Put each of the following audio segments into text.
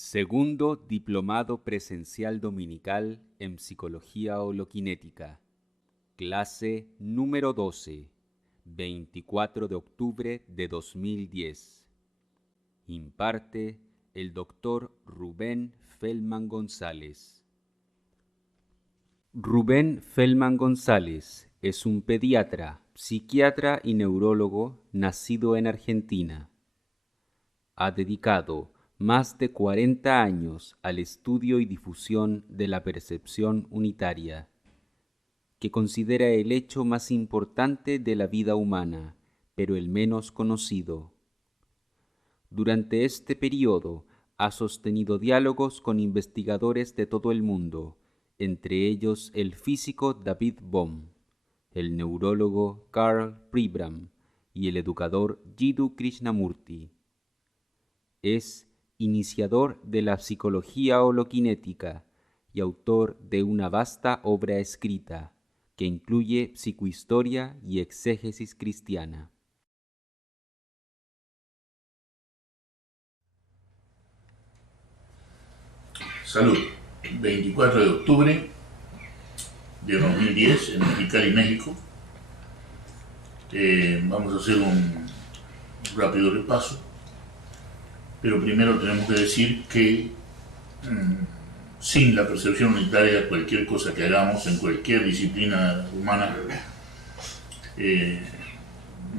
Segundo Diplomado Presencial Dominical en Psicología Holoquinética. Clase número 12, 24 de octubre de 2010. Imparte el Dr. Rubén Feldman González. Rubén Feldman González es un pediatra, psiquiatra y neurólogo nacido en Argentina. Ha dedicado más de 40 años al estudio y difusión de la percepción unitaria, que considera el hecho más importante de la vida humana, pero el menos conocido. Durante este periodo ha sostenido diálogos con investigadores de todo el mundo, entre ellos el físico David Bohm, el neurólogo Karl Pribram y el educador Jiddu Krishnamurti. Es iniciador de la psicología holoquinética y autor de una vasta obra escrita que incluye psicohistoria y exégesis cristiana. Salud, 24 de octubre de 2010 en Mexicali, México. Vamos a hacer un rápido repaso, pero primero tenemos que decir que sin la percepción unitaria, cualquier cosa que hagamos en cualquier disciplina humana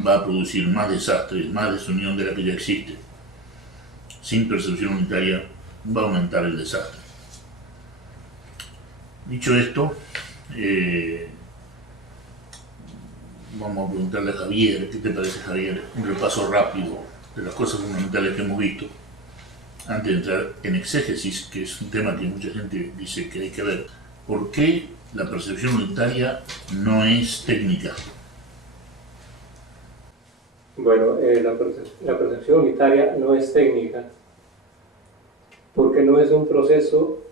va a producir más desastres, más desunión de la que ya existe. Sin percepción unitaria va a aumentar el desastre. Dicho esto, vamos a preguntarle a Javier, ¿qué te parece, Javier? Un repaso rápido de las cosas fundamentales que hemos visto antes de entrar en exégesis, que es un tema que mucha gente dice que hay que ver. ¿Por qué la percepción unitaria no es técnica? Bueno, la percepción unitaria no es técnica porque no es un proceso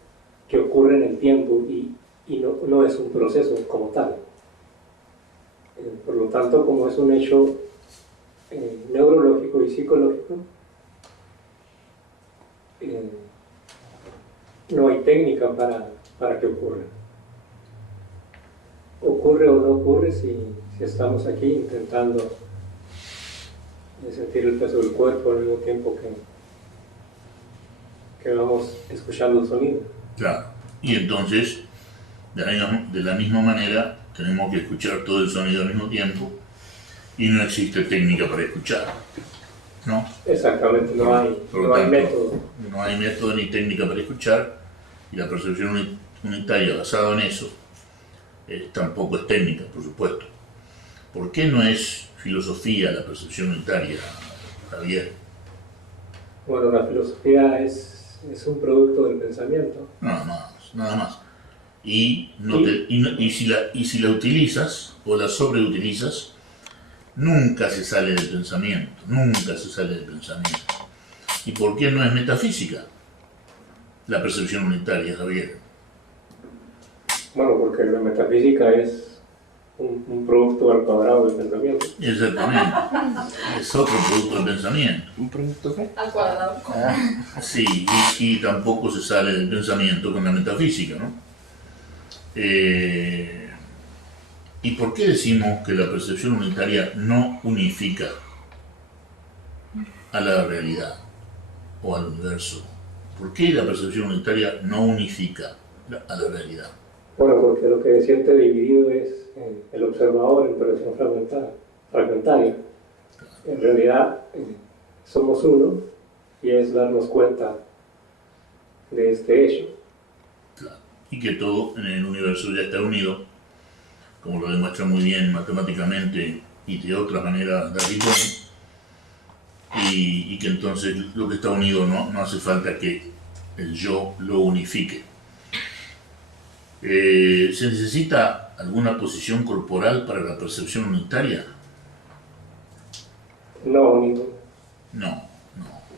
que ocurre en el tiempo y no es un proceso como tal. Por lo tanto, como es un hecho neurológico y psicológico, no hay técnica para que ocurra. Ocurre o no ocurre si estamos aquí intentando sentir el peso del cuerpo al mismo tiempo que vamos escuchando el sonido. Claro, y entonces, de la misma manera, tenemos que escuchar todo el sonido al mismo tiempo y no existe técnica para escuchar, ¿no? Exactamente, no hay método. No hay método ni técnica para escuchar, y la percepción unitaria basada en eso tampoco es técnica, por supuesto. ¿Por qué no es filosofía la percepción unitaria, Javier? Bueno, la filosofía es un producto del pensamiento. Nada más. Y si la utilizas o la sobreutilizas, nunca se sale del pensamiento. ¿Y por qué no es metafísica la percepción unitaria, Javier? Bueno, porque la metafísica es un producto al cuadrado del pensamiento. Exactamente. Es otro producto del pensamiento. ¿Un producto qué? Al cuadrado. Sí, y tampoco se sale del pensamiento con la metafísica, ¿no? ¿Y por qué decimos que la percepción unitaria no unifica a la realidad o al universo? ¿Por qué la percepción unitaria no unifica a la realidad? Bueno, porque lo que siente dividido es el observador en percepción fragmentaria. En realidad somos uno y es darnos cuenta de este hecho. Claro. Y que todo en el universo ya está unido, como lo demuestra muy bien matemáticamente y de otra manera David Bohm, y que entonces lo que está unido no hace falta que el yo lo unifique. ¿Se necesita alguna posición corporal para la percepción unitaria? No único. No.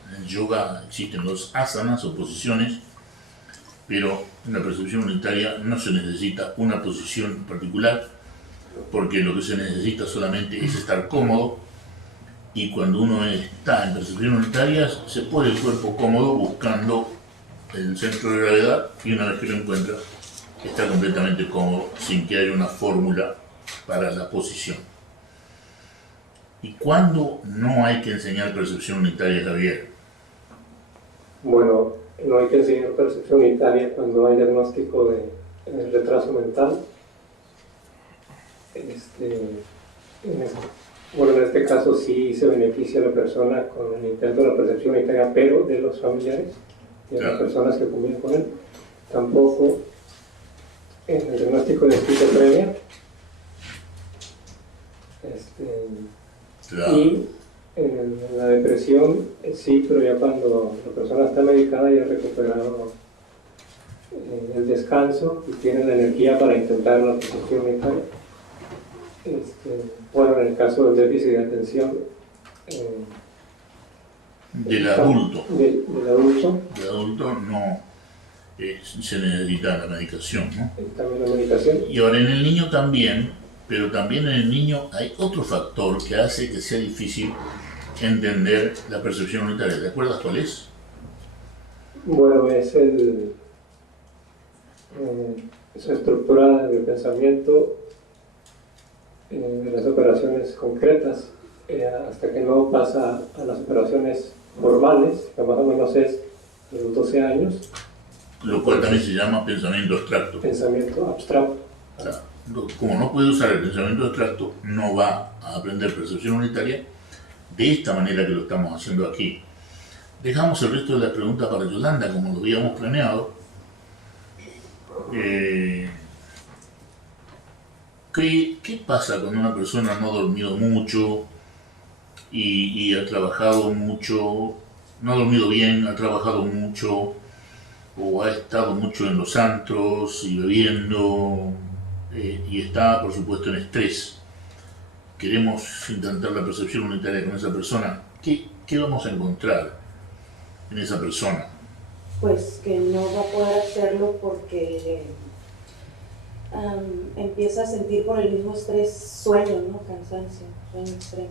En el yoga existen los asanas o posiciones, pero en la percepción unitaria no se necesita una posición particular, porque lo que se necesita solamente es estar cómodo, y cuando uno está en percepción unitaria se pone el cuerpo cómodo buscando el centro de gravedad y una vez que lo encuentra está completamente cómodo sin que haya una fórmula para la posición. ¿Y cuándo no hay que enseñar percepción unitaria, Javier? Bueno, no hay que enseñar percepción unitaria cuando hay diagnóstico de retraso mental. En este caso sí se beneficia a la persona con el intento de la percepción unitaria, pero de los familiares y de las personas que conviven con él. Tampoco en el diagnóstico de esquizofrenia. Y en la depresión sí, pero ya cuando la persona está medicada y ha recuperado el descanso y tiene la energía para intentar la percepción unitaria. Bueno, en el caso del déficit de atención del adulto no se necesita la medicación, ¿no? También la medicación. Y ahora en el niño también, pero también en el niño hay otro factor que hace que sea difícil entender la percepción unitaria. ¿Te acuerdas cuál es? Bueno, es esa estructura de pensamiento de las operaciones concretas hasta que no pasa a las operaciones formales, que más o menos es de los 12 años. Lo cual también se llama pensamiento abstracto. Pensamiento abstracto. O sea, como no puede usar el pensamiento abstracto, no va a aprender percepción unitaria de esta manera que lo estamos haciendo aquí. Dejamos el resto de la pregunta para Yolanda, como lo habíamos planeado. ¿Qué pasa cuando una persona no ha dormido mucho y ha trabajado mucho, no ha dormido bien, ha trabajado mucho o ha estado mucho en los antros y bebiendo y está, por supuesto, en estrés? Queremos intentar la percepción unitaria con esa persona. ¿Qué vamos a encontrar en esa persona? Pues que no va a poder hacerlo porque empieza a sentir por el mismo estrés sueño, ¿no? Cansancio, sueño extremo.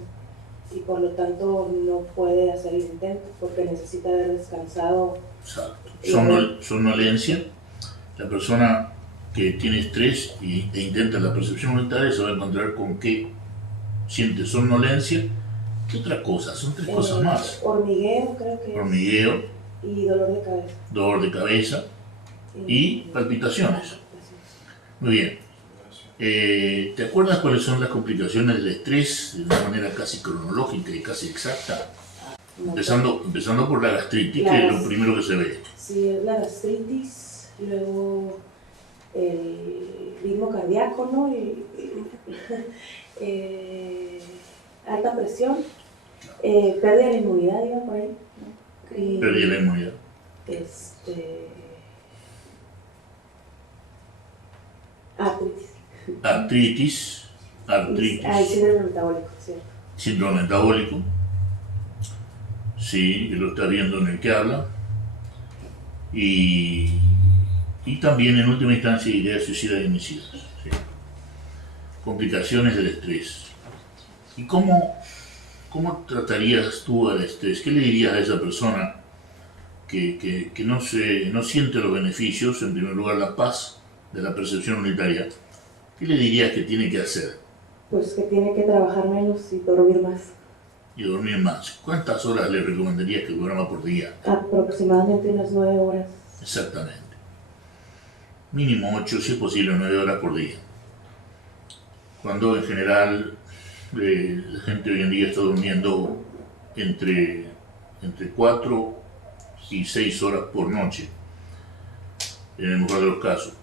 Y por lo tanto no puede hacer el intento porque necesita haber descansado. Exacto. Somnolencia. La persona que tiene estrés e intenta la percepción unitaria se va a encontrar con que siente somnolencia. ¿Qué otra cosa? Son tres cosas más. Hormigueo, creo que Hormigueo. es. Y dolor de cabeza. Dolor de cabeza. Y palpitaciones. Muy bien. ¿Te acuerdas cuáles son las complicaciones del estrés de una manera casi cronológica y casi exacta? Empezando por la gastritis, que es lo primero que se ve. Sí, es la gastritis, luego el ritmo cardíaco, ¿no? Alta presión, pérdida de la inmunidad, iba por ahí, ¿no? Pérdida de la inmunidad. Artritis. Hay síndrome metabólico, ¿cierto? Síndrome metabólico. Sí, lo está viendo en el que habla. Y también en última instancia ideas suicidas y homicidas. ¿Sí? Complicaciones del estrés. ¿Y cómo tratarías tú al estrés? ¿Qué le dirías a esa persona que no siente los beneficios, en primer lugar la paz de la percepción unitaria? ¿Qué le dirías que tiene que hacer? Pues que tiene que trabajar menos y dormir más. Y dormir más. ¿Cuántas horas le recomendarías que duerma por día? Aproximadamente unas 9 horas. Exactamente. Mínimo 8, si es posible 9 horas por día. Cuando en general la gente hoy en día está durmiendo entre 4 y 6 horas por noche, en el mejor de los casos.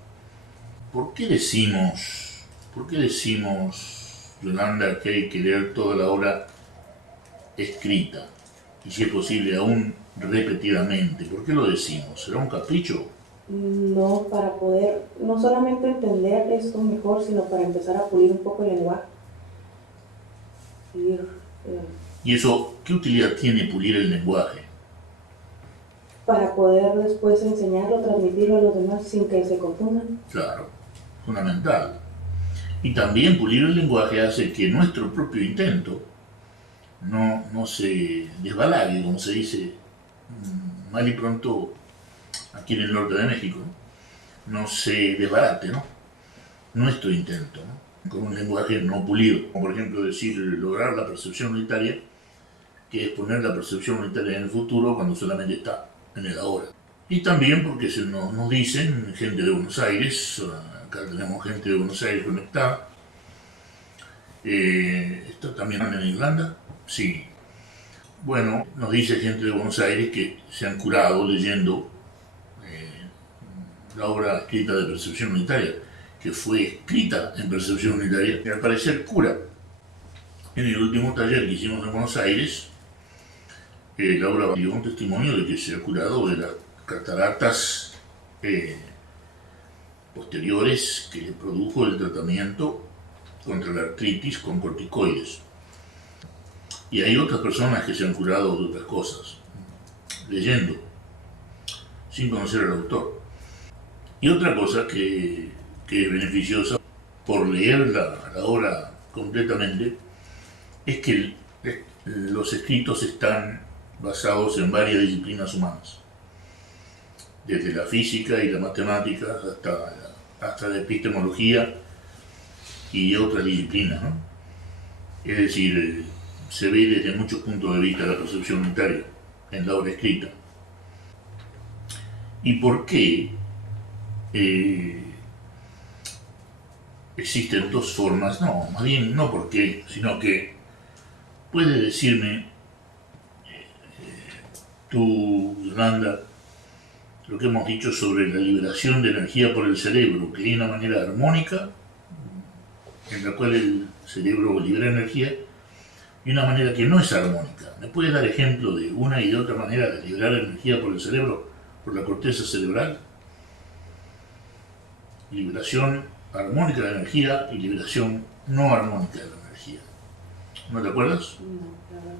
¿Por qué decimos, Yolanda, que hay que leer toda la obra escrita? Y si es posible, aún repetidamente. ¿Por qué lo decimos? ¿Será un capricho? No, para poder no solamente entender esto mejor, sino para empezar a pulir un poco el lenguaje. ¿Y eso qué utilidad tiene pulir el lenguaje? Para poder después enseñarlo, transmitirlo a los demás sin que se confundan. Claro, fundamental. Y también pulir el lenguaje hace que nuestro propio intento no se desbalague, como se dice mal y pronto, aquí en el norte de México, no se desbarate, ¿no? Nuestro intento, ¿no? Con un lenguaje no pulido, como por ejemplo decir lograr la percepción unitaria, que es poner la percepción unitaria en el futuro cuando solamente está en el ahora. Y también porque nos dicen, gente de Buenos Aires, acá tenemos gente de Buenos Aires conectada, ¿está también en Irlanda? Sí. Bueno, nos dice gente de Buenos Aires que se han curado leyendo la obra escrita de Percepción Unitaria, que fue escrita en Percepción Unitaria, y al parecer cura. En el último taller que hicimos en Buenos Aires, Laura dio un testimonio de que se ha curado de las cataratas posteriores que le produjo el tratamiento contra la artritis con corticoides. Y hay otras personas que se han curado de otras cosas, leyendo, sin conocer al autor. Y otra cosa que es beneficiosa por leer la obra completamente es que los escritos están basados en varias disciplinas humanas, desde la física y la matemática hasta la epistemología y otras disciplinas, ¿no? Es decir, se ve desde muchos puntos de vista la percepción unitaria en la obra escrita. ¿Y por qué existen dos formas? No, más bien no por qué, sino que puede decirme tú, Yolanda, lo que hemos dicho sobre la liberación de energía por el cerebro, que hay una manera armónica en la cual el cerebro libera energía y una manera que no es armónica. ¿Me puedes dar ejemplo de una y de otra manera de liberar energía por el cerebro, por la corteza cerebral? Liberación armónica de energía y liberación no armónica de la energía. ¿No te acuerdas? No, claro.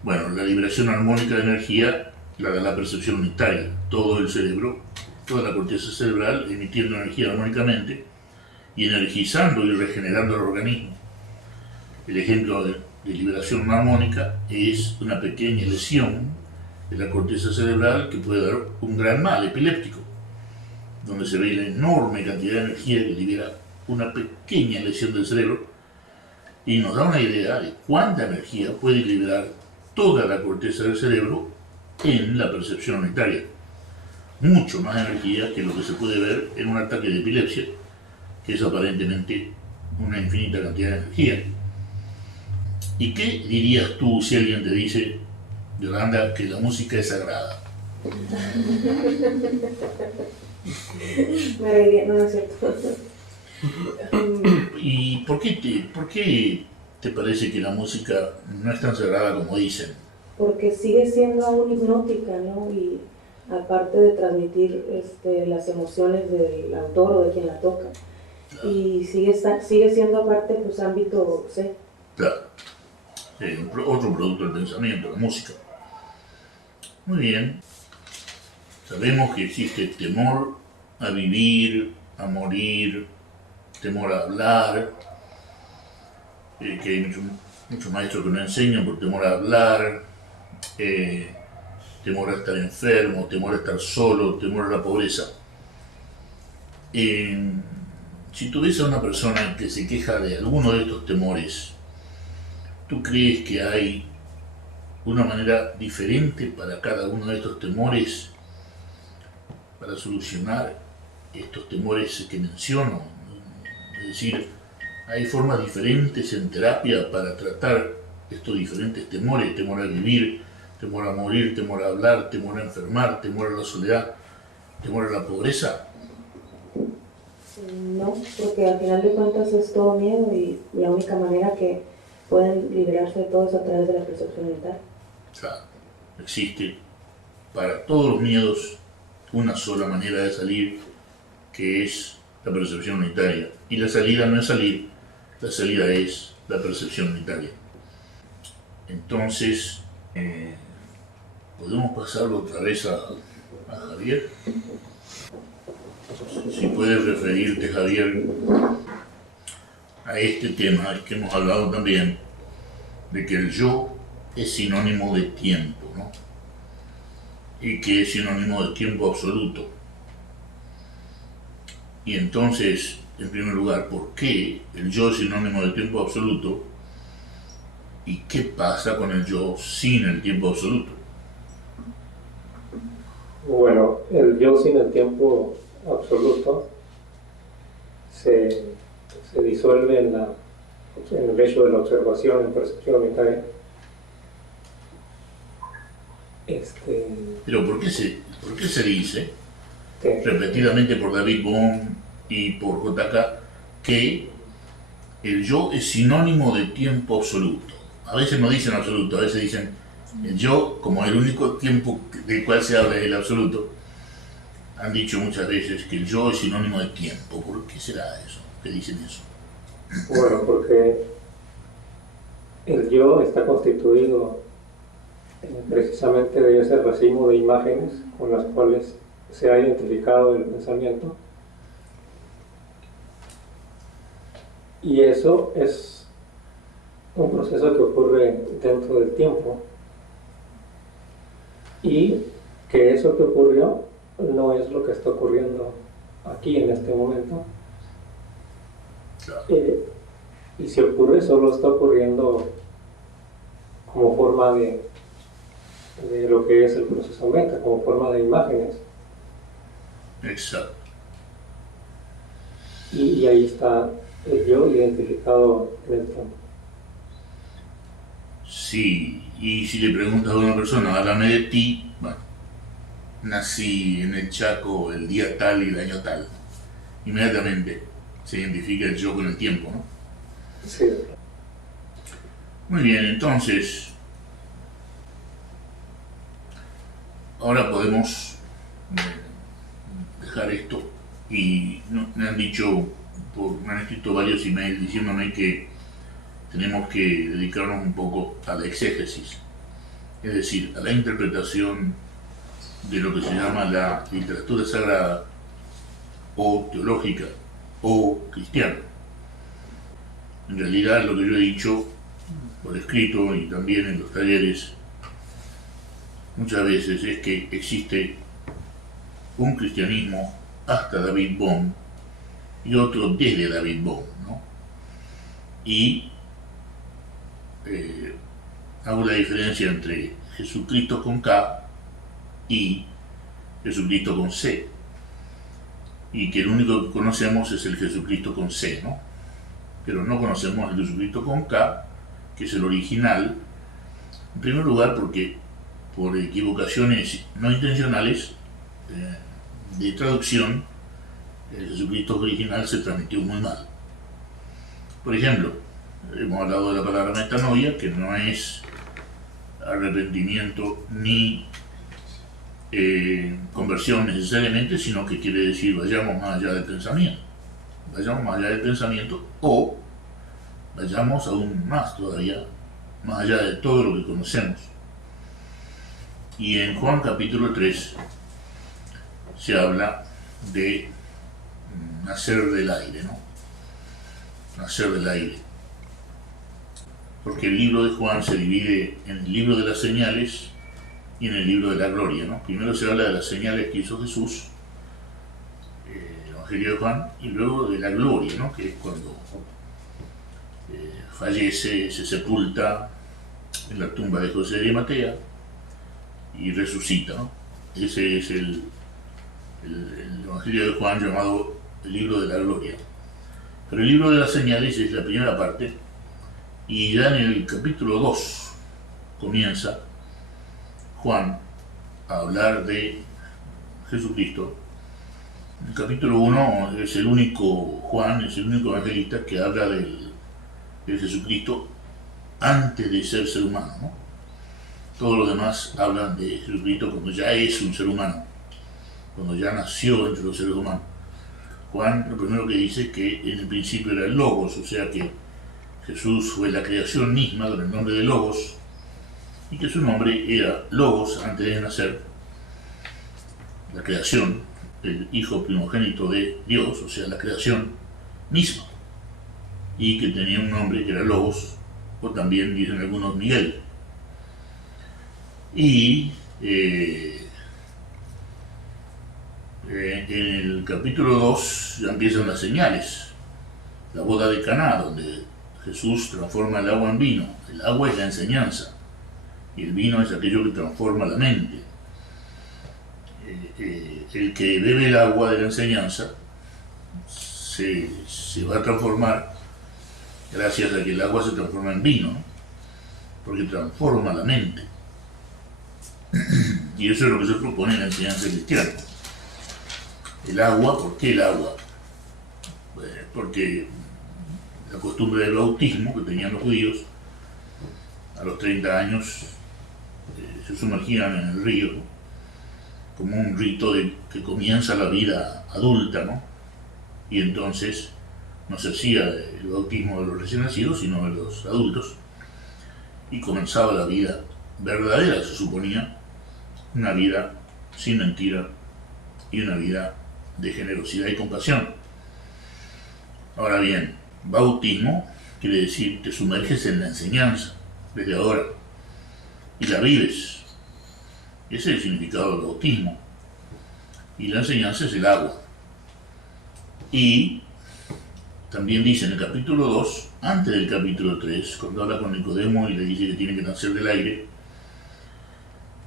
Bueno, la liberación armónica de energía la da la percepción unitaria. Todo el cerebro, toda la corteza cerebral emitiendo energía armónicamente y energizando y regenerando el organismo. El ejemplo de liberación no armónica es una pequeña lesión de la corteza cerebral que puede dar un gran mal epiléptico, donde se ve la enorme cantidad de energía que libera una pequeña lesión del cerebro y nos da una idea de cuánta energía puede liberar toda la corteza del cerebro en la percepción unitaria. Mucho más energía que lo que se puede ver en un ataque de epilepsia, que es aparentemente una infinita cantidad de energía. ¿Y qué dirías tú si alguien te dice, Yolanda, que la música es sagrada? Me reiría, no es cierto. ¿Y por qué te parece que la música no es tan sagrada como dicen? Porque sigue siendo aún hipnótica, ¿no? Y aparte de transmitir las emociones del autor o de quien la toca. Y sigue siendo aparte, pues, ámbito C. Claro. Otro producto del pensamiento, la música. Muy bien. Sabemos que existe temor a vivir, a morir, temor a hablar, que hay muchos maestros que no enseñan por temor a hablar, temor a estar enfermo, temor a estar solo, temor a la pobreza. Si tú ves a una persona que se queja de alguno de estos temores, ¿tú crees que hay una manera diferente para cada uno de estos temores para solucionar estos temores que menciono? Es decir, hay formas diferentes en terapia para tratar estos diferentes temores: temor a vivir, temor a morir, temor a hablar, temor a enfermar, temor a la soledad, temor a la pobreza. No, porque al final de cuentas es todo miedo y la única manera que pueden liberarse de todo es a través de la percepción mental. Claro, existe para todos los miedos una sola manera de salir, que es la percepción unitaria. Y la salida no es salir, la salida es la percepción unitaria. Entonces, ¿podemos pasarlo otra vez a Javier? Si puedes referirte, Javier, a este tema que hemos hablado también, de que el yo es sinónimo de tiempo, ¿no? y que es sinónimo de tiempo absoluto. Y entonces, en primer lugar, ¿por qué el yo es sinónimo de tiempo absoluto? ¿Y qué pasa con el yo sin el tiempo absoluto? Bueno, el yo sin el tiempo absoluto se disuelve en el hecho de la observación, en percepción unitaria. Pero ¿por qué se dice Que repetidamente por David Bohm y por JK que el yo es sinónimo de tiempo absoluto? A veces no dicen absoluto, a veces dicen el yo, como el único tiempo del cual se habla es el absoluto. Han dicho muchas veces que el yo es sinónimo de tiempo. ¿Por qué será eso? ¿Qué dicen eso? Bueno, porque el yo está constituido precisamente de ese racimo de imágenes con las cuales se ha identificado el pensamiento, y eso es un proceso que ocurre dentro del tiempo, y que eso que ocurrió no es lo que está ocurriendo aquí en este momento. Claro. Y si ocurre, solo está ocurriendo como forma de lo que es el proceso meta, como forma de imágenes. Exacto. Y ahí está el yo identificado en el tiempo. Sí, y si le preguntas a una persona, háblame de ti, bueno, nací en el Chaco el día tal y el año tal, inmediatamente se identifica el yo con el tiempo, ¿no? Sí. Muy bien, entonces, ahora podemos dejar esto y me han dicho, me han escrito varios emails diciéndome que tenemos que dedicarnos un poco a la exégesis, es decir, a la interpretación de lo que se llama la literatura sagrada o teológica o cristiana. En realidad lo que yo he dicho por escrito y también en los talleres muchas veces es que existe un cristianismo hasta David Bohm y otro desde David Bohm, ¿no? Y hago la diferencia entre Jesucristo con K y Jesucristo con C, y que el único que conocemos es el Jesucristo con C, ¿no? Pero no conocemos el Jesucristo con K, que es el original, en primer lugar porque por equivocaciones no intencionales de traducción, el Jesucristo original se transmitió muy mal. Por ejemplo, hemos hablado de la palabra metanoia, que no es arrepentimiento ni conversión necesariamente, sino que quiere decir vayamos más allá del pensamiento. Vayamos más allá del pensamiento o vayamos aún más todavía, más allá de todo lo que conocemos. Y en Juan capítulo 3 se habla de nacer del aire, ¿no? Nacer del aire. Porque el libro de Juan se divide en el libro de las señales y en el libro de la gloria, ¿no? Primero se habla de las señales que hizo Jesús, el Evangelio de Juan, y luego de la gloria, ¿no? Que es cuando fallece, se sepulta en la tumba de José de Arimatea y resucita, ¿no? Ese es el Evangelio de Juan llamado el libro de la gloria. Pero el libro de las señales es la primera parte, y ya en el capítulo 2 comienza Juan a hablar de Jesucristo. En el capítulo 1 es el único, Juan es el único evangelista que habla de Jesucristo antes de ser ser humano, ¿no? Todos los demás hablan de Jesucristo cuando ya es un ser humano, cuando ya nació entre los seres humanos. Juan lo primero que dice es que en el principio era el Logos, o sea que Jesús fue la creación misma con el nombre de Logos, y que su nombre era Logos antes de nacer, la creación, el hijo primogénito de Dios, o sea, la creación misma, y que tenía un nombre que era Logos, o también dicen algunos Miguel. Y En el capítulo 2 ya empiezan las señales. La boda de Caná, donde Jesús transforma el agua en vino. El agua es la enseñanza y el vino es aquello que transforma la mente. El que bebe el agua de la enseñanza se va a transformar gracias a que el agua se transforma en vino, ¿no? Porque transforma la mente. Y eso es lo que se propone en la enseñanza cristiana. El agua, ¿por qué el agua? Porque la costumbre del bautismo que tenían los judíos, a los 30 años se sumergían en el río, ¿no? Como un rito de que comienza la vida adulta, ¿no? Y entonces no se hacía el bautismo de los recién nacidos, sino de los adultos, y comenzaba la vida verdadera, se suponía, una vida sin mentira y una vida de generosidad y compasión. Ahora bien, bautismo quiere decir te sumerges en la enseñanza desde ahora y la vives. Ese es el significado del bautismo. Y la enseñanza es el agua. Y también dice en el capítulo 2, antes del capítulo 3, cuando habla con Nicodemo y le dice que tiene que nacer del aire,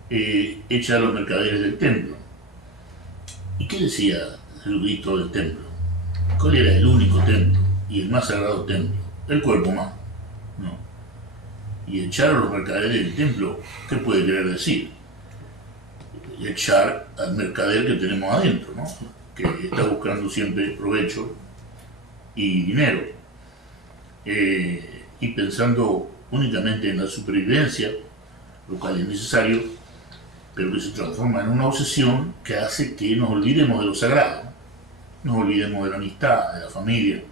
echa a los mercaderes del templo. ¿Y qué decía Jesucristo del templo? ¿Cuál era el único templo y el más sagrado templo? El cuerpo humano, ¿no? Y echar a los mercaderes del templo, ¿qué puede querer decir? Echar al mercader que tenemos adentro, ¿no? Que está buscando siempre provecho y dinero, y pensando únicamente en la supervivencia, lo cual es necesario, pero que se transforma en una obsesión que hace que nos olvidemos de lo sagrado, nos olvidemos de la amistad, de la familia,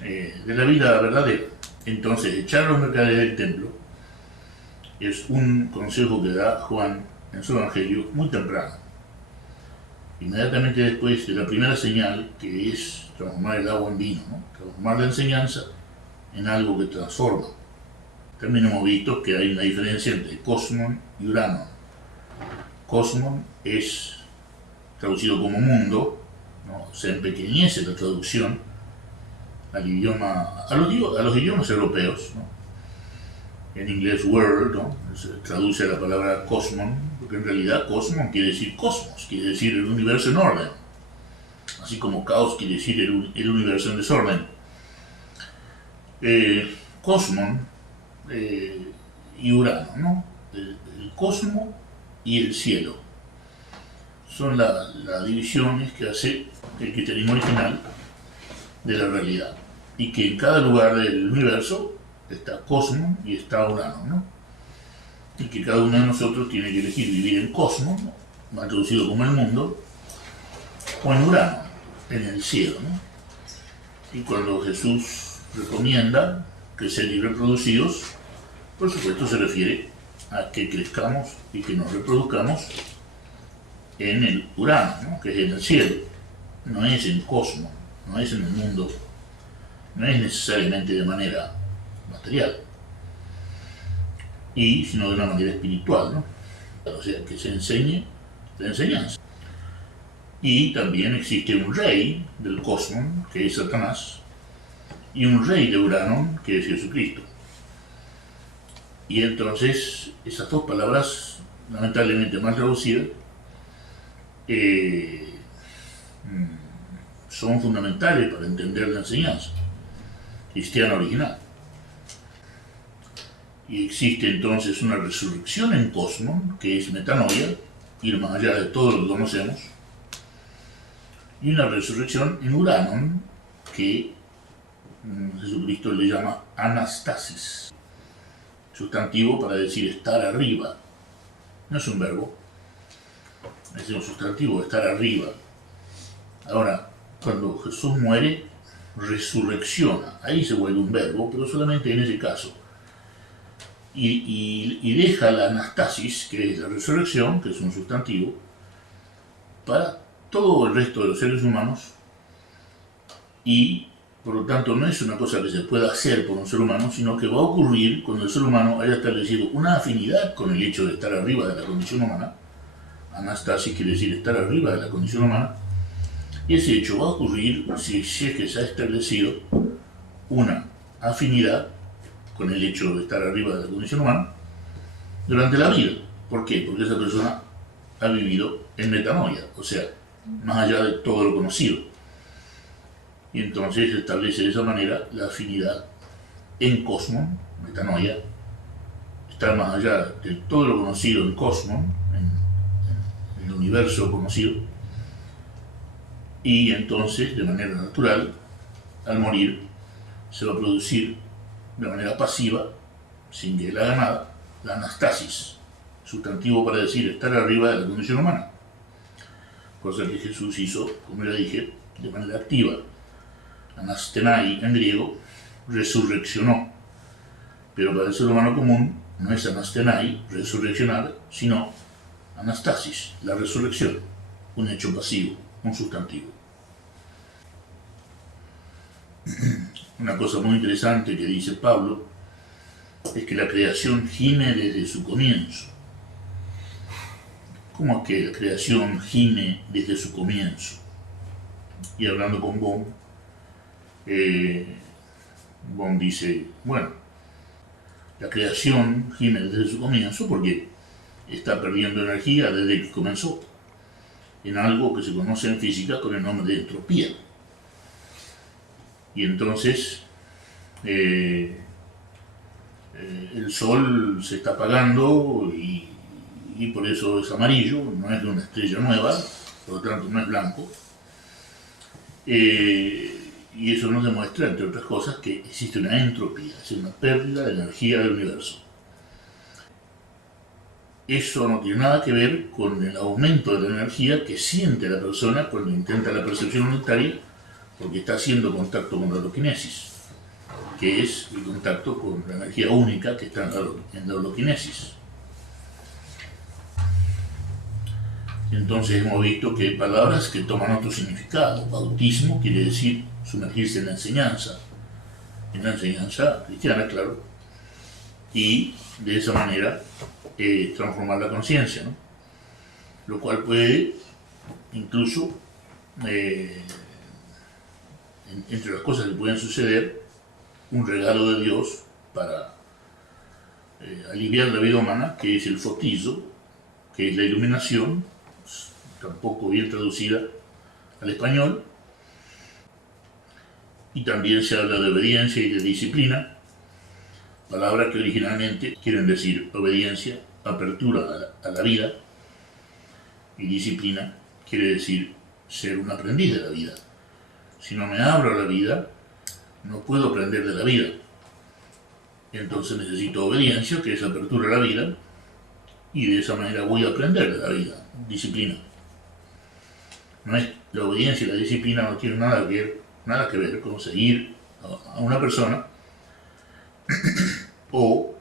de la vida verdadera. Entonces, echar a los mercaderes del templo es un consejo que da Juan en su evangelio muy temprano, inmediatamente después de la primera señal, que es transformar el agua en vino, ¿no? Transformar la enseñanza en algo que transforma. También hemos visto que hay una diferencia entre cosmon y uranon. Cosmon es traducido como mundo, ¿no? Se empequeñece la traducción al idioma, a los idiomas europeos, ¿no? En inglés world, ¿no? Se traduce la palabra cosmon, porque en realidad cosmon quiere decir cosmos, quiere decir el universo en orden, así como caos quiere decir el universo en desorden. Cosmon y Urano, ¿no? El cosmo y el cielo son las divisiones que hace el cristianismo original de la realidad, y que en cada lugar del universo está Cosmos y está Urano, ¿no? Y que cada uno de nosotros tiene que elegir vivir en Cosmos, ¿no? Más traducido como el mundo, o en Urano, en el cielo, ¿no? Y cuando Jesús recomienda crecer y reproducidos, por supuesto se refiere a que crezcamos y que nos reproduzcamos en el Urano, ¿no? Que es en el cielo, no es en Cosmos, no es en el mundo, no es necesariamente de manera material, y sino de una manera espiritual, ¿no? O sea, que se enseñe la enseñanza. Y también existe un rey del cosmos, que es Satanás, y un rey de Urano, que es Jesucristo. Y entonces, esas dos palabras, lamentablemente mal traducidas, son fundamentales para entender la enseñanza cristiana original. Y existe entonces una resurrección en cosmos, que es metanoia, ir más allá de todo lo que conocemos, y una resurrección en Urano, que Jesucristo le llama anastasis, sustantivo para decir estar arriba. No es un verbo, es un sustantivo, estar arriba. Ahora, cuando Jesús muere, resurrecciona, ahí se vuelve un verbo, pero solamente en ese caso. Y deja la anastasis, que es la resurrección, que es un sustantivo, para todo el resto de los seres humanos, y por lo tanto no es una cosa que se pueda hacer por un ser humano, sino que va a ocurrir cuando el ser humano haya establecido una afinidad con el hecho de estar arriba de la condición humana, anastasis quiere decir estar arriba de la condición humana, y ese hecho va a ocurrir si es que se ha establecido una afinidad con el hecho de estar arriba de la condición humana durante la vida. ¿Por qué? Porque esa persona ha vivido en metanoia, o sea, más allá de todo lo conocido. Y entonces se establece de esa manera la afinidad en cosmos, metanoia, estar más allá de todo lo conocido en cosmos, en el universo conocido, y entonces, de manera natural, al morir, se va a producir de manera pasiva, sin que él haga nada, la anastasis, sustantivo para decir estar arriba de la condición humana, cosa que Jesús hizo, como ya dije, de manera activa. Anastenai en griego, resurreccionó, pero para el ser humano común no es anastenai, resurreccionar, sino anastasis, la resurrección, un hecho pasivo, un sustantivo. Una cosa muy interesante que dice Pablo es que la creación gime desde su comienzo. ¿Cómo que la creación gime desde su comienzo? Y hablando con Bohm, Bohm dice, bueno, la creación gime desde su comienzo porque está perdiendo energía desde que comenzó, en algo que se conoce en física con el nombre de entropía. Y entonces el Sol se está apagando y por eso es amarillo, no es de una estrella nueva, por lo tanto no es blanco. Y eso nos demuestra, entre otras cosas, que existe una entropía, es decir, una pérdida de energía del universo. Eso no tiene nada que ver con el aumento de la energía que siente la persona cuando intenta la percepción unitaria, porque está haciendo contacto con la holoquinesis, que es el contacto con la energía única que está en la holoquinesis. Entonces hemos visto que hay palabras que toman otro significado. Bautismo quiere decir sumergirse en la enseñanza cristiana, claro, y de esa manera transformar la conciencia, ¿no? Lo cual puede incluso, entre las cosas que pueden suceder, un regalo de Dios para aliviar la vida humana, que es el fotizo, que es la iluminación, tampoco bien traducida al español, y también se habla de obediencia y de disciplina, palabras que originalmente quieren decir obediencia, apertura a la vida, y disciplina quiere decir ser un aprendiz de la vida. Si no me abro a la vida, no puedo aprender de la vida. Entonces necesito obediencia, que es apertura a la vida, y de esa manera voy a aprender de la vida, disciplina. No es, la obediencia y la disciplina no tienen nada que ver con seguir a una persona o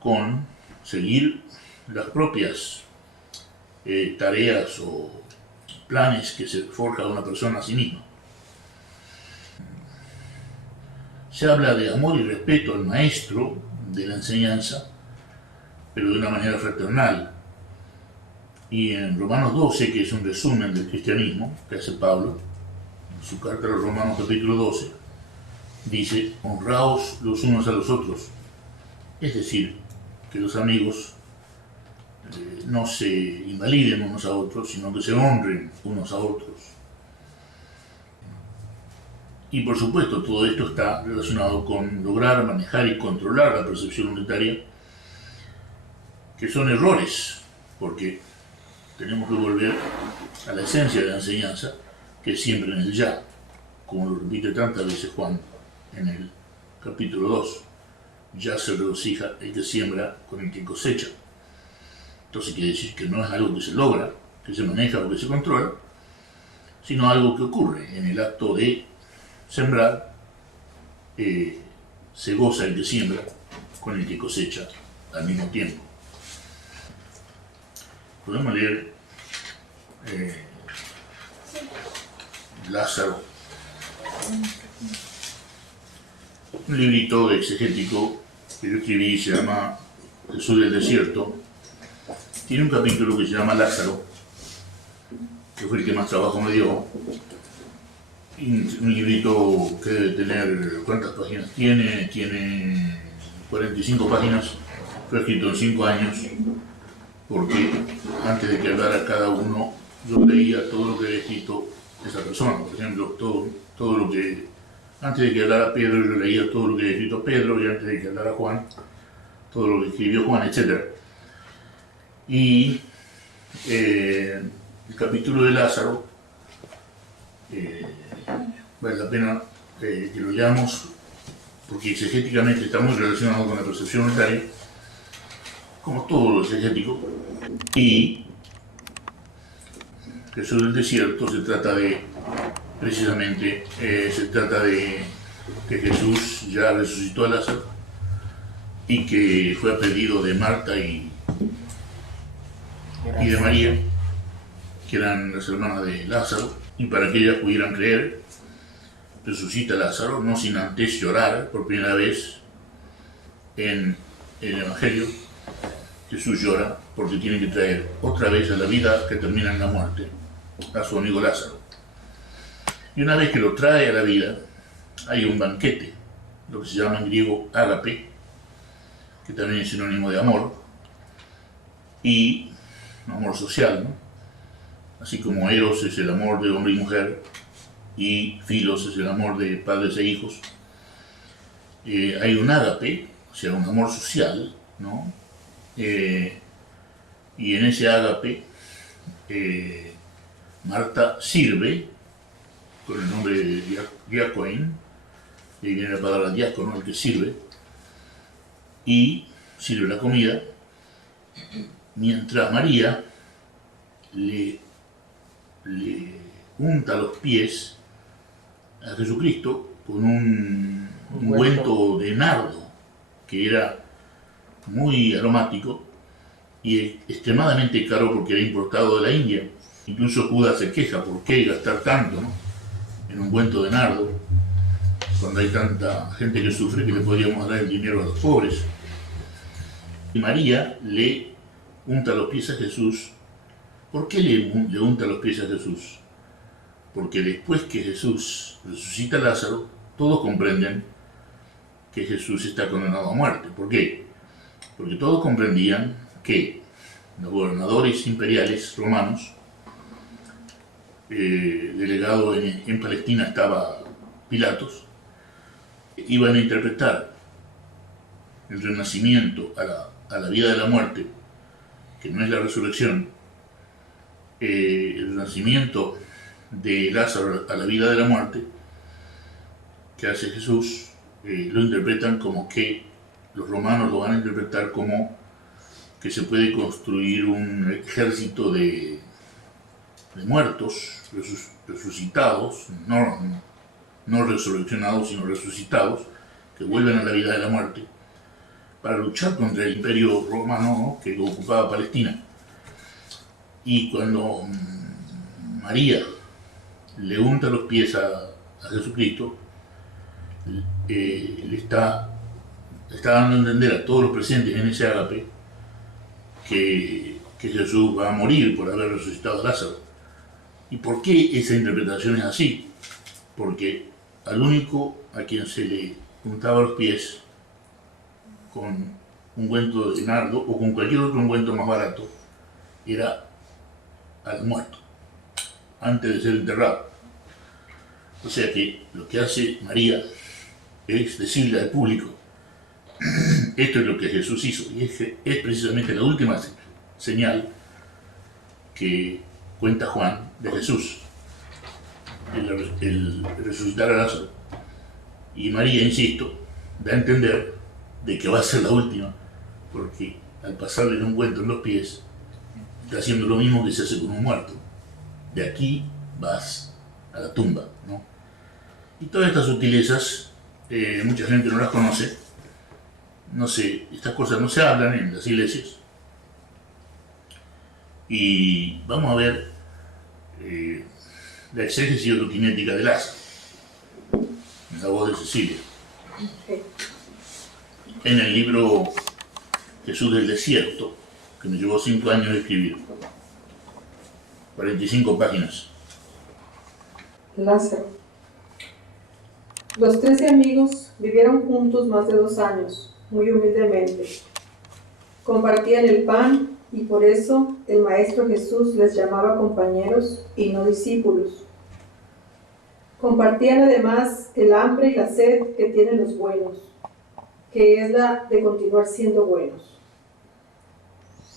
con seguir las propias tareas o planes que se forja una persona a sí misma. Se habla de amor y respeto al maestro de la enseñanza, pero de una manera fraternal. Y en Romanos 12, que es un resumen del cristianismo que hace Pablo, en su carta a los Romanos capítulo 12, dice, honraos los unos a los otros. Es decir, que los amigos no se invaliden unos a otros, sino que se honren unos a otros. Y por supuesto, todo esto está relacionado con lograr, manejar y controlar la percepción unitaria, que son errores, porque tenemos que volver a la esencia de la enseñanza, que es siempre en el ya, como lo repite tantas veces Juan en el capítulo 2. Ya se regocija el que siembra con el que cosecha. Entonces quiere decir que no es algo que se logra, que se maneja o que se controla, sino algo que ocurre en el acto de sembrar. Se goza el que siembra con el que cosecha al mismo tiempo. Podemos leer Lázaro, un librito exegético que yo escribí, se llama Jesús del Desierto, tiene un capítulo que se llama Lázaro, que fue el que más trabajo me dio. Un librito que debe tener, ¿cuántas páginas tiene? Tiene 45 páginas, fue escrito en 5 años, porque antes de que hablara cada uno, yo leía todo lo que había escrito esa persona. Por ejemplo, todo lo que, antes de que hablara Pedro, yo leía todo lo que había escrito Pedro, y antes de que hablara Juan, todo lo que escribió Juan, etc. Y el capítulo de Lázaro, vale la pena que lo leamos, porque exegéticamente está muy relacionado con la percepción unitaria, como todo lo exegético. Y Jesús del desierto se trata de, precisamente, se trata de que Jesús ya resucitó a Lázaro y que fue a pedido de Marta y de María, que eran las hermanas de Lázaro, y para que ellas pudieran creer, resucita a Lázaro, no sin antes llorar por primera vez en el Evangelio. Jesús llora porque tiene que traer otra vez a la vida que termina en la muerte a su amigo Lázaro. Y una vez que lo trae a la vida, hay un banquete, lo que se llama en griego ágape, que también es sinónimo de amor, y amor social, ¿no? Así como eros es el amor de hombre y mujer, y filos es el amor de padres e hijos, hay un ágape, o sea, un amor social, ¿no? Y en ese ágape, Marta sirve, con el nombre de diácoin, de ahí viene la palabra diácono, el que sirve, y sirve la comida, mientras María le unta los pies a Jesucristo con un ungüento de nardo, que era muy aromático y extremadamente caro porque era importado de la India. Incluso Judas se queja, ¿por qué gastar tanto, ¿no?, en ungüento de nardo, cuando hay tanta gente que sufre que le podríamos dar el dinero a los pobres? Y María le unta los pies a Jesús. ¿Por qué le unta los pies a Jesús? Porque después que Jesús resucita a Lázaro, todos comprenden que Jesús está condenado a muerte. ¿Por qué? Porque todos comprendían que los gobernadores imperiales romanos, delegado en Palestina estaba Pilatos, iban a interpretar el renacimiento a la vida de la muerte, que no es la resurrección, el renacimiento de Lázaro a la vida de la muerte que hace Jesús, lo interpretan como que los romanos lo van a interpretar como que se puede construir un ejército de muertos resucitados, no resurreccionados, sino resucitados, que vuelven a la vida de la muerte, para luchar contra el imperio romano, ¿no?, que ocupaba Palestina. Y cuando María le unta los pies a Jesucristo, le está dando a entender a todos los presentes en ese ágape que Jesús va a morir por haber resucitado a Lázaro. ¿Y por qué esa interpretación es así? Porque al único a quien se le untaba los pies con ungüento de nardo o con cualquier otro ungüento más barato era al muerto, antes de ser enterrado. O sea que lo que hace María es decirle al público, esto es lo que Jesús hizo, y es precisamente la última señal que cuenta Juan de Jesús, el resucitar a Lázaro. Y María, insisto, da a entender de que va a ser la última, porque al pasarle el ungüento en los pies, está haciendo lo mismo que se hace con un muerto. De aquí vas a la tumba, ¿no? Y todas estas sutilezas, mucha gente no las conoce. No sé, estas cosas no se hablan en las iglesias. Y vamos a ver la exégesis oroquinética de Lázaro, en la voz de Cecilia. En el libro Jesús del desierto, que me llevó 5 años de escribir. 45 páginas. Lázaro. Los 13 amigos vivieron juntos más de 2 años, muy humildemente. Compartían el pan y por eso el Maestro Jesús les llamaba compañeros y no discípulos. Compartían además el hambre y la sed que tienen los buenos, que es la de continuar siendo buenos.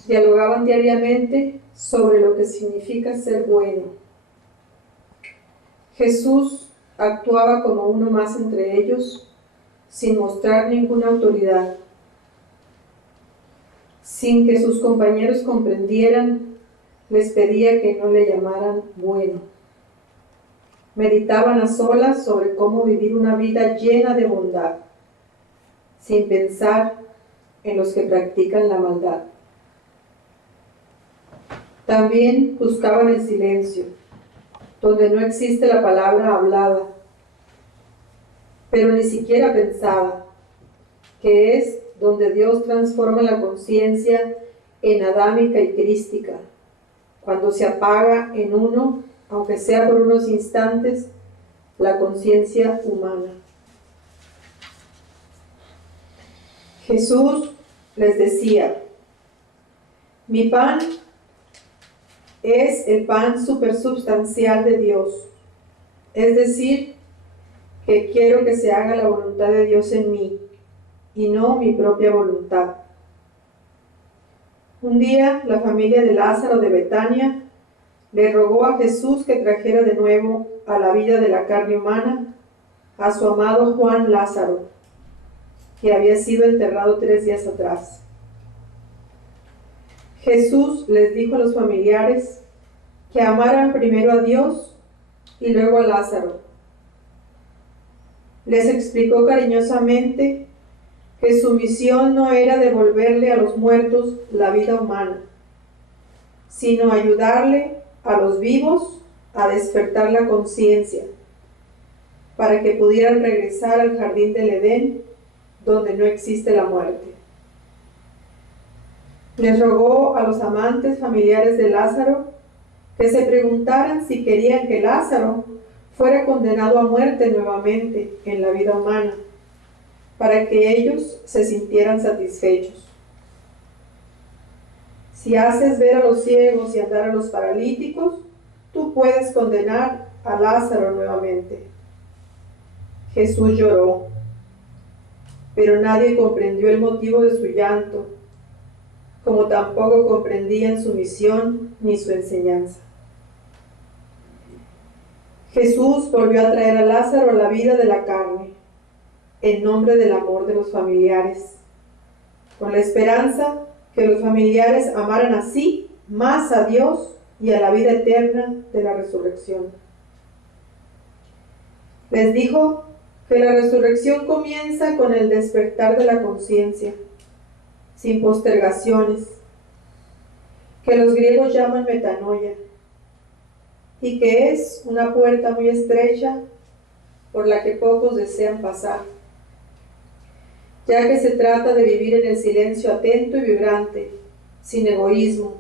Dialogaban diariamente sobre lo que significa ser bueno. Jesús actuaba como uno más entre ellos, sin mostrar ninguna autoridad. Sin que sus compañeros comprendieran, les pedía que no le llamaran bueno. Meditaban a solas sobre cómo vivir una vida llena de bondad, sin pensar en los que practican la maldad. También buscaban el silencio, donde no existe la palabra hablada, pero ni siquiera pensada, que es donde Dios transforma la conciencia en adámica y crística, cuando se apaga en uno, aunque sea por unos instantes, la conciencia humana. Jesús les decía: mi pan es el pan supersubstancial de Dios, es decir, que quiero que se haga la voluntad de Dios en mí y no mi propia voluntad. Un día la familia de Lázaro de Betania le rogó a Jesús que trajera de nuevo a la vida de la carne humana a su amado Juan Lázaro, que había sido enterrado 3 días atrás. Jesús les dijo a los familiares que amaran primero a Dios y luego a Lázaro. Les explicó cariñosamente que su misión no era devolverle a los muertos la vida humana, sino ayudarle a los vivos a despertar la conciencia, para que pudieran regresar al jardín del Edén, donde no existe la muerte. Les rogó a los amantes familiares de Lázaro que se preguntaran si querían que Lázaro fuera condenado a muerte nuevamente en la vida humana, para que ellos se sintieran satisfechos. Si haces ver a los ciegos y andar a los paralíticos, tú puedes condenar a Lázaro nuevamente. Jesús lloró, pero nadie comprendió el motivo de su llanto, como tampoco comprendían su misión ni su enseñanza. Jesús volvió a traer a Lázaro a la vida de la carne, en nombre del amor de los familiares, con la esperanza que los familiares amaran así más a Dios y a la vida eterna de la resurrección. Les dijo que la resurrección comienza con el despertar de la conciencia, sin postergaciones, que los griegos llaman metanoia, y que es una puerta muy estrecha por la que pocos desean pasar, ya que se trata de vivir en el silencio atento y vibrante, sin egoísmo,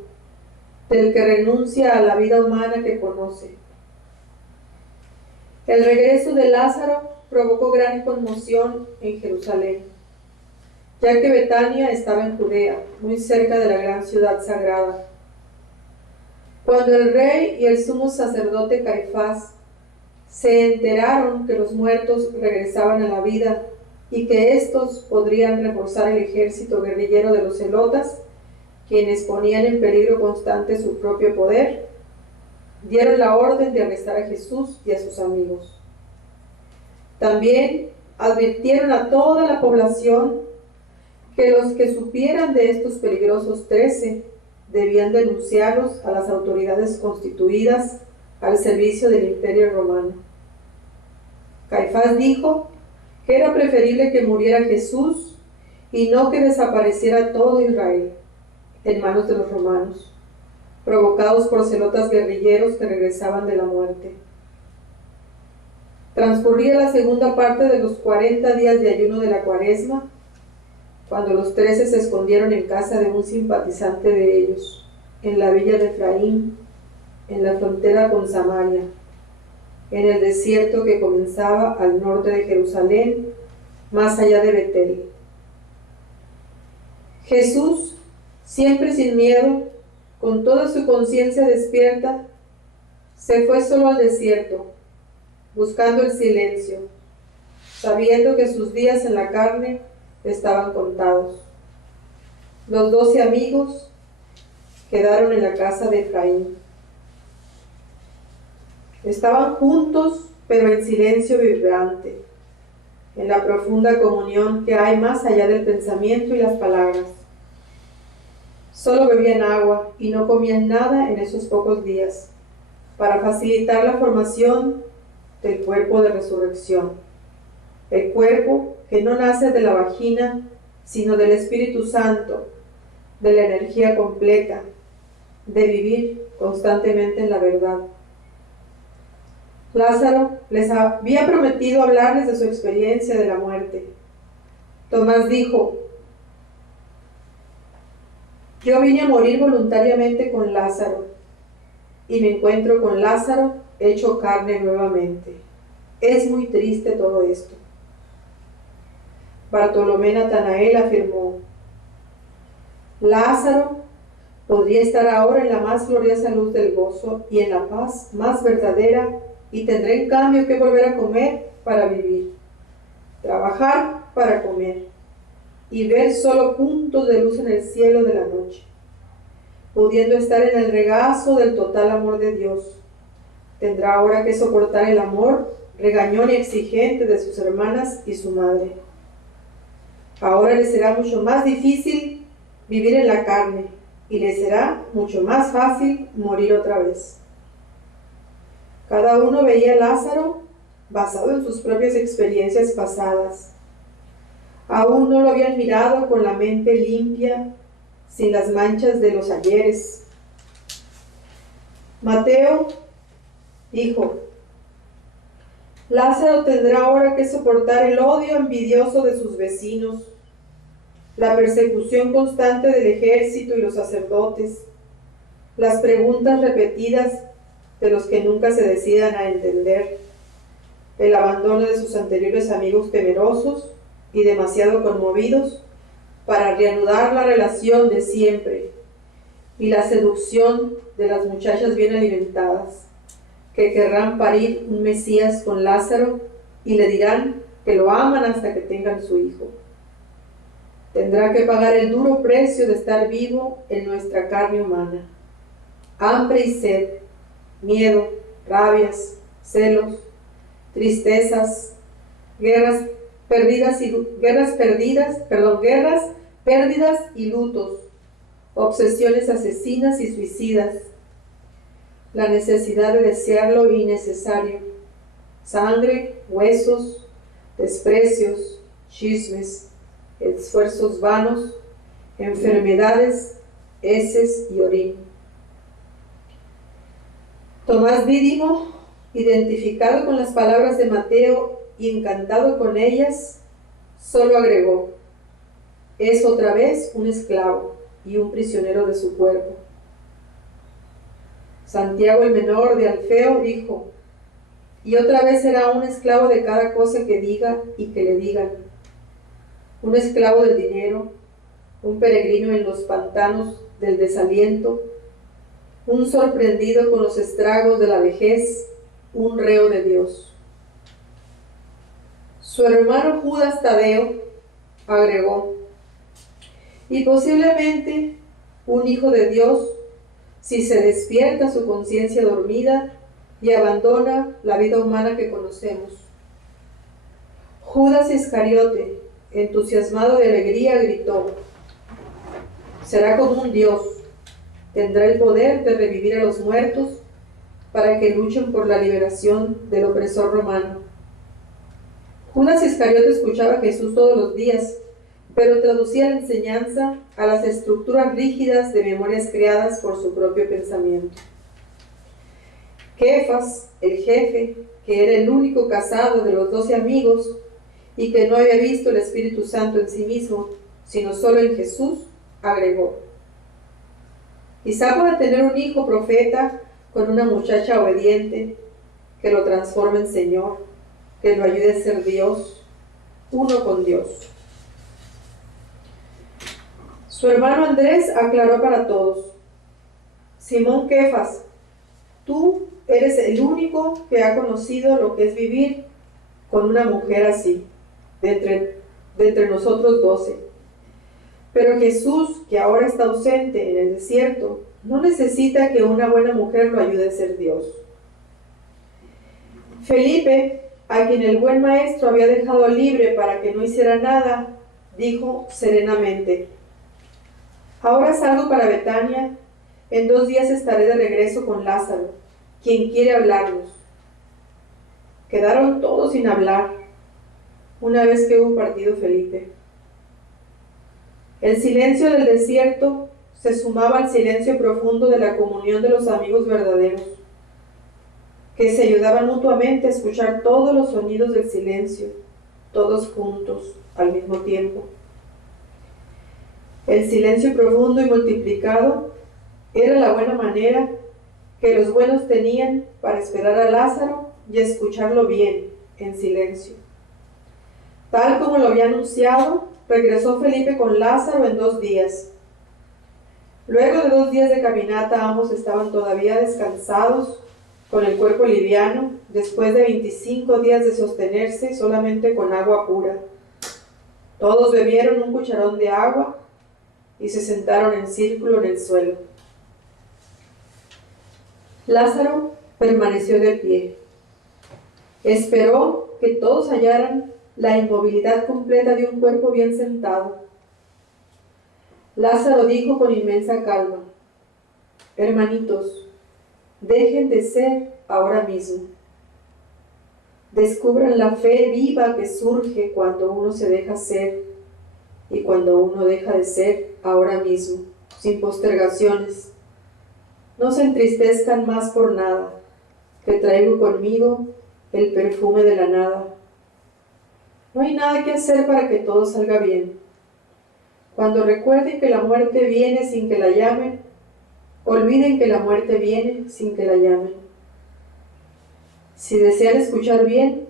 del que renuncia a la vida humana que conoce. El regreso de Lázaro provocó gran conmoción en Jerusalén, ya que Betania estaba en Judea, muy cerca de la gran ciudad sagrada. Cuando el rey y el sumo sacerdote Caifás se enteraron que los muertos regresaban a la vida y que éstos podrían reforzar el ejército guerrillero de los celotas, quienes ponían en peligro constante su propio poder, dieron la orden de arrestar a Jesús y a sus amigos. También advirtieron a toda la población que los que supieran de estos peligrosos 13 debían denunciarlos a las autoridades constituidas al servicio del Imperio Romano. Caifás dijo que era preferible que muriera Jesús y no que desapareciera todo Israel en manos de los romanos, provocados por celotas guerrilleros que regresaban de la muerte. Transcurría la segunda parte de los 40 días de ayuno de la Cuaresma, cuando los 13 se escondieron en casa de un simpatizante de ellos, en la villa de Efraín, en la frontera con Samaria, en el desierto que comenzaba al norte de Jerusalén, más allá de Betel. Jesús, siempre sin miedo, con toda su conciencia despierta, se fue solo al desierto, buscando el silencio, sabiendo que sus días en la carne estaban contados. Los 12 amigos quedaron en la casa de Efraín. Estaban juntos, pero en silencio vibrante, en la profunda comunión que hay más allá del pensamiento y las palabras. Solo bebían agua y no comían nada en esos pocos días, para facilitar la formación del cuerpo de resurrección. El cuerpo que no nace de la vagina, sino del Espíritu Santo, de la energía completa, de vivir constantemente en la verdad. Lázaro les había prometido hablarles de su experiencia de la muerte. Tomás dijo: yo vine a morir voluntariamente con Lázaro, y me encuentro con Lázaro hecho carne nuevamente. Es muy triste todo esto. Bartolomé Natanael afirmó: Lázaro podría estar ahora en la más gloriosa luz del gozo y en la paz más verdadera, y tendré en cambio que volver a comer para vivir, trabajar para comer, y ver solo puntos de luz en el cielo de la noche, pudiendo estar en el regazo del total amor de Dios. Tendrá ahora que soportar el amor regañón y exigente de sus hermanas y su madre. Ahora le será mucho más difícil vivir en la carne, y le será mucho más fácil morir otra vez. Cada uno veía a Lázaro basado en sus propias experiencias pasadas. Aún no lo habían mirado con la mente limpia, sin las manchas de los ayeres. Mateo dijo: Lázaro tendrá ahora que soportar el odio envidioso de sus vecinos, la persecución constante del ejército y los sacerdotes, las preguntas repetidas de los que nunca se decidan a entender, el abandono de sus anteriores amigos temerosos y demasiado conmovidos para reanudar la relación de siempre, y la seducción de las muchachas bien alimentadas, que querrán parir un Mesías con Lázaro y le dirán que lo aman hasta que tengan su hijo. Tendrá que pagar el duro precio de estar vivo en nuestra carne humana. Hambre y sed, miedo, rabias, celos, tristezas, guerras pérdidas y lutos, obsesiones asesinas y suicidas, la necesidad de desear lo innecesario, sangre, huesos, desprecios, chismes, esfuerzos vanos, enfermedades, heces y orín. Tomás Dídimo, identificado con las palabras de Mateo y encantado con ellas, solo agregó: es otra vez un esclavo y un prisionero de su cuerpo. Santiago el menor de Alfeo dijo: y otra vez será un esclavo de cada cosa que diga y que le digan, un esclavo del dinero, un peregrino en los pantanos del desaliento, un sorprendido con los estragos de la vejez, un reo de Dios. Su hermano Judas Tadeo agregó: y posiblemente un hijo de Dios, si se despierta su conciencia dormida y abandona la vida humana que conocemos. Judas Iscariote, entusiasmado de alegría, gritó: será como un Dios, tendrá el poder de revivir a los muertos para que luchen por la liberación del opresor romano. Judas Iscariote escuchaba a Jesús todos los días, pero traducía la enseñanza a las estructuras rígidas de memorias creadas por su propio pensamiento. Kefas, el jefe, que era el único casado de los 12 amigos y que no había visto el Espíritu Santo en sí mismo, sino solo en Jesús, agregó. Quizá pueda tener un hijo profeta con una muchacha obediente que lo transforme en Señor, que lo ayude a ser Dios, uno con Dios. Su hermano Andrés aclaró para todos: Simón Kefas, tú eres el único que ha conocido lo que es vivir con una mujer así, de entre nosotros 12. Pero Jesús, que ahora está ausente en el desierto, no necesita que una buena mujer lo ayude a ser Dios. Felipe, a quien el buen maestro había dejado libre para que no hiciera nada, dijo serenamente: ahora salgo para Betania, en 2 días estaré de regreso con Lázaro, quien quiere hablarnos. Quedaron todos sin hablar, una vez que hubo partido Felipe. El silencio del desierto se sumaba al silencio profundo de la comunión de los amigos verdaderos, que se ayudaban mutuamente a escuchar todos los sonidos del silencio, todos juntos, al mismo tiempo. El silencio profundo y multiplicado era la buena manera que los buenos tenían para esperar a Lázaro y escucharlo bien, en silencio. Tal como lo había anunciado, regresó Felipe con Lázaro en 2 días. Luego de 2 días de caminata, ambos estaban todavía descansados, con el cuerpo liviano, después de 25 días de sostenerse solamente con agua pura. Todos bebieron un cucharón de agua y se sentaron en círculo en el suelo. Lázaro permaneció de pie. Esperó que todos hallaran la inmovilidad completa de un cuerpo bien sentado. Lázaro dijo con inmensa calma: hermanitos, dejen de ser ahora mismo. Descubran la fe viva que surge cuando uno se deja ser y cuando uno deja de ser ahora mismo, sin postergaciones. No se entristezcan más por nada, que traigo conmigo el perfume de la nada. No hay nada que hacer para que todo salga bien. Cuando recuerden que la muerte viene sin que la llamen, olviden que la muerte viene sin que la llamen. Si desean escuchar bien,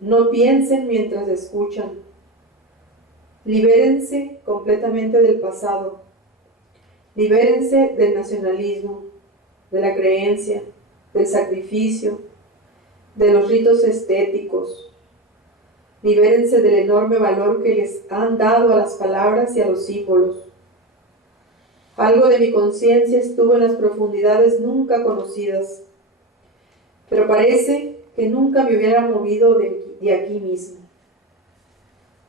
no piensen mientras escuchan. Libérense completamente del pasado. Libérense del nacionalismo, de la creencia, del sacrificio, de los ritos estéticos. Libérense del enorme valor que les han dado a las palabras y a los símbolos. Algo de mi conciencia estuvo en las profundidades nunca conocidas, pero parece que nunca me hubiera movido de aquí mismo.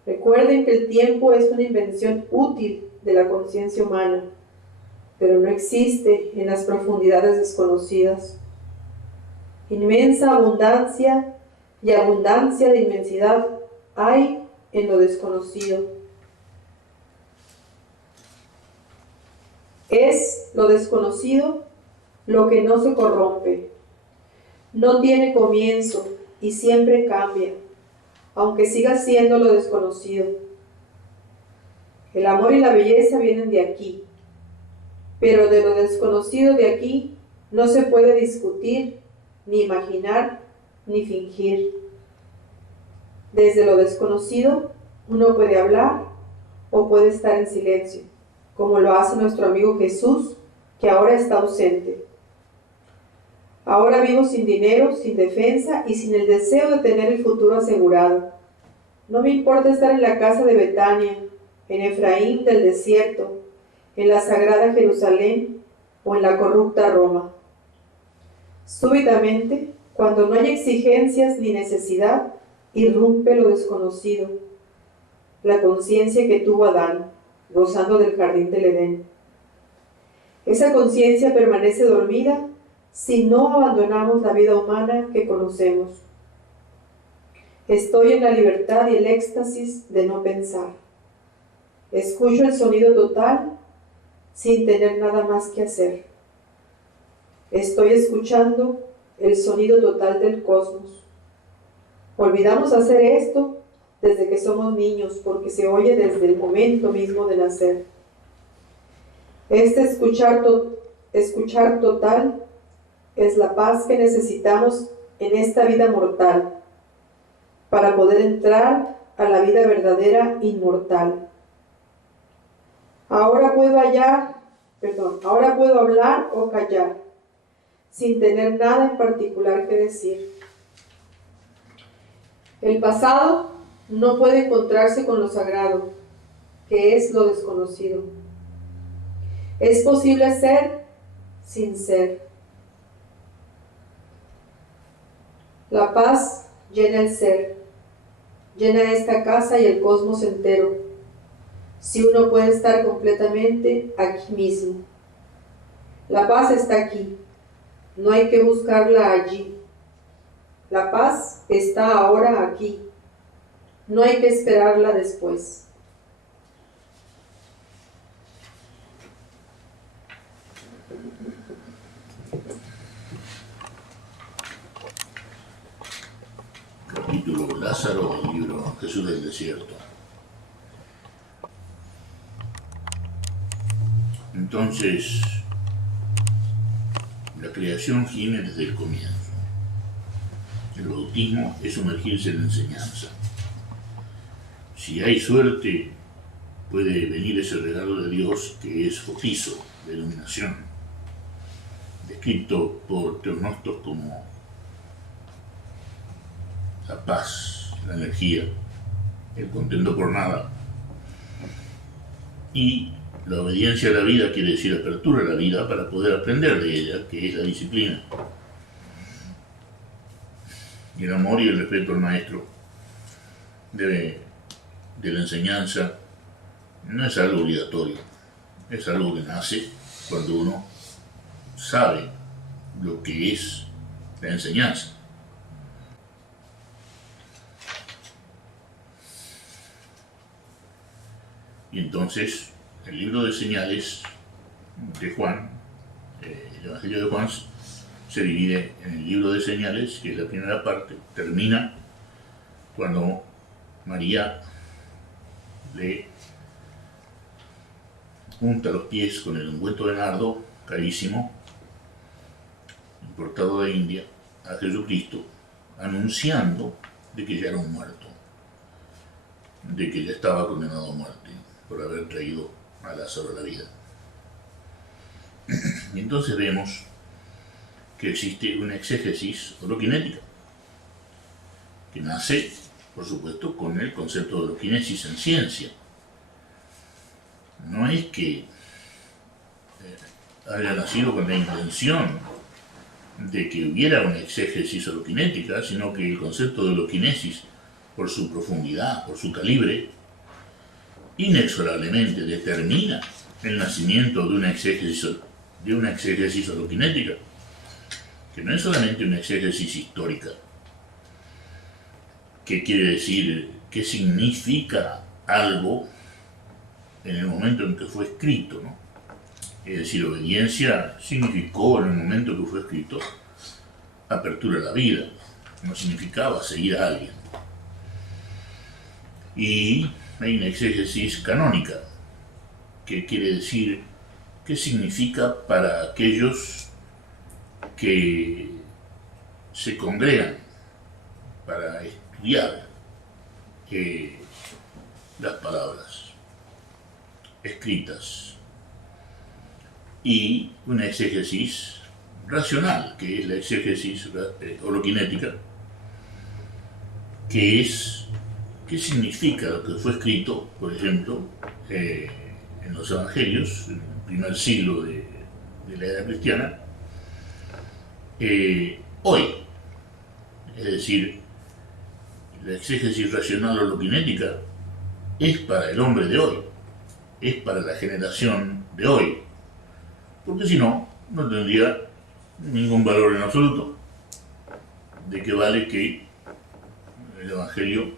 Recuerden que el tiempo es una invención útil de la conciencia humana, pero no existe en las profundidades desconocidas. Inmensa abundancia y abundancia de inmensidad hay en lo desconocido. Es lo desconocido lo que no se corrompe, no tiene comienzo y siempre cambia, aunque siga siendo lo desconocido. El amor y la belleza vienen de aquí, pero de lo desconocido de aquí no se puede discutir, ni imaginar, ni fingir. Desde lo desconocido uno puede hablar o puede estar en silencio, como lo hace nuestro amigo Jesús, que ahora está ausente. Ahora vivo sin dinero, sin defensa y sin el deseo de tener el futuro asegurado. No me importa estar en la casa de Betania, en Efraín del desierto, en la sagrada Jerusalén o en la corrupta Roma. Súbitamente, cuando no hay exigencias ni necesidad, irrumpe lo desconocido, la conciencia que tuvo Adán, gozando del jardín del Edén. Esa conciencia permanece dormida si no abandonamos la vida humana que conocemos. Estoy en la libertad y el éxtasis de no pensar. Escucho el sonido total sin tener nada más que hacer. Estoy escuchando el sonido total del cosmos. Olvidamos hacer esto desde que somos niños, porque se oye desde el momento mismo de nacer. Este escuchar total es la paz que necesitamos en esta vida mortal para poder entrar a la vida verdadera inmortal. Ahora puedo hablar o callar, sin tener nada en particular que decir. El pasado no puede encontrarse con lo sagrado, que es lo desconocido. Es posible ser sin ser. La paz llena el ser, llena esta casa y el cosmos entero, si uno puede estar completamente aquí mismo. La paz está aquí, no hay que buscarla allí. La paz está ahora aquí, no hay que esperarla después. Capítulo Lázaro del libro Jesús del Desierto. Entonces, la creación gime desde el comienzo. El bautismo es sumergirse en la enseñanza. Si hay suerte, puede venir ese regalo de Dios que es fotizo, de iluminación, descrito por teognostos como la paz, la energía, el contento por nada. Y la obediencia a la vida quiere decir apertura a la vida para poder aprender de ella, que es la disciplina. Y el amor y el respeto al maestro de la enseñanza no es algo obligatorio, es algo que nace cuando uno sabe lo que es la enseñanza. Y entonces el libro de señales de Juan, el Evangelio de Juan, se divide en el libro de señales, que es la primera parte, termina cuando María le unta los pies con el ungüento de nardo carísimo, importado de India, a Jesucristo, anunciando de que ya era un muerto, de que ya estaba condenado a muerte por haber traído a Lázaro a la vida. Y entonces vemos que existe una exégesis holoquinética, que nace, por supuesto, con el concepto de holoquinesis en ciencia. No es que haya nacido con la intención de que hubiera una exégesis holoquinética, sino que el concepto de holoquinesis, por su profundidad, por su calibre, inexorablemente determina el nacimiento de una exégesis holoquinética, que no es solamente una exégesis histórica, que quiere decir qué significa algo en el momento en que fue escrito, ¿no? Es decir, obediencia significó en el momento que fue escrito apertura a la vida, no significaba seguir a alguien. Y hay una exégesis canónica, que quiere decir qué significa para aquellos que se congregan para estudiar las palabras escritas, y una exégesis racional, que es la exégesis holoquinética, que es qué significa lo que fue escrito, por ejemplo, en los evangelios, en el primer siglo de la era cristiana, hoy. Es decir, la exégesis racional holoquinética es para el hombre de hoy, es para la generación de hoy, porque si no, no tendría ningún valor en absoluto. ¿De qué vale que el Evangelio,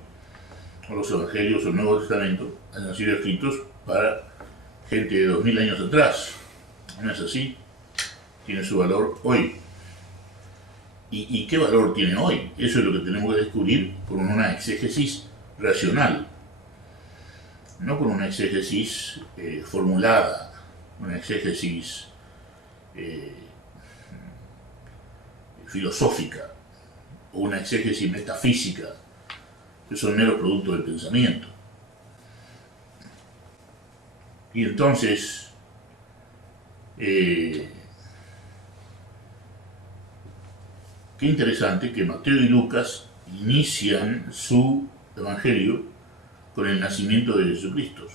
o los Evangelios o el Nuevo Testamento hayan sido escritos para gente de 2000 años atrás? No es así, tiene su valor hoy. ¿Y qué valor tiene hoy? Eso es lo que tenemos que descubrir con una exégesis racional, no con una exégesis formulada, una exégesis filosófica o una exégesis metafísica, que son meros productos del pensamiento. Y entonces, qué interesante que Mateo y Lucas inician su evangelio con el nacimiento de Jesucristo.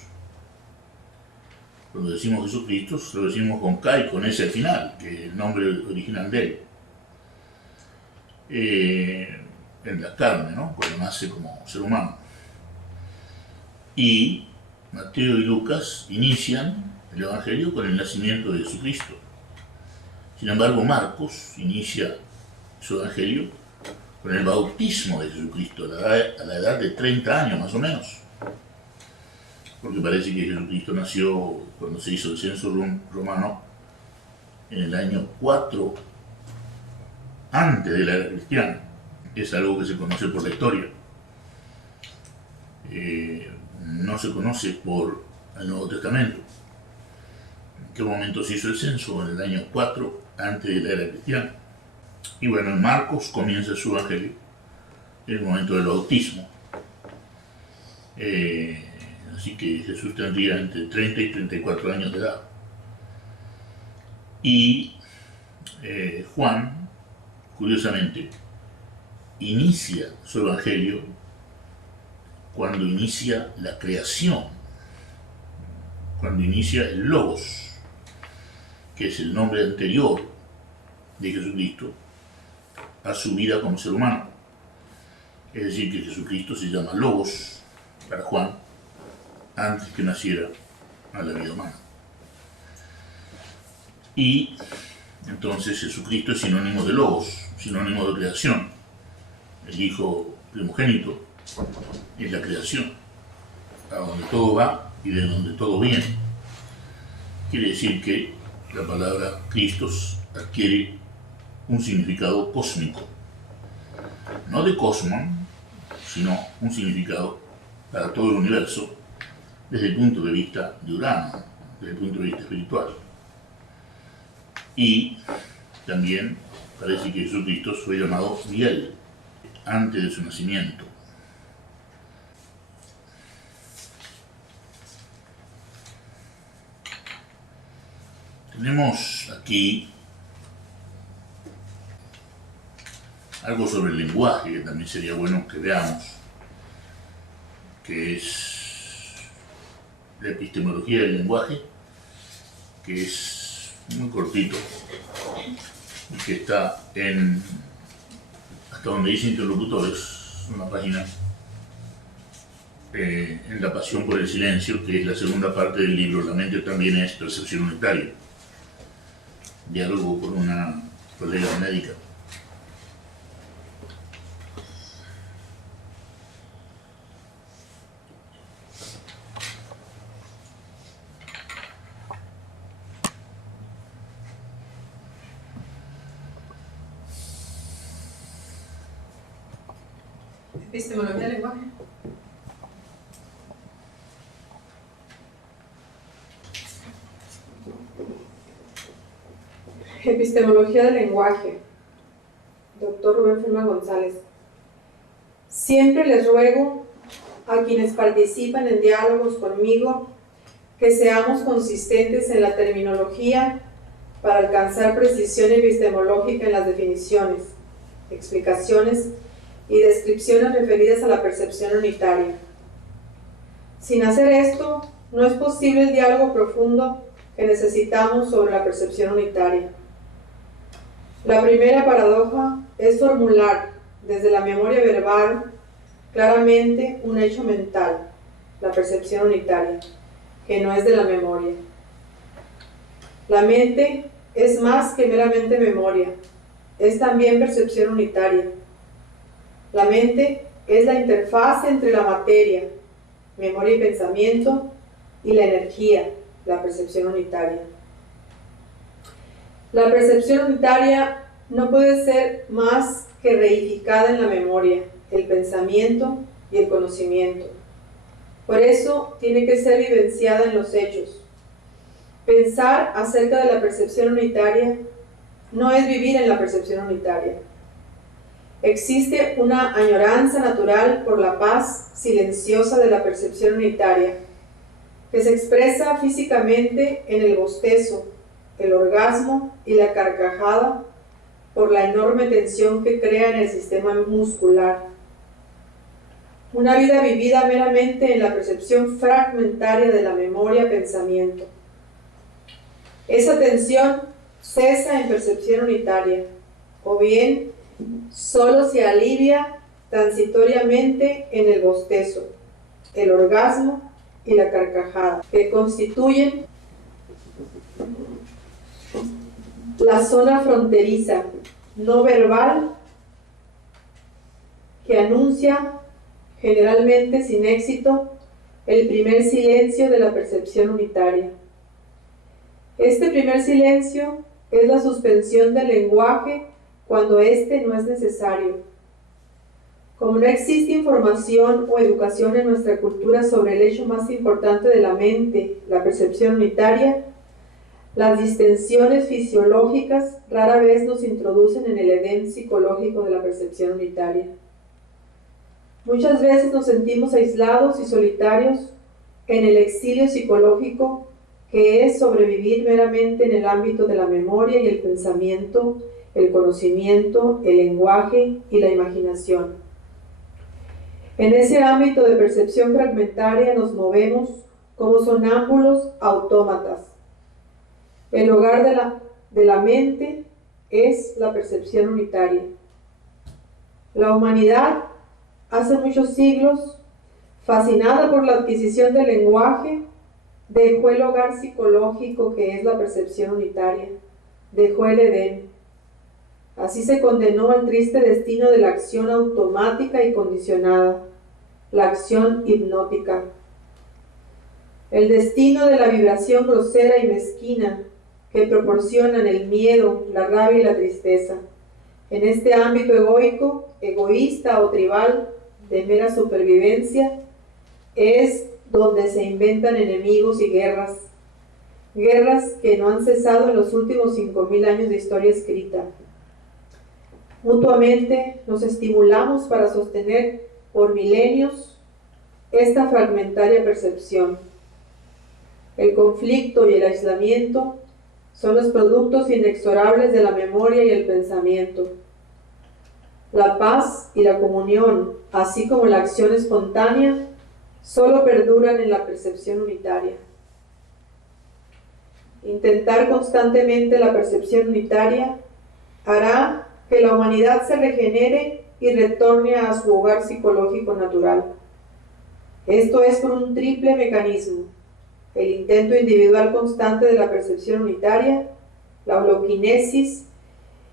Cuando decimos Jesucristo, lo decimos con K y con S al final, que es el nombre original de él. En la carne, ¿no? Cuando nace como ser humano. Y Mateo y Lucas inician el evangelio con el nacimiento de Jesucristo. Sin embargo, Marcos inicia su evangelio con el bautismo de Jesucristo a la edad de 30 años más o menos, porque parece que Jesucristo nació cuando se hizo el censo romano en el año 4 antes de la era cristiana. Es algo que se conoce por la historia, no se conoce por el Nuevo Testamento. ¿En qué momento se hizo el censo? En el año 4 antes de la era cristiana. Y bueno, en Marcos comienza su evangelio en el momento del bautismo. Así que Jesús tendría entre 30 y 34 años de edad. Y Juan, curiosamente, inicia su evangelio cuando inicia la creación, cuando inicia el Logos, que es el nombre anterior de Jesucristo a su vida como ser humano. Es decir, que Jesucristo se llama Logos para Juan antes que naciera a la vida humana. Y entonces Jesucristo es sinónimo de Logos, sinónimo de creación. El Hijo primogénito es la creación, a donde todo va y de donde todo viene. Quiere decir que la palabra Christos adquiere un significado cósmico, no de cosmon, sino un significado para todo el universo desde el punto de vista de Urano, desde el punto de vista espiritual. Y también parece que Jesucristo fue llamado Biel antes de su nacimiento. Tenemos aquí algo sobre el lenguaje que también sería bueno que veamos, que es la epistemología del lenguaje, que es muy cortito y que está en, hasta donde dice interlocutores, una página en La Pasión por el Silencio, que es la segunda parte del libro. La mente también es percepción unitaria, diálogo con una colega médica. Epistemología del lenguaje. Epistemología del lenguaje. Doctor Rubén Ferma González. Siempre les ruego a quienes participan en diálogos conmigo que seamos consistentes en la terminología para alcanzar precisión epistemológica en las definiciones, explicaciones y descripciones referidas a la percepción unitaria. Sin hacer esto, no es posible el diálogo profundo que necesitamos sobre la percepción unitaria. La primera paradoja es formular desde la memoria verbal claramente un hecho mental, la percepción unitaria, que no es de la memoria. La mente es más que meramente memoria, es también percepción unitaria. La mente es la interfaz entre la materia, memoria y pensamiento, y la energía, la percepción unitaria. La percepción unitaria no puede ser más que reificada en la memoria, el pensamiento y el conocimiento. Por eso tiene que ser vivenciada en los hechos. Pensar acerca de la percepción unitaria no es vivir en la percepción unitaria. Existe una añoranza natural por la paz silenciosa de la percepción unitaria, que se expresa físicamente en el bostezo, el orgasmo y la carcajada por la enorme tensión que crea en el sistema muscular. Una vida vivida meramente en la percepción fragmentaria de la memoria-pensamiento. Esa tensión cesa en percepción unitaria, o bien solo se alivia transitoriamente en el bostezo, el orgasmo y la carcajada, que constituyen la zona fronteriza, no verbal, que anuncia, generalmente sin éxito, el primer silencio de la percepción unitaria. Este primer silencio es la suspensión del lenguaje cuando éste no es necesario. Como no existe información o educación en nuestra cultura sobre el hecho más importante de la mente, la percepción unitaria, las distensiones fisiológicas rara vez nos introducen en el edén psicológico de la percepción unitaria. Muchas veces nos sentimos aislados y solitarios en el exilio psicológico que es sobrevivir meramente en el ámbito de la memoria y el pensamiento, el conocimiento, el lenguaje y la imaginación. En ese ámbito de percepción fragmentaria nos movemos como sonámbulos autómatas. El hogar de la mente es la percepción unitaria. La humanidad, hace muchos siglos, fascinada por la adquisición del lenguaje, dejó el hogar psicológico que es la percepción unitaria, dejó el Edén. Así se condenó al triste destino de la acción automática y condicionada, la acción hipnótica. El destino de la vibración grosera y mezquina que proporcionan el miedo, la rabia y la tristeza. En este ámbito egoico, egoísta o tribal, de mera supervivencia, es donde se inventan enemigos y guerras que no han cesado en los últimos 5000 años de historia escrita. Mutuamente nos estimulamos para sostener por milenios esta fragmentaria percepción. El conflicto y el aislamiento son los productos inexorables de la memoria y el pensamiento. La paz y la comunión, así como la acción espontánea, solo perduran en la percepción unitaria. Intentar constantemente la percepción unitaria hará que la humanidad se regenere y retorne a su hogar psicológico natural. Esto es por un triple mecanismo: el intento individual constante de la percepción unitaria, la holoquinesis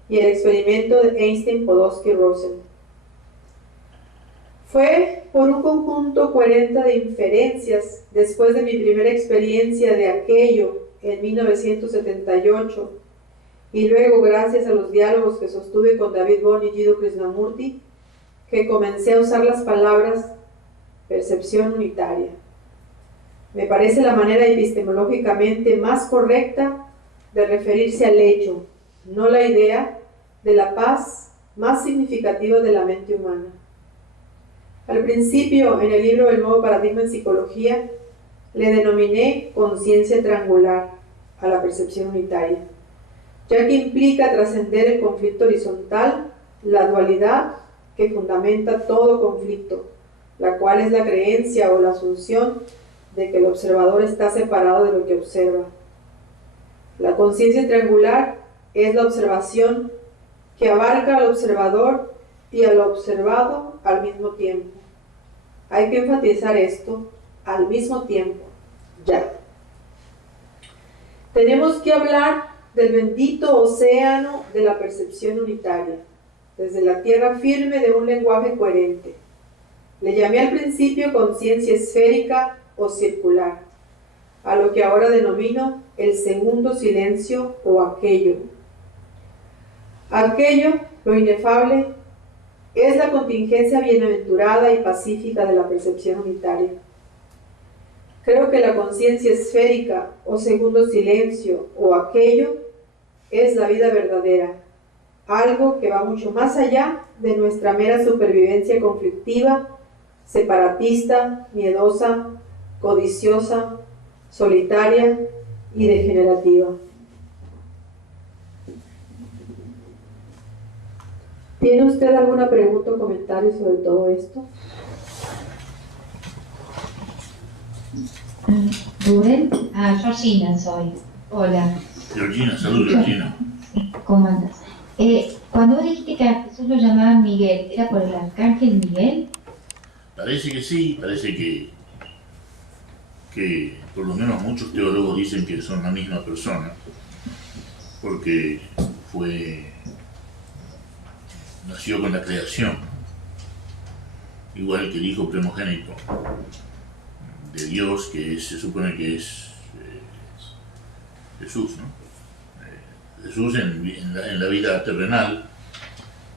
y el experimento de Einstein, Podolsky y Rosen. Fue por un conjunto coherente de inferencias, después de mi primera experiencia de aquello en 1978, y luego gracias a los diálogos que sostuve con David Bohm y Jiddu Krishnamurti, que comencé a usar las palabras percepción unitaria. Me parece la manera epistemológicamente más correcta de referirse al hecho, no la idea, de la paz más significativa de la mente humana. Al principio, en el libro El nuevo paradigma en psicología, le denominé conciencia triangular a la percepción unitaria, ya que implica trascender el conflicto horizontal, la dualidad que fundamenta todo conflicto, la cual es la creencia o la asunción de que el observador está separado de lo que observa. La conciencia triangular es la observación que abarca al observador y al observado al mismo tiempo. Hay que enfatizar esto: al mismo tiempo, ya. Tenemos que hablar del bendito océano de la percepción unitaria, desde la tierra firme de un lenguaje coherente. Le llamé al principio conciencia esférica o circular, a lo que ahora denomino el segundo silencio o aquello. Aquello, lo inefable, es la contingencia bienaventurada y pacífica de la percepción unitaria. Creo que la conciencia esférica o segundo silencio o aquello es la vida verdadera, algo que va mucho más allá de nuestra mera supervivencia conflictiva, separatista, miedosa, codiciosa, solitaria y degenerativa. ¿Tiene usted alguna pregunta o comentario sobre todo esto? Rubén, Georgina soy. Hola. Georgina, salud Georgina. ¿Cómo andas? Cuando vos dijiste que a Jesús lo llamaban Miguel, ¿era por el arcángel Miguel? Parece que sí, parece que por lo menos muchos teólogos dicen que son la misma persona, porque nació con la creación, igual que el hijo primogénito de Dios, que se supone que es Jesús, ¿no? Jesús en la vida terrenal,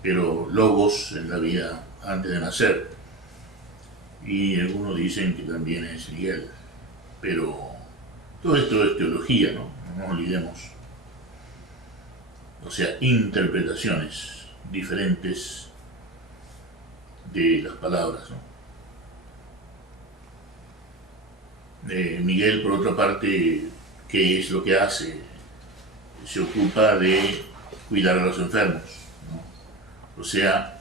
pero Logos en la vida antes de nacer. Y algunos dicen que también es Miguel, pero todo esto es teología, ¿no? No nos olvidemos. O sea, interpretaciones diferentes de las palabras, ¿no? Miguel, por otra parte, ¿qué es lo que hace? Se ocupa de cuidar a los enfermos, ¿no? O sea,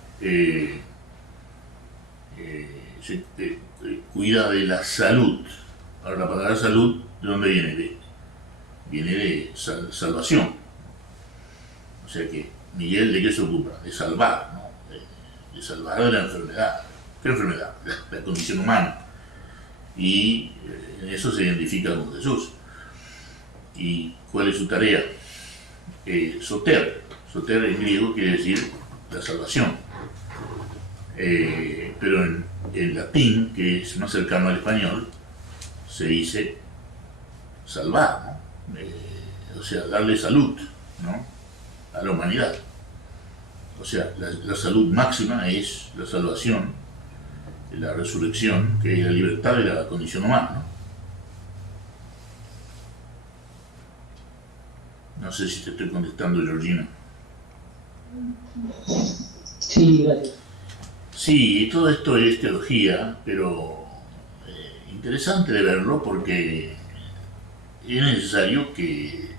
cuida de la salud. Ahora, la palabra salud, ¿de dónde viene? Viene de salvación. O sea que Miguel, ¿de qué se ocupa? De salvar, ¿no? De salvar de la enfermedad. ¿Qué enfermedad? La condición humana. Y en eso se identifica con Jesús. ¿Y cuál es su tarea? Soter. Soter en griego quiere decir la salvación. Pero en latín, que es más cercano al español, se dice salvar, ¿no? O sea, darle salud, ¿no? A la humanidad. O sea, la salud máxima es la salvación, la resurrección, que es la libertad de la condición humana, ¿no? No sé si te estoy contestando, Georgina. Sí, gracias. Sí, todo esto es teología, pero interesante de verlo porque es necesario que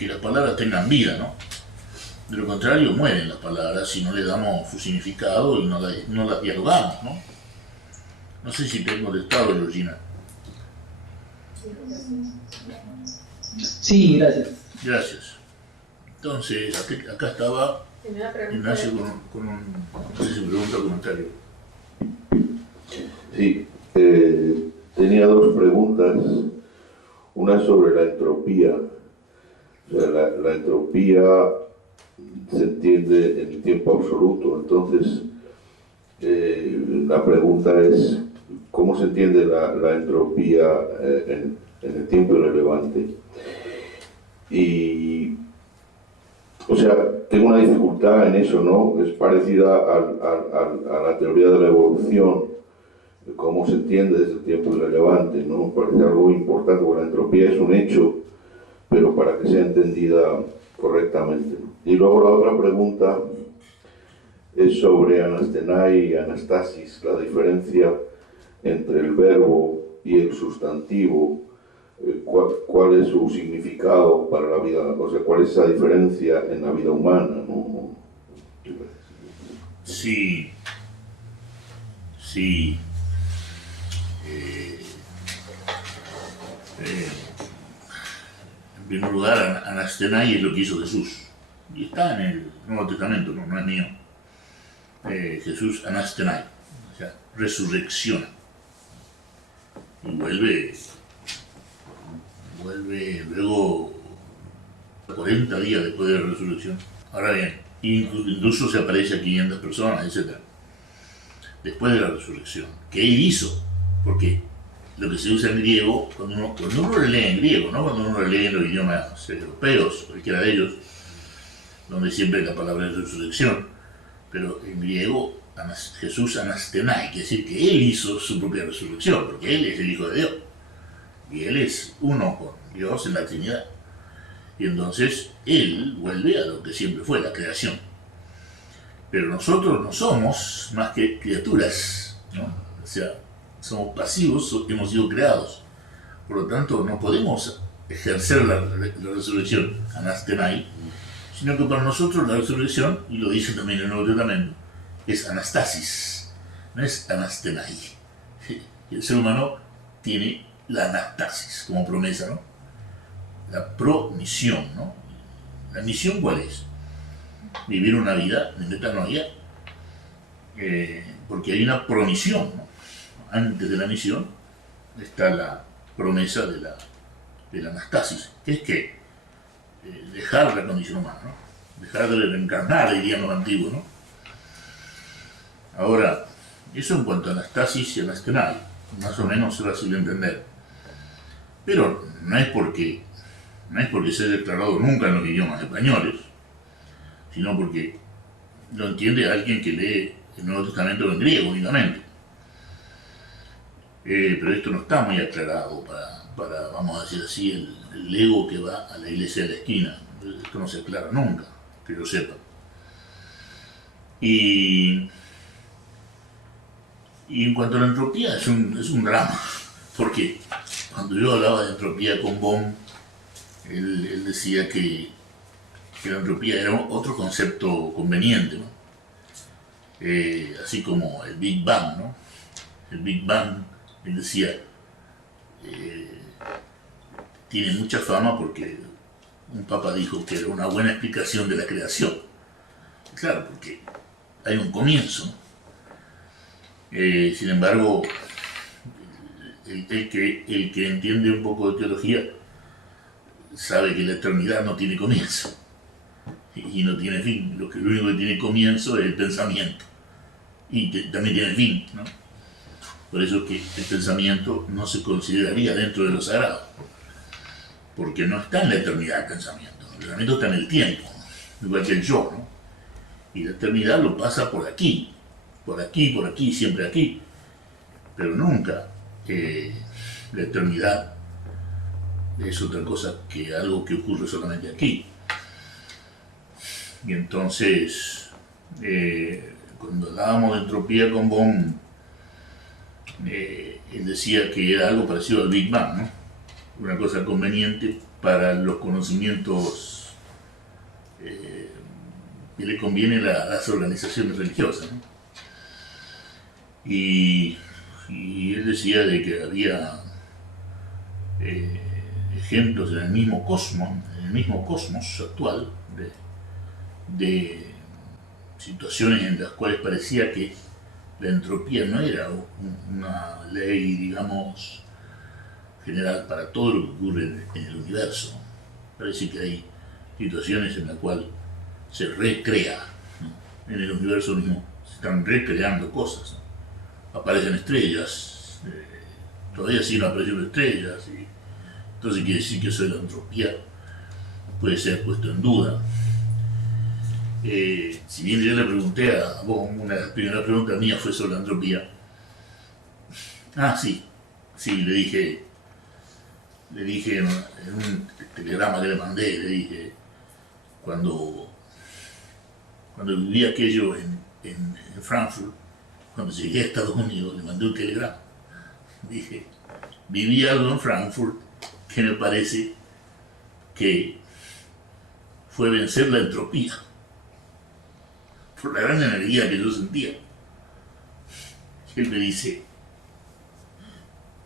las palabras tengan vida, ¿no? De lo contrario, mueren las palabras si no le damos su significado y no las dialogamos, ¿no? No sé si te he contestado, Georgina. Sí, gracias. Gracias. Entonces, acá estaba Ignacio con un no sé si pregunta o comentario. Sí, tenía dos preguntas. Una sobre la entropía. O sea, la entropía se entiende en el tiempo absoluto. Entonces, la pregunta es, ¿cómo se entiende la entropía en el tiempo irrelevante? Y, o sea, tengo una dificultad en eso, ¿no? Es parecida a la teoría de la evolución, de cómo se entiende desde el tiempo irrelevante, ¿no? Me parece algo importante, porque la entropía es un hecho, pero para que sea entendida correctamente, ¿no? Y luego la otra pregunta es sobre anastenai y anastasis, la diferencia entre el verbo y el sustantivo. ¿Cuál es su significado para la vida? O sea, ¿cuál es esa diferencia en la vida humana, ¿no? Sí. En primer lugar, anastenai es lo que hizo Jesús. Y está en el Nuevo Testamento, no es mío. Jesús anastenai, o sea, resurrecciona. Y vuelve luego 40 días después de la resurrección. Ahora bien, incluso se aparece a 500 personas, etc. Después de la resurrección. ¿Qué él hizo? Porque lo que se usa en griego, cuando uno lo lee en griego, no cuando uno lo lee en los idiomas europeos, cualquiera de ellos, donde siempre la palabra es resurrección, pero en griego Jesús anastenai, quiere decir que él hizo su propia resurrección, porque él es el Hijo de Dios. Y él es uno con Dios en la Trinidad. Y entonces él vuelve a lo que siempre fue, la creación. Pero nosotros no somos más que criaturas, ¿no? O sea, somos pasivos, hemos sido creados. Por lo tanto, no podemos ejercer la resurrección, anastenai, sino que para nosotros la resurrección, y lo dice también el Nuevo Testamento, es anastasis, no es anastenai. El ser humano tiene la anastasis como promesa, ¿no? La promisión, ¿no? ¿La misión cuál es? Vivir una vida de metanoia, porque hay una promisión, ¿no? Antes de la misión está la promesa de la anastasis, que es que dejar la condición humana, ¿no? Dejar de reencarnar, dirían los antiguos, ¿no? Ahora, eso en cuanto a anastasis y anastenai, más o menos es fácil de entender. Pero no es porque se haya declarado nunca en los idiomas españoles, sino porque lo entiende alguien que lee el Nuevo Testamento en griego únicamente. Pero esto no está muy aclarado para vamos a decir así, el ego que va a la iglesia de la esquina. Esto no se aclara nunca, que yo sepa. Y en cuanto a la entropía, es un drama, porque cuando yo hablaba de entropía con Bohm, él decía que la entropía era otro concepto conveniente, ¿no? Así como el Big Bang, ¿no? El Big Bang, él decía, tiene mucha fama porque un papa dijo que era una buena explicación de la creación. Claro, porque hay un comienzo, ¿no? Sin embargo, el que entiende un poco de teología sabe que la eternidad no tiene comienzo y no tiene fin. Lo único que tiene comienzo es el pensamiento y también tiene fin, ¿no? Por eso es que el pensamiento no se consideraría dentro de lo sagrado, porque no está en la eternidad el pensamiento. El pensamiento está en el tiempo, ¿no? Igual que el yo, ¿no? Y la eternidad lo pasa por aquí, siempre aquí, pero nunca la eternidad es otra cosa que algo que ocurre solamente aquí. Y entonces, cuando hablábamos de entropía con Bohm, él decía que era algo parecido al Big Bang, ¿no? Una cosa conveniente para los conocimientos que le convienen a las organizaciones religiosas, ¿no? Y él decía de que había ejemplos en el mismo cosmos actual de situaciones en las cuales parecía que la entropía no era una ley, digamos, general para todo lo que ocurre en el universo. Parece que hay situaciones en las cuales se recrea, ¿no? En el universo mismo se están recreando cosas, ¿no? Aparecen estrellas, todavía siguen apareciendo estrellas, y entonces quiere decir que eso de la entropía puede ser puesto en duda. Si bien yo le pregunté a vos, una de las primeras preguntas mías fue sobre la entropía. Sí, le dije en un telegrama que le mandé, le dije, cuando viví aquello en Frankfurt, cuando llegué a Estados Unidos, le mandé un telegrama. Dije, viví algo en Frankfurt que me parece que fue vencer la entropía, por la gran energía que yo sentía. Y él me dice,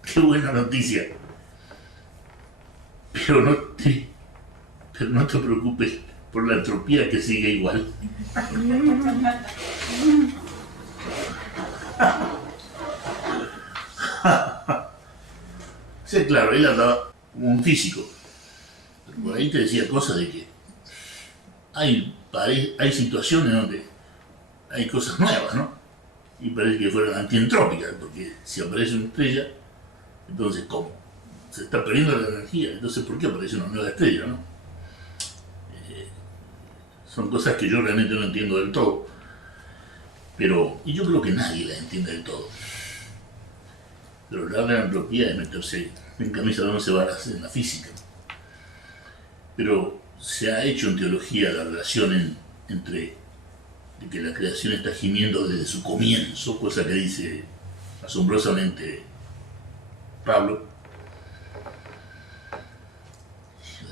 qué buena noticia, pero no te preocupes por la entropía, que sigue igual. Sí, claro, él andaba como un físico. Por ahí te decía cosas de que hay situaciones donde hay cosas nuevas, ¿no? Y parece que fueran antientrópicas, porque si aparece una estrella, entonces ¿cómo? Se está perdiendo la energía, entonces ¿por qué aparece una nueva estrella, no? Son cosas que yo realmente no entiendo del todo. y yo creo que nadie la entiende del todo. Pero hablar de la entropía es meterse en camisa de 11 varas en la física. Pero se ha hecho en teología la relación entre de que la creación está gimiendo desde su comienzo, cosa que dice asombrosamente Pablo.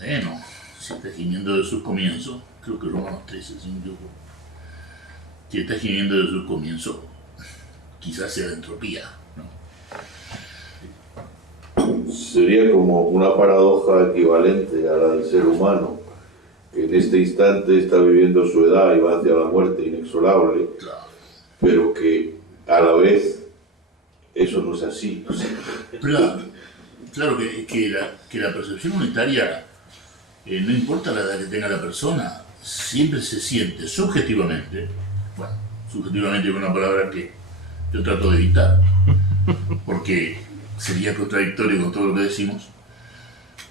Bueno, si está gimiendo desde su comienzo, creo que Romanos 13, si no me equivoco, si está gimiendo desde su comienzo, quizás sea la entropía, ¿no? Sería como una paradoja equivalente a la del ser humano, que en este instante está viviendo su edad y va hacia la muerte inexorable, Claro. pero que a la vez eso no es así. O sea, Claro que la percepción unitaria, no importa la edad que tenga la persona, siempre se siente subjetivamente, bueno, subjetivamente es una palabra que yo trato de evitar, porque sería contradictorio con todo lo que decimos.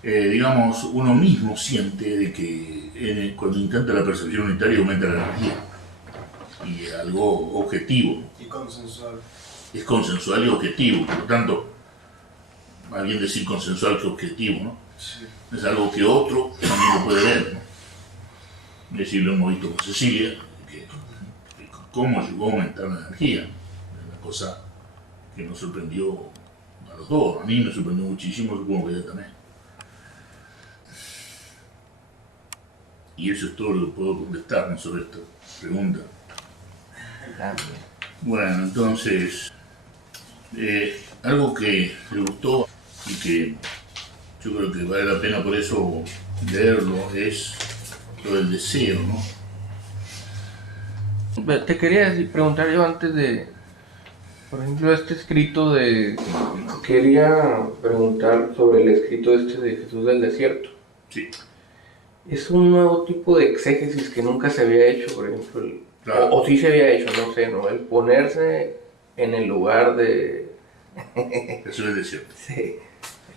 Digamos, uno mismo siente de que cuando intenta la percepción unitaria aumenta la energía, y es algo objetivo. Y consensual. Es consensual y objetivo, por lo tanto, más bien decir consensual que objetivo, ¿no? Sí. Es algo que otro también lo puede ver, ¿no? Es decir, lo hemos visto con Cecilia, que cómo llegó a aumentar la energía, es una cosa que nos sorprendió a los dos, a mí me sorprendió muchísimo, supongo que a ella también. Y eso es todo lo que puedo contestarnos sobre esta pregunta. Bueno, entonces, algo que me gustó y que yo creo que vale la pena por eso leerlo es lo del deseo, ¿no? Te quería preguntar yo antes de, por ejemplo, este escrito de... Quería preguntar sobre el escrito este de Jesús del Desierto. Sí. Es un nuevo tipo de exégesis que nunca se había hecho, por ejemplo, Claro. o sí se había hecho, no sé, ¿no? El ponerse en el lugar de... Eso es desierto. Sí,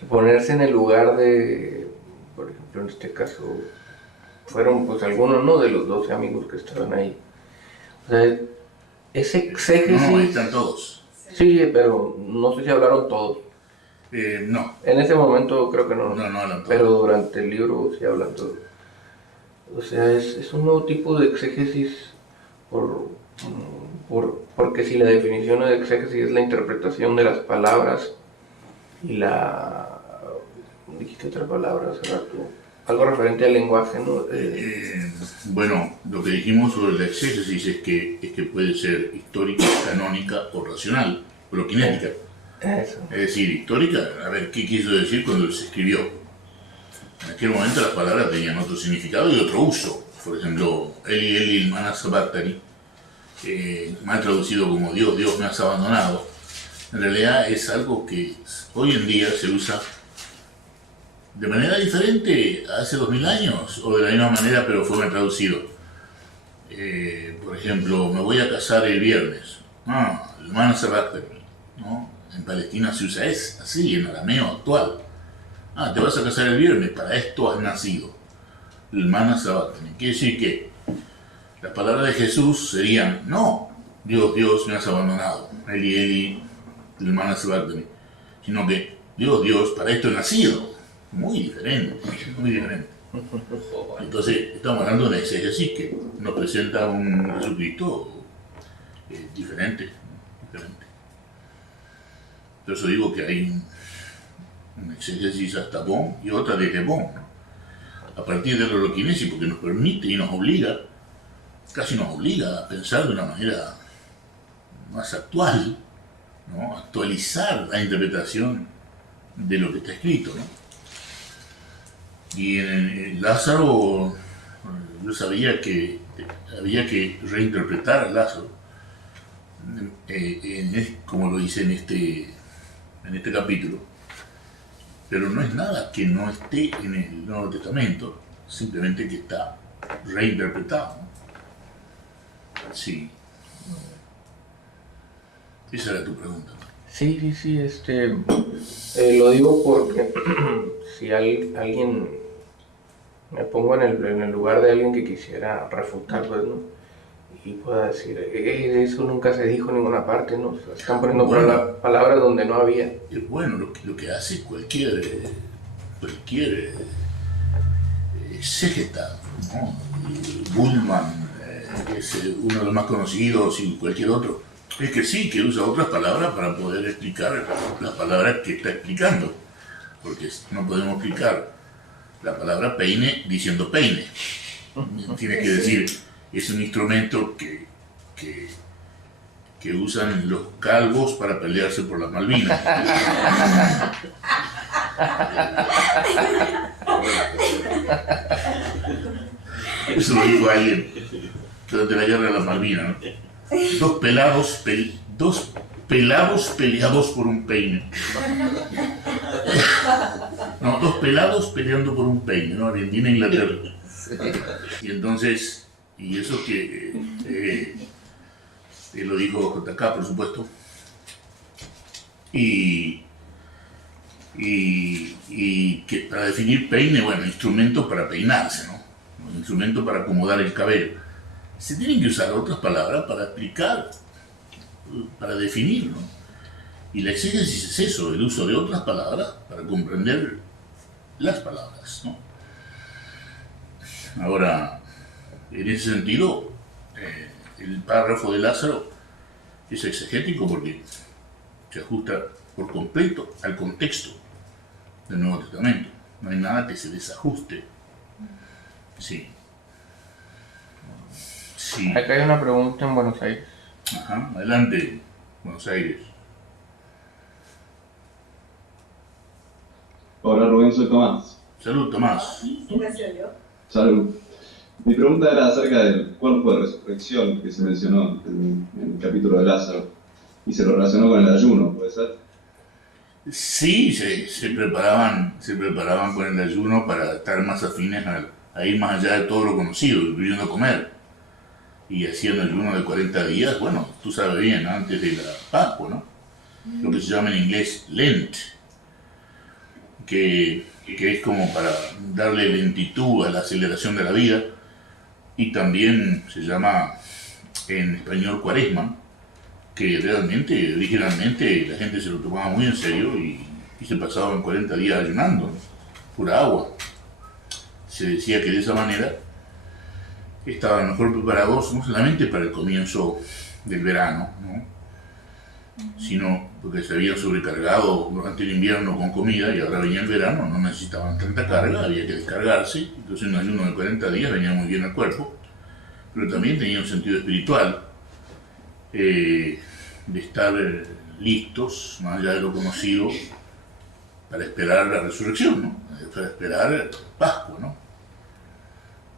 el ponerse en el lugar de, por ejemplo, en este caso, fueron pues algunos, ¿no? De los 12 amigos que estaban ahí. O sea, ese exégesis... No, están todos. Sí, pero no sé si hablaron todos. No, En ese momento creo que no, no hablan todos. pero durante el libro sí hablan todos. O sea, es un nuevo tipo de exégesis porque si la definición de exégesis es la interpretación de las palabras y la... dijiste otra palabra hace rato, algo referente al lenguaje, ¿no? Bueno, lo que dijimos sobre la exégesis es que puede ser histórica, canónica o racional, pero cinética. Eso. Es decir, histórica, a ver, ¿qué quiso decir cuando se escribió? En aquel momento las palabras tenían otro significado y otro uso. Por ejemplo, Eli Eli Mana Sabachthani, mal traducido como Dios, Dios me has abandonado, en realidad es algo que hoy en día se usa de manera diferente hace 2000 años, o de la misma manera, pero fue mal traducido. Por ejemplo, me voy a casar el viernes. El Mana Sabachthani, ¿no? En Palestina se usa así, en arameo actual. Te vas a casar el viernes, para esto has nacido. El Mana Sabachthani. Quiere decir que las palabras de Jesús serían, no, Dios, Dios, me has abandonado. Eli, Eli, el Mana Sabachthani. Sino que, Dios, Dios, para esto he nacido. Muy diferente, muy diferente. Entonces, estamos hablando de una exégesis que nos presenta un Jesucristo diferente. Por eso digo que hay una exégesis hasta Bonn y otra desde Bonn, ¿no? A partir de la holoquinesis, porque nos permite y nos obliga, casi nos obliga a pensar de una manera más actual, ¿no? Actualizar la interpretación de lo que está escrito, ¿no? Y en Lázaro, yo sabía que había que reinterpretar a Lázaro, como lo dice en este capítulo, pero no es nada que no esté en el Nuevo Testamento, simplemente que está reinterpretado, ¿no? Sí. Esa era tu pregunta. Sí, lo digo porque si alguien, me pongo en el lugar de alguien que quisiera refutar, pues, ¿no? y pueda decir, eso nunca se dijo en ninguna parte, ¿no? O sea, están poniendo Bueno. palabras donde no había. Bueno, lo que hace cualquier exégeta, ¿no? Bullman es uno de los más conocidos y cualquier otro, es que sí, que usa otras palabras para poder explicar las palabras que está explicando, porque no podemos explicar la palabra peine diciendo peine. Tiene que decir, es un instrumento que usan los calvos para pelearse por las Malvinas. Eso lo dijo alguien durante la guerra de las Malvinas, ¿no? Dos pelados peleados por un peine. No, dos pelados peleando por un peine, ¿no? Argentina e Inglaterra. Y entonces, y eso que lo dijo JK, por supuesto. Y que para definir peine, bueno, instrumento para peinarse, ¿no? Un instrumento para acomodar el cabello. Se tienen que usar otras palabras para explicar, para definir, ¿no? Y la exégesis es eso, el uso de otras palabras para comprender las palabras, ¿no? Ahora, en ese sentido, el párrafo de Lázaro es exegético porque se ajusta por completo al contexto del Nuevo Testamento. No hay nada que se desajuste. Sí. Sí. Acá hay una pregunta en Buenos Aires. Ajá, adelante, Buenos Aires. Hola Rubén, soy Tomás. Salud, Tomás. Gracias a Dios. Salud. Mi pregunta era acerca del cuerpo de resurrección que se mencionó en el capítulo de Lázaro y se lo relacionó con el ayuno, ¿puede ser? Sí, se preparaban con el ayuno para estar más afines a ir más allá de todo lo conocido, incluyendo comer. Y hacían ayuno de 40 días, bueno, tú sabes bien, ¿no? Antes de la Pascua, ¿no? Lo que se llama en inglés Lent, que es como para darle lentitud a la aceleración de la vida, y también se llama en español Cuaresma, que realmente, originalmente, la gente se lo tomaba muy en serio y se pasaban 40 días ayunando, ¿no? Pura agua. Se decía que de esa manera estaban mejor preparados no solamente para el comienzo del verano, ¿no? Sino porque se habían sobrecargado durante el invierno con comida y ahora venía el verano, no necesitaban tanta carga, había que descargarse, entonces un ayuno de 40 días venía muy bien al cuerpo, pero también tenía un sentido espiritual, de estar listos, más allá de lo conocido, para esperar la resurrección, ¿no? Para esperar Pascua, ¿no?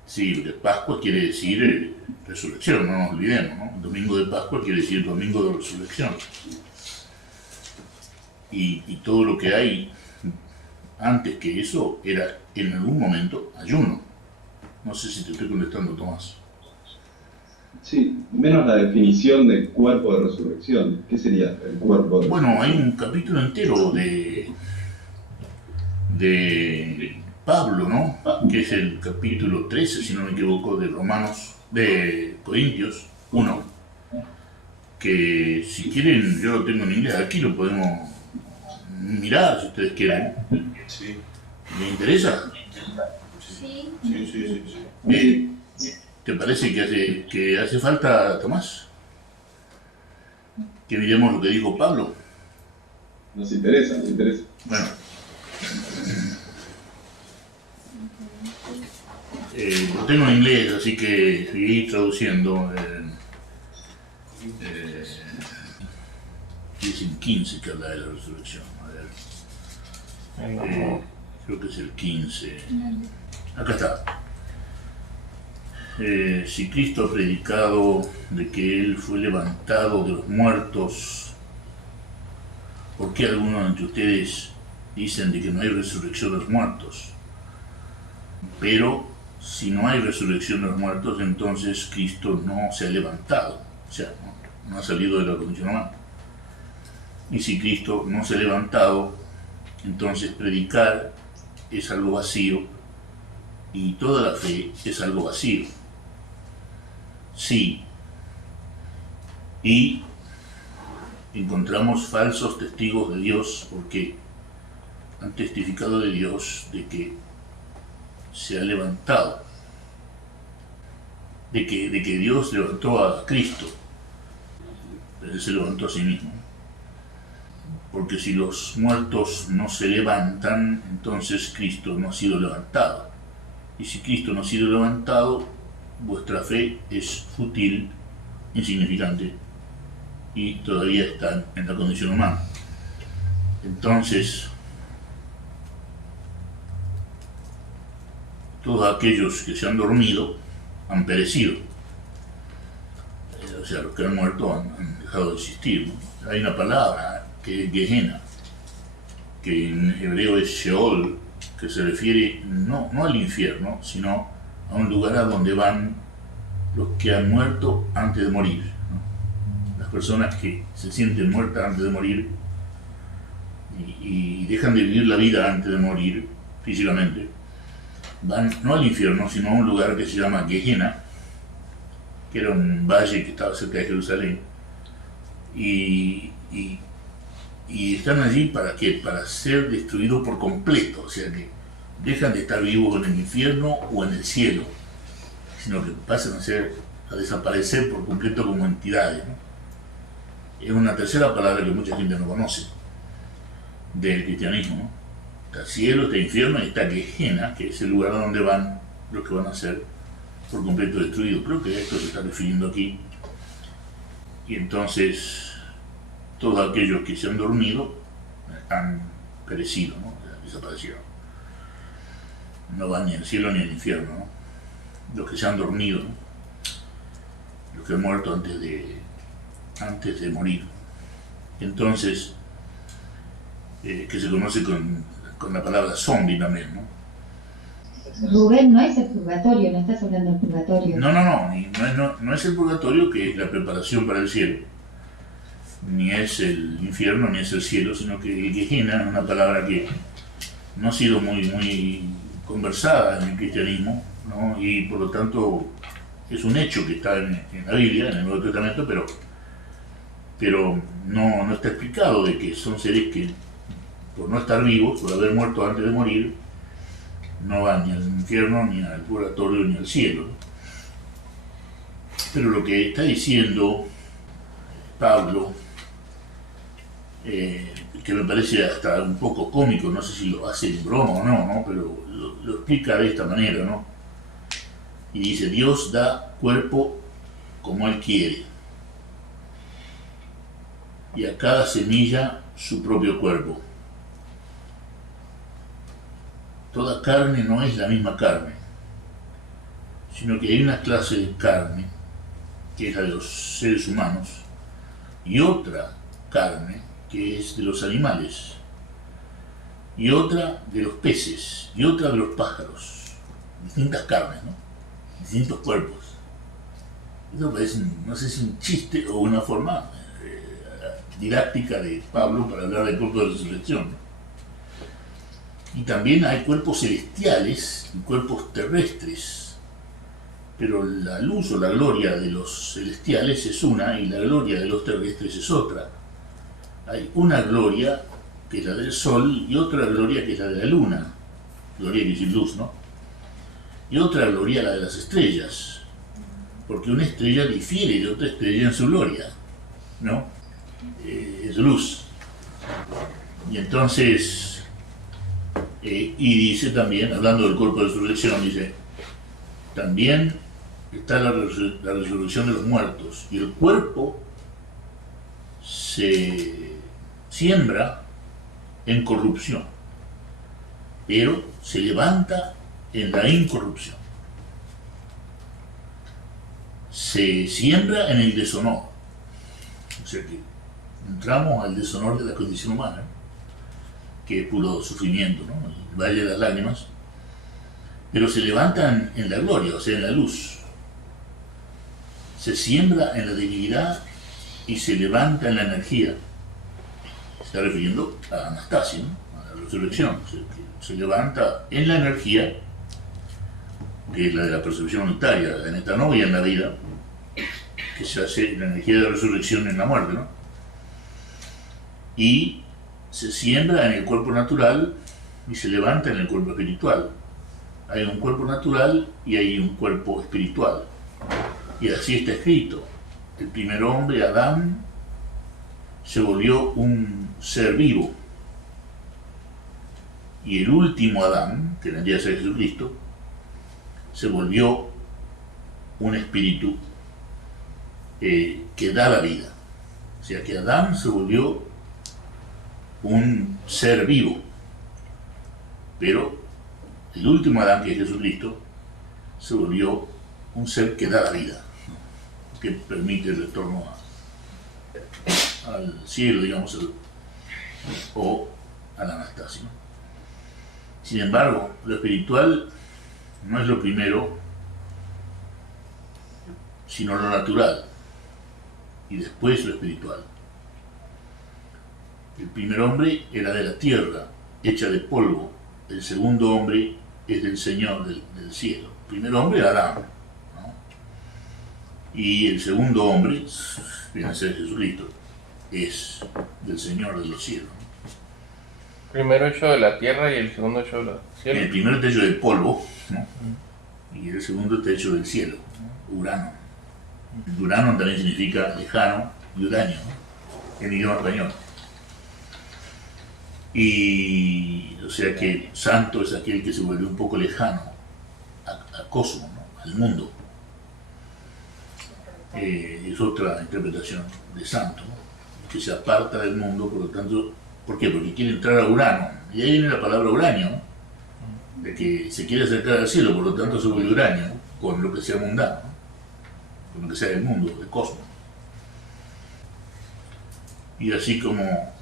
Sí, porque Pascua quiere decir resurrección, no nos olvidemos, ¿no? El domingo de Pascua quiere decir domingo de resurrección. Y todo lo que hay antes que eso era en algún momento ayuno. No sé si te estoy contestando, Tomás. Sí, menos la definición de cuerpo de resurrección. ¿Qué sería el cuerpo de resurrección? Bueno, hay un capítulo entero de Pablo, ¿no? Que es el capítulo 13, si no me equivoco, de Corintios 1. Que si quieren, yo lo tengo en inglés, aquí lo podemos mirar si ustedes quieren. Sí. ¿Les interesa? Sí. ¿Te parece que hace falta, Tomás? Que miremos lo que dijo Pablo. Nos interesa, nos interesa. Bueno. Lo tengo en inglés, así que seguí traduciendo. Es el 15 que habla de la resurrección. A ver. Creo que es el 15. Acá está. Si Cristo ha predicado de que Él fue levantado de los muertos, ¿por qué algunos entre ustedes dicen de que no hay resurrección de los muertos? Pero si no hay resurrección de los muertos, entonces Cristo no se ha levantado, o sea, no ha salido de la condición humana. Y si Cristo no se ha levantado, entonces predicar es algo vacío y toda la fe es algo vacío. Sí, Y encontramos falsos testigos de Dios porque han testificado de Dios de que se ha levantado, de que Dios levantó a Cristo, pero Él se levantó a sí mismo. Porque si los muertos no se levantan, entonces Cristo no ha sido levantado. Y si Cristo no ha sido levantado, vuestra fe es fútil, insignificante, y todavía están en la condición humana. Entonces, todos aquellos que se han dormido han perecido. O sea, los que han muerto han dejado de existir, ¿no? Hay una palabra que es Gehenna, que en hebreo es Sheol, que se refiere no al infierno, sino a un lugar a donde van los que han muerto antes de morir, ¿no? Las personas que se sienten muertas antes de morir y dejan de vivir la vida antes de morir físicamente, van no al infierno, sino a un lugar que se llama Gehenna, que era un valle que estaba cerca de Jerusalén, y están allí ¿para qué? Para ser destruidos por completo, o sea que dejan de estar vivos en el infierno o en el cielo, sino que pasan a desaparecer por completo como entidades, ¿no? Es una tercera palabra que mucha gente no conoce del cristianismo, ¿no? Está cielo, está infierno y está Gehenna, que es el lugar a donde van los que van a ser por completo destruidos. Creo que esto se está refiriendo aquí. Y entonces todos aquellos que se han dormido han perecido, ¿no? Desaparecieron. No van ni al cielo ni al infierno, ¿no? Los que se han dormido, ¿no? Los que han muerto antes de morir. Entonces, que se conoce con la palabra zombie también, ¿no? Rubén, no es el purgatorio, no estás hablando del purgatorio. No es el purgatorio, que es la preparación para el cielo, ni es el infierno, ni es el cielo, sino que el Gehenna es una palabra que no ha sido muy conversada en el cristianismo, ¿no? Y por lo tanto es un hecho que está en la Biblia, en el Nuevo Testamento, pero no está explicado, de que son seres que por no estar vivos, por haber muerto antes de morir, no van ni al infierno, ni al purgatorio, ni al cielo. Pero lo que está diciendo Pablo, que me parece hasta un poco cómico, no sé si lo hace en broma o no, ¿no? Pero lo explica de esta manera, ¿no? Y dice: Dios da cuerpo como Él quiere, y a cada semilla su propio cuerpo. Toda carne no es la misma carne, sino que hay una clase de carne, que es la de los seres humanos, y otra carne, que es de los animales, y otra de los peces, y otra de los pájaros. Distintas carnes, ¿no? Distintos cuerpos. Eso parece, no sé si un chiste o una forma didáctica de Pablo para hablar del cuerpo de resurrección. Y también hay cuerpos celestiales y cuerpos terrestres, pero la luz o la gloria de los celestiales es una y la gloria de los terrestres es otra. Hay una gloria que es la del sol y otra gloria que es la de la luna, gloria que es luz, ¿no? Y otra gloria la de las estrellas, porque una estrella difiere de otra estrella en su gloria, ¿no? Es luz. Y entonces, y dice también, hablando del cuerpo de resurrección, dice: también está la resurrección de los muertos, y el cuerpo se siembra en corrupción, pero se levanta en la incorrupción. Se siembra en el deshonor, o sea que entramos al deshonor de la condición humana, que es puro sufrimiento, ¿no? El valle de las lágrimas, pero se levantan en la gloria, o sea, en la luz. Se siembra en la divinidad y se levanta en la energía. Se está refiriendo a Anastasia, ¿no? A la resurrección. Se levanta en la energía, que es la de la percepción unitaria, en esta novia en la vida, que se hace la energía de resurrección en la muerte, ¿no? Y se siembra en el cuerpo natural y se levanta en el cuerpo espiritual. Hay un cuerpo natural y hay un cuerpo espiritual. Y así está escrito. El primer hombre, Adán, se volvió un ser vivo. Y el último Adán, que vendría a ser Jesucristo, se volvió un espíritu que da la vida. O sea que Adán se volvió un ser vivo. Pero el último Adán, que es Jesucristo, se volvió un ser que da la vida, ¿no? Que permite el retorno al cielo, digamos, o a la anastasia, ¿no? Sin embargo, lo espiritual no es lo primero, sino lo natural, y después lo espiritual. El primer hombre era de la tierra, hecha de polvo. El segundo hombre es del Señor del cielo. El primer hombre era Adán, ¿no? Y el segundo hombre, viene a ser Jesucristo, es del Señor de los cielos. Primero hecho de la tierra y el segundo hecho del cielo. El primero está hecho del polvo, ¿no? Y el segundo está hecho del cielo, ¿no? Urano. Urano también significa lejano y uranio, ¿no? En idioma español. Y o sea que santo es aquel que se vuelve un poco lejano al cosmos, ¿no? Al mundo. Es otra interpretación de santo, ¿no? Que se aparta del mundo, por lo tanto, ¿por qué? Porque quiere entrar a Urano. Y ahí viene la palabra uranio, ¿no? De que se quiere acercar al cielo, por lo tanto se vuelve uranio, ¿no? Con lo que sea mundano, ¿no? Con lo que sea del mundo, del cosmos. Y así como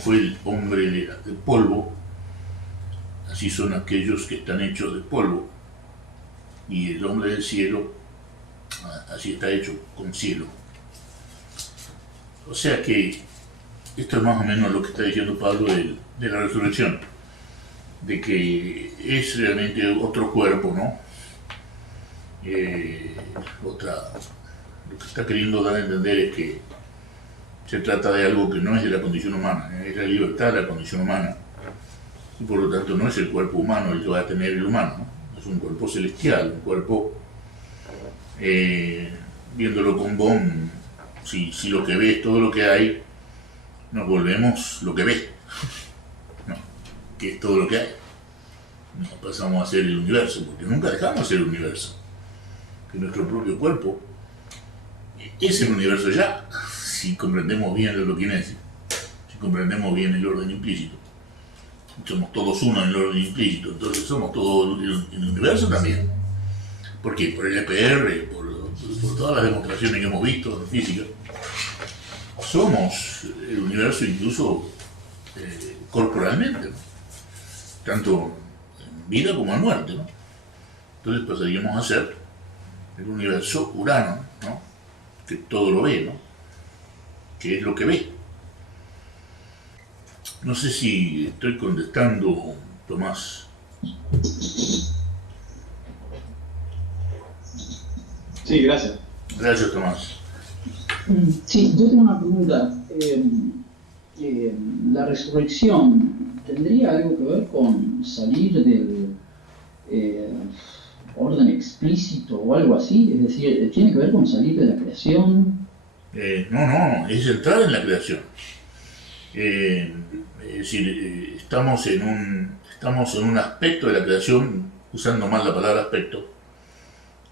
fue el hombre de polvo, así son aquellos que están hechos de polvo. Y el hombre del cielo, así está hecho, con cielo. O sea que esto es más o menos lo que está diciendo Pablo de la resurrección, de que es realmente otro cuerpo, ¿no? Lo que está queriendo dar a entender es que se trata de algo que no es de la condición humana, es la libertad de la condición humana, y por lo tanto no es el cuerpo humano el que va a tener el humano, ¿no? Es un cuerpo celestial, un cuerpo, viéndolo con Bohm, si lo que ve es todo lo que hay, nos volvemos lo que ve, ¿no? Que es todo lo que hay. Nos pasamos a ser el universo, porque nunca dejamos de ser el universo, que nuestro propio cuerpo es el universo ya, si comprendemos bien la loquinesis, si comprendemos bien el orden implícito. Somos todos uno en el orden implícito, entonces somos todos en el universo también. ¿Por qué? Por el EPR, por todas las demostraciones que hemos visto en física. Somos el universo incluso corporalmente, ¿no? Tanto en vida como en muerte, ¿no? Entonces pasaríamos a ser el universo Urano, ¿no? Que todo lo ve, ¿no? Que es lo que ve. No sé si estoy contestando, Tomás. Sí, gracias. Gracias, Tomás. Sí, yo tengo una pregunta. ¿La resurrección tendría algo que ver con salir del orden explícito o algo así? Es decir, ¿tiene que ver con salir de la creación? No, es entrar en la creación. Es decir, estamos en un aspecto de la creación, usando mal la palabra aspecto,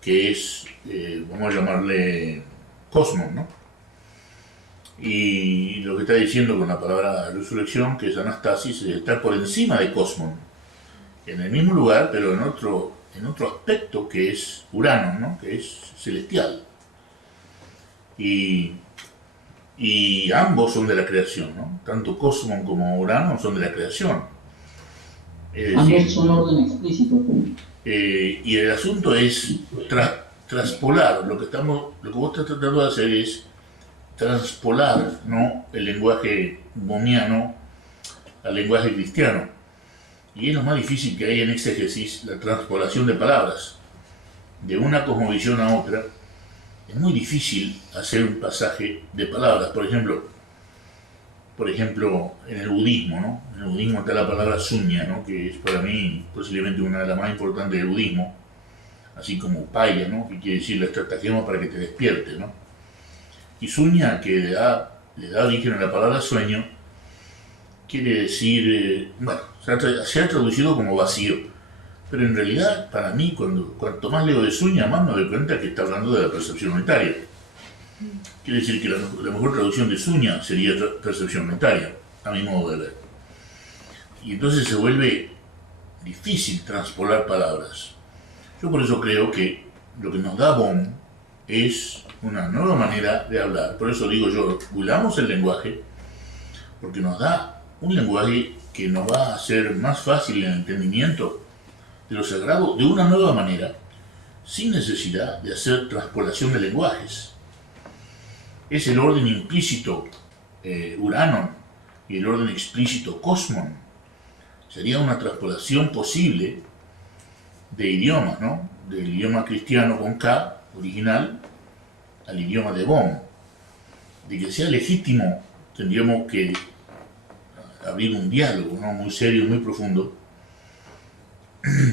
que es, vamos a llamarle cosmos, ¿no? Y lo que está diciendo con la palabra resurrección, que es anastasis, es estar por encima de cosmos, en el mismo lugar, pero en otro aspecto que es Urano, ¿no? Que es celestial. Y ambos son de la creación, ¿no? Tanto Cosmos como Urano son de la creación. Es decir, ambos son orden explícito. Y el asunto es traspolar. Lo que vos estás tratando de hacer es transpolar, ¿no? El lenguaje bohmiano al lenguaje cristiano. Y es lo más difícil que hay en exégesis, la transpolación de palabras, de una cosmovisión a otra, es muy difícil hacer un pasaje de palabras. Por ejemplo, en el budismo, ¿no? En el budismo está la palabra suña, ¿no? Que es para mí posiblemente una de las más importantes del budismo, así como upaya, ¿no? Que quiere decir la estratagema para que te despiertes, ¿no? Y suña, que le da origen a la palabra sueño, quiere decir, bueno, se ha traducido como vacío, pero en realidad, para mí, cuanto más leo de suña, más me doy cuenta que está hablando de la percepción unitaria. Quiere decir que la mejor traducción de suña sería percepción unitaria, a mi modo de ver. Y entonces se vuelve difícil transpolar palabras. Yo por eso creo que lo que nos da Bohm es una nueva manera de hablar. Por eso digo yo, pulamos el lenguaje, porque nos da un lenguaje que nos va a hacer más fácil el entendimiento de lo sagrado de una nueva manera, sin necesidad de hacer transpolación de lenguajes. Es el orden implícito Uranon y el orden explícito Cosmon. Sería una transpolación posible de idiomas, ¿no? Del idioma cristiano con K, original, al idioma de Bohm. De que sea legítimo, tendríamos que abrir un diálogo, ¿no? Muy serio, muy profundo,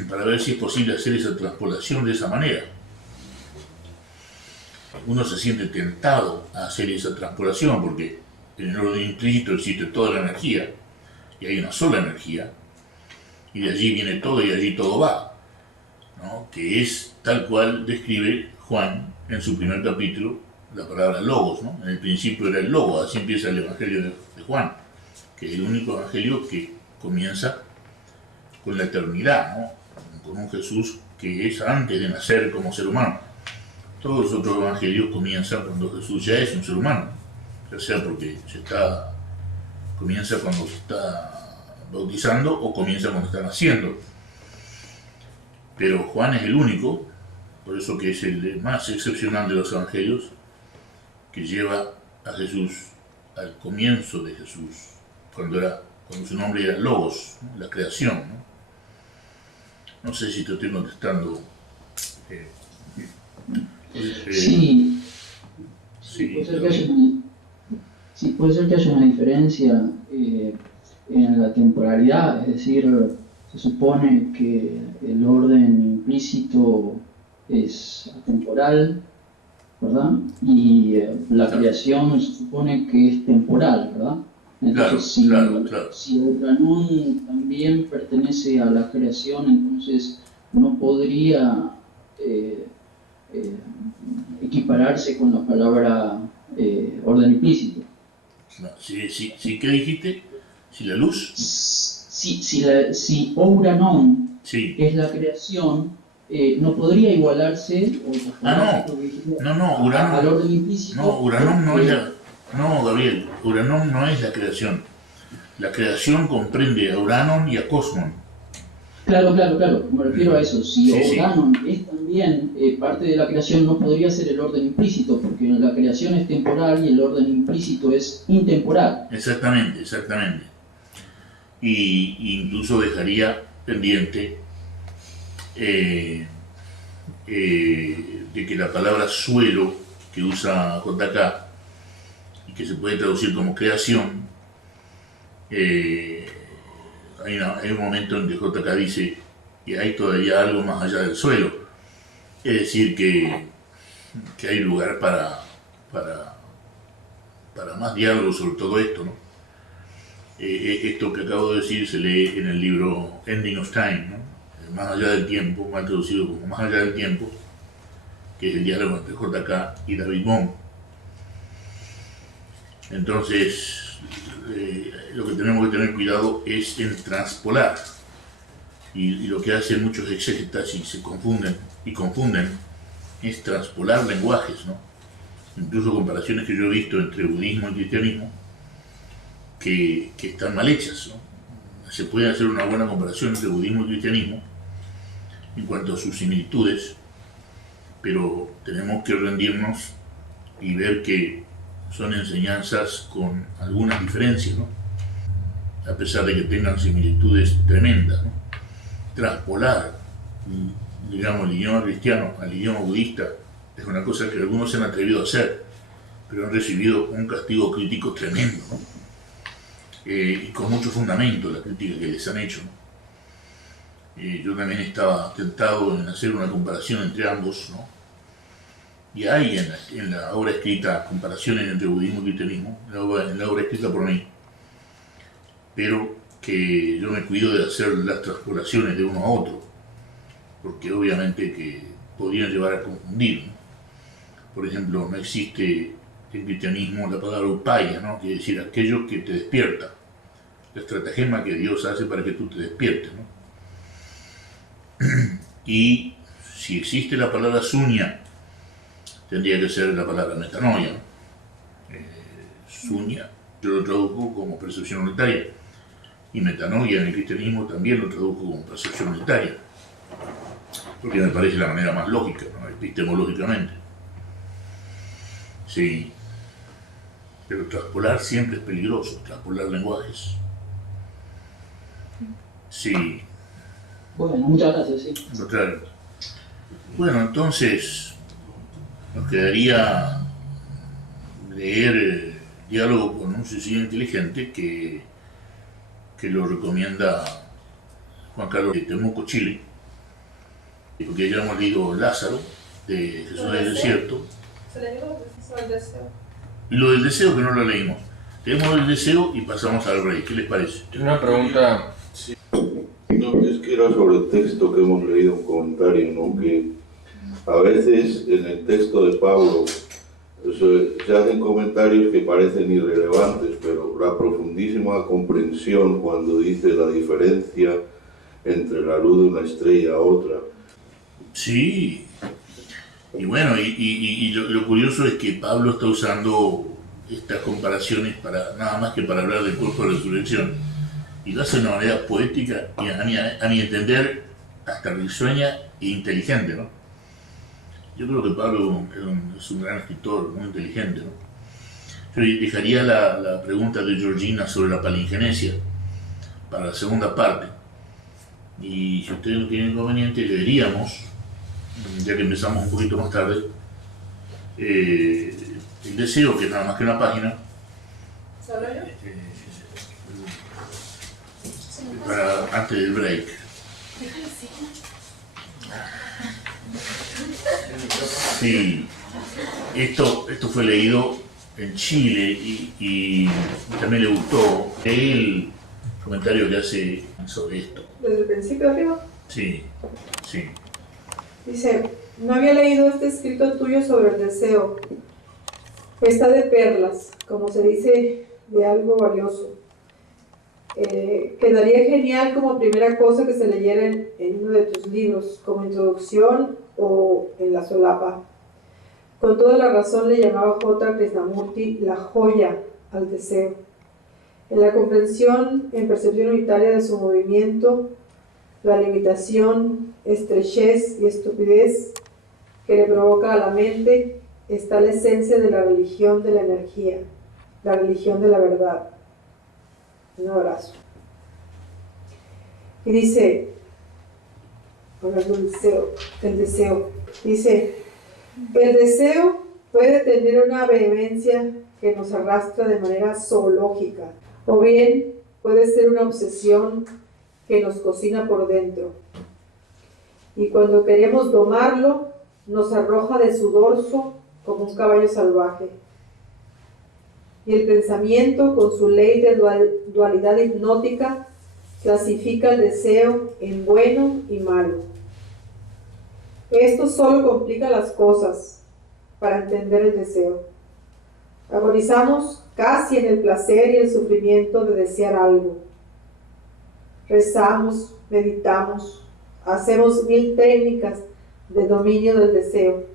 para ver si es posible hacer esa transpolación de esa manera. Uno se siente tentado a hacer esa transpolación porque en el orden implícito existe toda la energía y hay una sola energía y de allí viene todo y de allí todo va, ¿no? Que es tal cual describe Juan en su primer capítulo la palabra logos, ¿no? En el principio era el logo, así empieza el evangelio de Juan, que es el único evangelio que comienza con la eternidad, ¿no? Con un Jesús que es antes de nacer como ser humano. Todos los otros evangelios comienzan cuando Jesús ya es un ser humano, ya sea porque comienza cuando se está bautizando o comienza cuando está naciendo. Pero Juan es el único, por eso que es el más excepcional de los evangelios, que lleva a Jesús al comienzo de Jesús, cuando su nombre era Logos, ¿no? La creación, ¿no? No sé si te estoy contestando. Sí, puede ser que haya una diferencia en la temporalidad, es decir, se supone que el orden implícito es atemporal, ¿verdad? Y la creación se supone que es temporal, ¿verdad? Entonces, claro. Si Uranon también pertenece a la creación, entonces no podría equipararse con la palabra orden implícito. Sí, ¿qué dijiste? ¿Si la luz? Si Uranon es la creación, no podría igualarse Uranon, al orden implícito. No, Uranon no es la... No, Gabriel, Uranon no es la creación. La creación comprende a Uranon y a Cosmon. Claro, me refiero a eso. Si Uranon es también parte de la creación, no podría ser el orden implícito, porque la creación es temporal y el orden implícito es intemporal. Exactamente. Y incluso dejaría pendiente de que la palabra suelo que usa JK y que se puede traducir como creación, hay un momento en que JK dice que hay todavía algo más allá del suelo, es decir, que hay lugar para más diálogo sobre todo esto, ¿no? Esto que acabo de decir se lee en el libro Ending of Time, ¿no? Más allá del tiempo, mal traducido como Más allá del tiempo, que es el diálogo entre JK y David Bohm. Entonces, lo que tenemos que tener cuidado es en transpolar. Y lo que hacen muchos exégetas y se confunden es transpolar lenguajes, ¿no? Incluso comparaciones que yo he visto entre budismo y cristianismo que están mal hechas, ¿no? Se puede hacer una buena comparación entre budismo y cristianismo en cuanto a sus similitudes, pero tenemos que rendirnos y ver que son enseñanzas con algunas diferencias, ¿no? A pesar de que tengan similitudes tremendas, ¿no? Transpolar, digamos, el idioma cristiano al idioma budista Es una cosa que algunos se han atrevido a hacer, pero han recibido un castigo crítico tremendo, ¿no? Y con mucho fundamento la crítica que les han hecho, ¿no? Yo también estaba tentado en hacer una comparación entre ambos, ¿no? Y hay en la obra escrita comparaciones entre budismo y cristianismo, en la obra escrita por mí, pero que yo me cuido de hacer las transpolaciones de uno a otro, porque obviamente que podrían llevar a confundir, ¿no? Por ejemplo, no existe en cristianismo la palabra upaya, ¿no? Quiere decir aquello que te despierta, la estratagema que Dios hace para que tú te despiertes, ¿no? Y si existe la palabra suña, tendría que ser la palabra metanoia, ¿no? Suña, yo lo traduzco como percepción unitaria, y metanoia en el cristianismo también lo traduzco como percepción unitaria, porque me parece la manera más lógica, ¿no? Epistemológicamente. Sí, pero traspolar siempre es peligroso, traspolar lenguajes. Sí. Bueno, muchas gracias, sí. Claro. Bueno, entonces nos quedaría leer Diálogo con un suicidio inteligente que lo recomienda Juan Carlos de Temuco, Chile, porque ya hemos leído Lázaro de Jesús del Desierto. ¿Se le dio el deseo? Y lo del deseo que no lo leímos. Leemos el deseo y pasamos al break. ¿Qué les parece? Una pregunta. No, es que era sobre el texto que hemos leído, un comentario, ¿no? Que a veces en el texto de Pablo se hacen comentarios que parecen irrelevantes, pero la profundísima comprensión cuando dice la diferencia entre la luz de una estrella a otra. Sí. Y bueno, y lo curioso es que Pablo está usando estas comparaciones para nada más que para hablar del cuerpo de la resurrección, y lo hace de una manera poética y a mi entender hasta risueña e inteligente, ¿no? Yo creo que Pablo es un gran escritor, muy inteligente, ¿no? Yo dejaría la pregunta de Georgina sobre la palingenesia para la segunda parte, y si ustedes no tienen inconveniente leeríamos, ya que empezamos un poquito más tarde, el deseo, que es nada más que una página, ¿Solo yo? antes del break. Sí, esto fue leído en Chile y también le gustó el comentario que hace sobre esto. ¿Desde el principio arriba? Sí, sí. Dice, no había leído este escrito tuyo sobre el deseo. Está de perlas, como se dice, de algo valioso. Quedaría genial como primera cosa que se leyera en uno de tus libros, como introducción o en la solapa. Con toda la razón le llamaba J. Krishnamurti la joya al deseo. En la comprensión en percepción unitaria de su movimiento, la limitación, estrechez y estupidez que le provoca a la mente, está la esencia de la religión de la energía, la religión de la verdad. Un abrazo. Y dice, hablando del deseo, dice, el deseo puede tener una vehemencia que nos arrastra de manera zoológica, o bien puede ser una obsesión que nos cocina por dentro. Y cuando queremos domarlo, nos arroja de su dorso como un caballo salvaje. Y el pensamiento, con su ley de dualidad hipnótica, clasifica el deseo en bueno y malo. Esto solo complica las cosas para entender el deseo. Agonizamos casi en el placer y el sufrimiento de desear algo. Rezamos, meditamos, hacemos 1000 técnicas de dominio del deseo.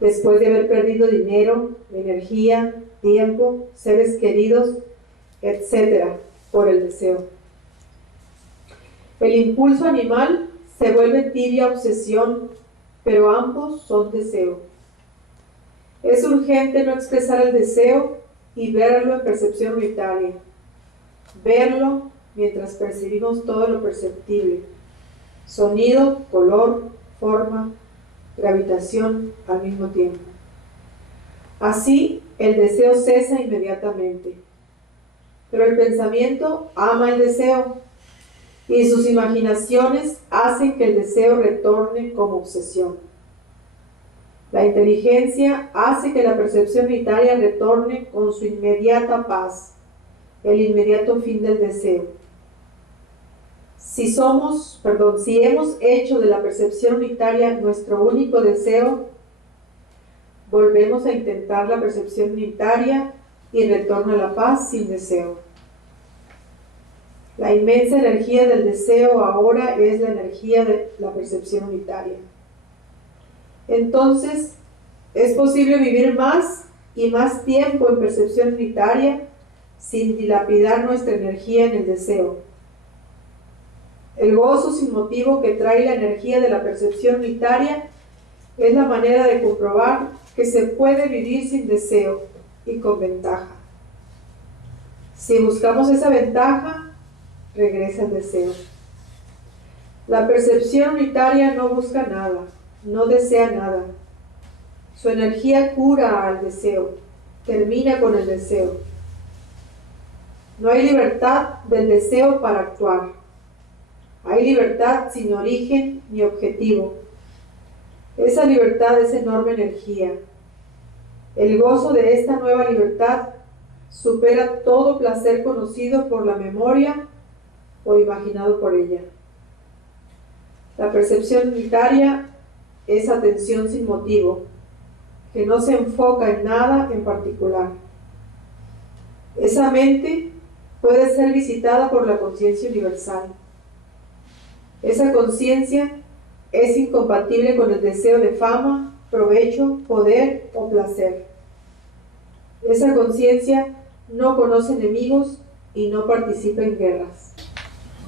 Después de haber perdido dinero, energía, tiempo, seres queridos, etc., por el deseo. El impulso animal se vuelve tibia obsesión, pero ambos son deseo. Es urgente no expresar el deseo y verlo en percepción unitaria. Verlo mientras percibimos todo lo perceptible: sonido, color, forma, gravitación al mismo tiempo. Así, el deseo cesa inmediatamente. Pero el pensamiento ama el deseo y sus imaginaciones hacen que el deseo retorne como obsesión. La inteligencia hace que la percepción unitaria retorne con su inmediata paz, el inmediato fin del deseo. Si hemos hecho de la percepción unitaria nuestro único deseo, volvemos a intentar la percepción unitaria y retorno a la paz sin deseo. La inmensa energía del deseo ahora es la energía de la percepción unitaria. Entonces, es posible vivir más y más tiempo en percepción unitaria sin dilapidar nuestra energía en el deseo. El gozo sin motivo que trae la energía de la percepción unitaria es la manera de comprobar que se puede vivir sin deseo y con ventaja. Si buscamos esa ventaja, regresa el deseo. La percepción unitaria no busca nada, no desea nada. Su energía cura al deseo, termina con el deseo. No hay libertad del deseo para actuar. Hay libertad sin origen ni objetivo. Esa libertad es enorme energía. El gozo de esta nueva libertad supera todo placer conocido por la memoria o imaginado por ella. La percepción unitaria es atención sin motivo, que no se enfoca en nada en particular. Esa mente puede ser visitada por la conciencia universal. Esa conciencia es incompatible con el deseo de fama, provecho, poder o placer. Esa conciencia no conoce enemigos y no participa en guerras.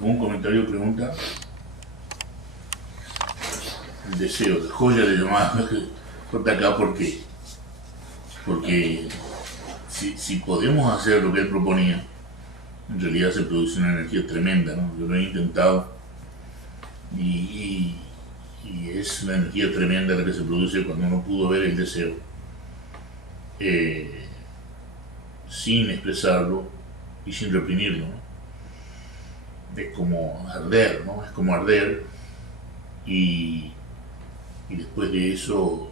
Un comentario pregunta: el deseo de joya le llamaba acá, ¿por qué? Porque si podemos hacer lo que él proponía, en realidad se produce una energía tremenda, ¿no? Yo lo he intentado y es una energía tremenda la que se produce cuando uno pudo ver el deseo sin expresarlo y sin reprimirlo, ¿no? Es como arder, ¿no? Es como arder y después de eso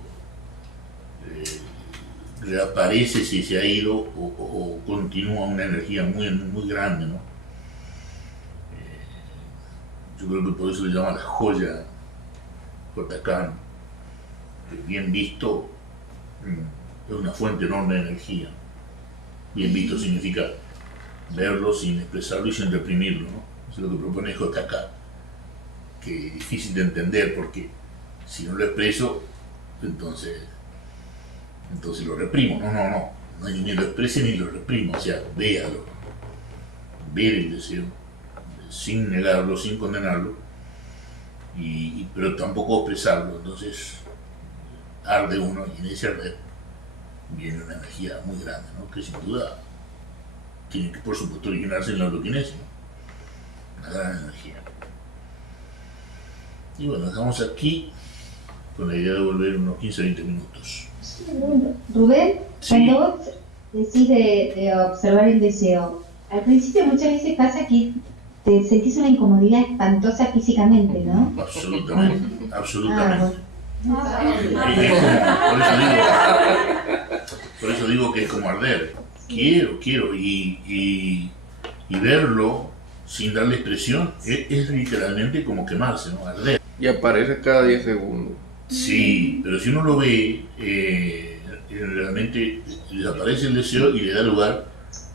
reaparece si se ha ido o continúa una energía muy, muy grande, ¿no? Yo creo que por eso le llaman la joya Jotacán, que bien visto es una fuente enorme de energía. Bien visto significa verlo sin expresarlo y sin reprimirlo, ¿no? Eso es lo que propone JK, que es difícil de entender porque si no lo expreso, entonces lo reprimo. No, ni lo exprese ni lo reprimo, o sea, véalo, ver el deseo, sin negarlo, sin condenarlo, pero tampoco expresarlo, entonces arde uno y en ese arder viene una energía muy grande, ¿no? Que sin duda tiene que por supuesto originarse en la endoquinesia, ¿no? Una gran energía. Y bueno, dejamos aquí con la idea de volver unos 15-20 minutos. Rubén, Sí. cuando vos decís de observar el deseo, al principio muchas veces pasa que te sentís una incomodidad espantosa físicamente, ¿no? Absolutamente, absolutamente. Por eso digo que es como arder. Quiero y verlo sin darle expresión es literalmente como quemarse, ¿no? Arder. Y aparece cada 10 segundos. Sí, pero si uno lo ve, realmente desaparece el deseo y le da lugar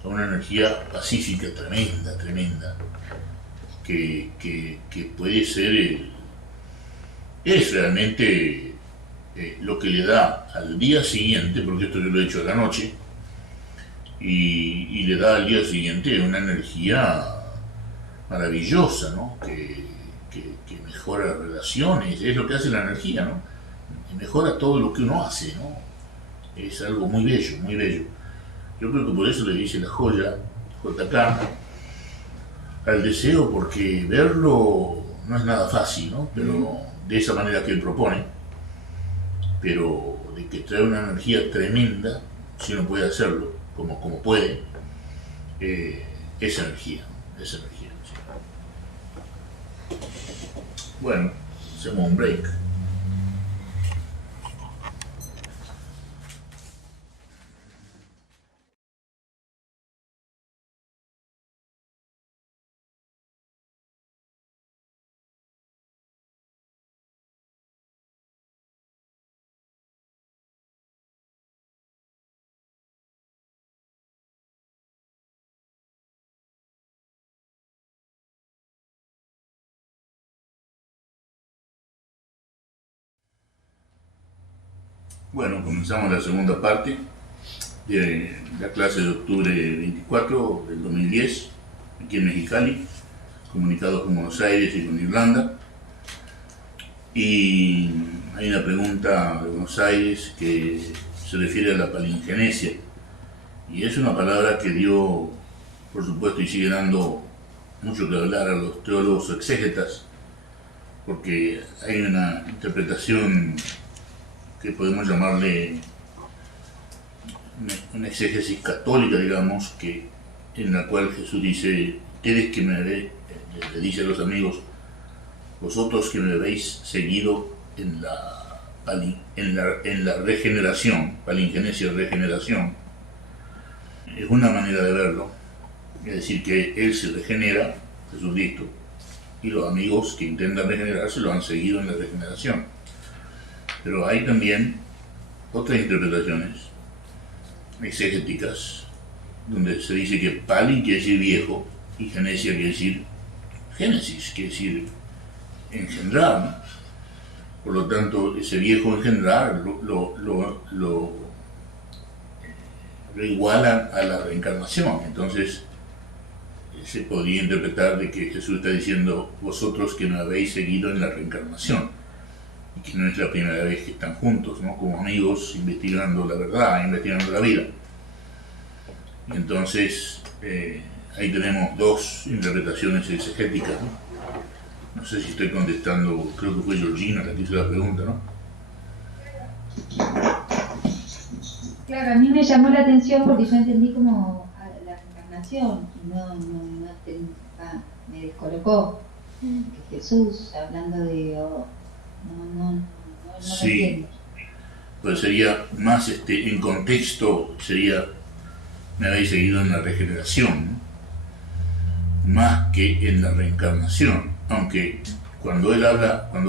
a una energía pacífica tremenda, que puede ser, es realmente lo que le da al día siguiente, porque esto yo lo he hecho a la noche, y le da al día siguiente una energía maravillosa, ¿no? Que mejora relaciones, es lo que hace la energía, ¿no? Y mejora todo lo que uno hace, ¿no? Es algo muy bello, muy bello. Yo creo que por eso le dice la joya, JK, al deseo, porque verlo no es nada fácil, ¿no? Pero de esa manera que él propone, pero de que trae una energía tremenda, si uno puede hacerlo, como puede, esa energía, sí. Bueno, hacemos un break. Bueno, comenzamos la segunda parte de la clase de octubre 24 del 2010, aquí en Mexicali, comunicados con Buenos Aires y con Irlanda. Y hay una pregunta de Buenos Aires que se refiere a la palingenesia. Y es una palabra que dio, por supuesto, y sigue dando mucho que hablar a los teólogos exégetas, porque hay una interpretación que podemos llamarle una exégesis católica, digamos, en la cual Jesús dice: ustedes que le dice a los amigos, vosotros que me habéis seguido en la regeneración, palingenesia, regeneración, es una manera de verlo, es decir, que Él se regenera, Jesucristo, y los amigos que intentan regenerarse lo han seguido en la regeneración. Pero hay también otras interpretaciones exegéticas donde se dice que palin quiere decir viejo y genesia quiere decir génesis, quiere decir engendrar, ¿no? Por lo tanto, ese viejo engendrar lo iguala a la reencarnación. Entonces se podría interpretar de que Jesús está diciendo: vosotros que me habéis seguido en la reencarnación, y que no es la primera vez que están juntos, ¿no? Como amigos, investigando la verdad, investigando la vida. Y entonces ahí tenemos dos interpretaciones exegéticas, ¿no? No sé si estoy contestando, creo que fue Georgina la que hizo la pregunta, ¿no? Claro, a mí me llamó la atención porque yo entendí como la reencarnación y me descolocó que Jesús hablando de no sí, pues sería más en contexto, sería: me habéis seguido en la regeneración, ¿no? Más que en la reencarnación, aunque cuando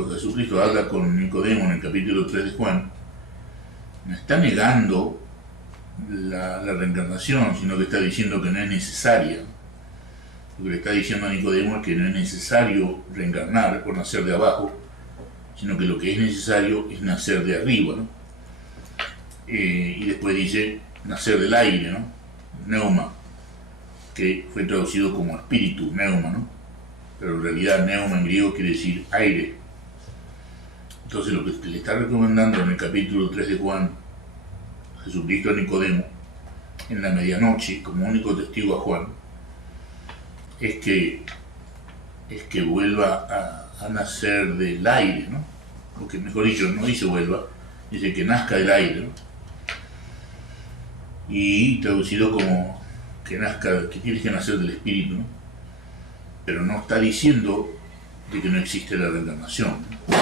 Jesucristo habla con Nicodemo en el capítulo 3 de Juan, no está negando la reencarnación, sino que está diciendo que no es necesaria. Lo que le está diciendo a Nicodemo es que no es necesario reencarnar o nacer de abajo, sino que lo que es necesario es nacer de arriba, ¿no? Y después dice nacer del aire, ¿no? Neuma, que fue traducido como espíritu, neuma, ¿no? Pero en realidad neuma en griego quiere decir aire. Entonces lo que le está recomendando en el capítulo 3 de Juan Jesucristo a Nicodemo en la medianoche, como único testigo a Juan, es que vuelva a nacer del aire, ¿no? Porque mejor dicho, no dice vuelva, dice que nazca del aire, ¿no? Y traducido como que tienes que nacer del espíritu, ¿no? Pero no está diciendo de que no existe la reencarnación, ¿no?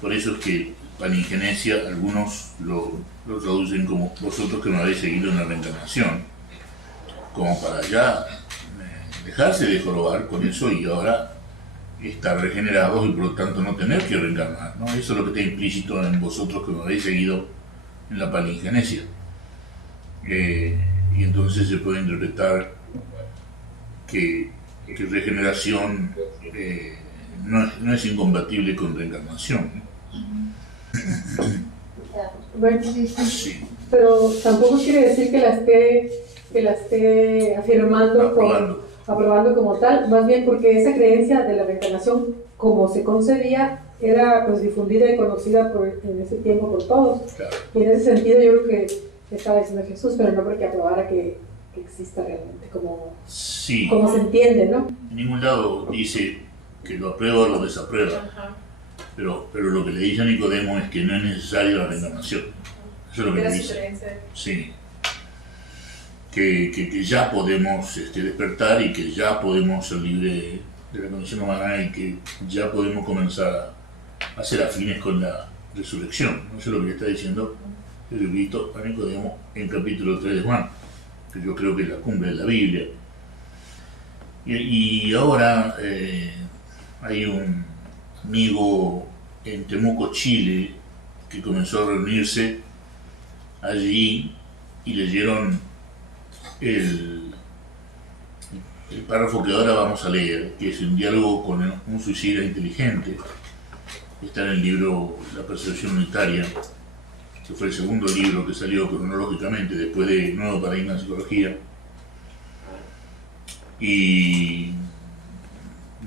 Por eso es que palingenesia algunos lo traducen como vosotros que me habéis seguido en la reencarnación, como para ya dejarse de jorobar con eso y ahora estar regenerados y por lo tanto no tener que reencarnar, ¿no? Eso es lo que está implícito en vosotros que me habéis seguido en la palingenesia. Y entonces se puede interpretar que regeneración no es incompatible con reencarnación, ¿no? Bueno, Sí. pero tampoco quiere decir que la esté afirmando, aprobando como tal, más bien porque esa creencia de la reencarnación, como se concebía, era pues difundida y conocida en ese tiempo por todos. Claro. Y en ese sentido yo creo que estaba diciendo Jesús, pero no porque aprobara que exista realmente, como Sí. se entiende, ¿no? En ningún lado dice que lo aprueba o lo desaprueba. Ajá. Pero lo que le dice a Nicodemo es que no es necesaria la reencarnación. Eso es lo que le dice. Sí. Que ya podemos despertar y que ya podemos ser libres de la condición humana y que ya podemos comenzar a ser afines con la resurrección. Eso es lo que le está diciendo Jesucristo a Nicodemo en capítulo 3 de Juan, que yo creo que es la cumbre de la Biblia. Y ahora hay un amigo en Temuco, Chile, que comenzó a reunirse allí y leyeron el párrafo que ahora vamos a leer, que es un diálogo con un suicida inteligente. Está en el libro La percepción unitaria, que fue el segundo libro que salió cronológicamente después de Nuevo Paradigma de Psicología. Y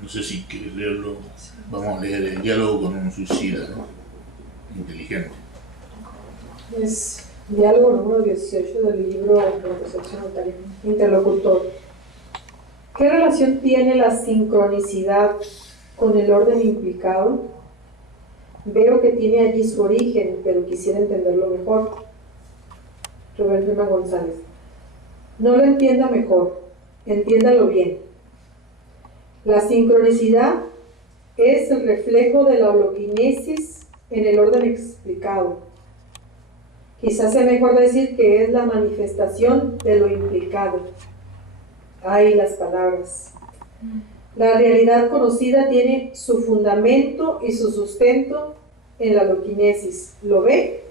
no sé si quieres leerlo. Vamos a leer el diálogo con un suicida, ¿no? Inteligente. Es diálogo número 18 del libro La percepción unitaria. Interlocutor. ¿Qué relación tiene la sincronicidad con el orden implicado? Veo que tiene allí su origen, pero quisiera entenderlo mejor. Rubén Rima González. No lo entienda mejor, entiéndalo bien. La sincronicidad es el reflejo de la holoquinesis en el orden explicado. Quizás sea mejor decir que es la manifestación de lo implicado. Ahí las palabras. La realidad conocida tiene su fundamento y su sustento en la holoquinesis. ¿Lo ve?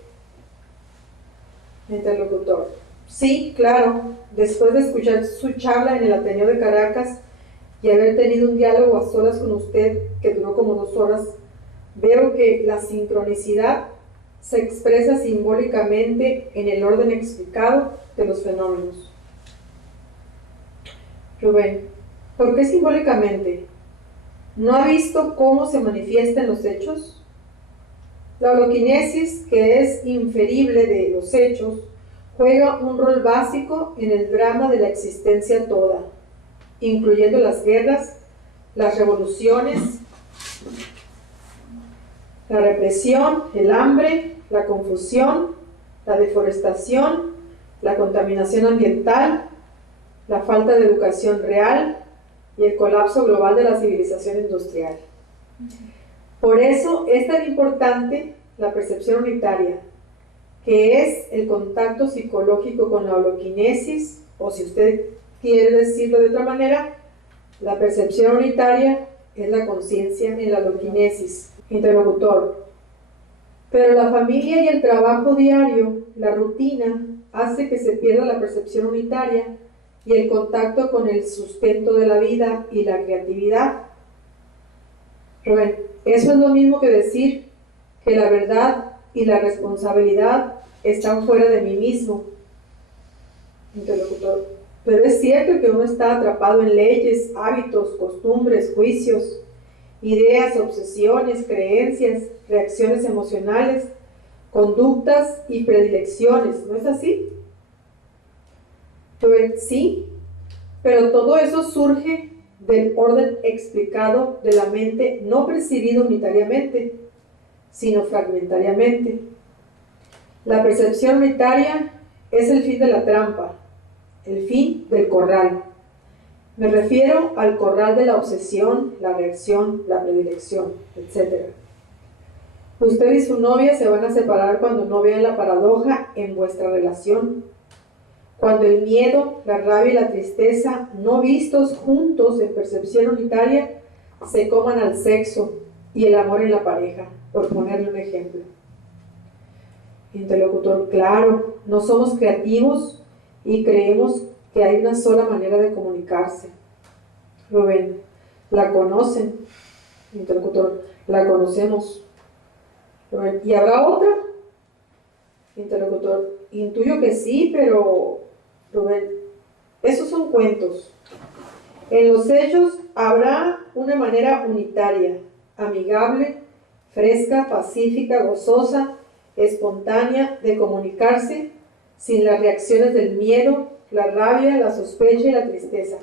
Interlocutor. Sí, claro. Después de escuchar su charla en el Ateneo de Caracas y haber tenido un diálogo a solas con usted que duró como 2 horas, veo que la sincronicidad se expresa simbólicamente en el orden explicado de los fenómenos. Rubén, ¿por qué simbólicamente? ¿No ha visto cómo se manifiesta en los hechos? La holoquinesis, que es inferible de los hechos, juega un rol básico en el drama de la existencia toda, incluyendo las guerras, las revoluciones, la represión, el hambre, la confusión, la deforestación, la contaminación ambiental, la falta de educación real y el colapso global de la civilización industrial. Por eso es tan importante la percepción unitaria, que es el contacto psicológico con la holoquinesis, o si usted quiere decirlo de otra manera, la percepción unitaria es la conciencia en la holoquinesis. Interlocutor. Pero la familia y el trabajo diario, la rutina, hace que se pierda la percepción unitaria y el contacto con el sustento de la vida y la creatividad. Rubén, eso es lo mismo que decir que la verdad y la responsabilidad están fuera de mí mismo. Interlocutor. Pero es cierto que uno está atrapado en leyes, hábitos, costumbres, juicios, ideas, obsesiones, creencias, reacciones emocionales, conductas y predilecciones, ¿no es así? Sí, pero todo eso surge del orden explicado de la mente, no percibido unitariamente, sino fragmentariamente. La percepción unitaria es el fin de la trampa, el fin del corral. Me refiero al corral de la obsesión, la reacción, la predilección, etc. Usted y su novia se van a separar cuando no vean la paradoja en vuestra relación. Cuando el miedo, la rabia y la tristeza, no vistos juntos en percepción unitaria, se coman al sexo y el amor en la pareja, por ponerle un ejemplo. Interlocutor, claro, no somos creativos y creemos que hay una sola manera de comunicarse. Rubén, ¿la conocen? Interlocutor, la conocemos. Rubén, ¿y habrá otra? Interlocutor, intuyo que sí, pero... Rubén, esos son cuentos. En los hechos habrá una manera unitaria, amigable, fresca, pacífica, gozosa, espontánea de comunicarse sin las reacciones del miedo, la rabia, la sospecha y la tristeza.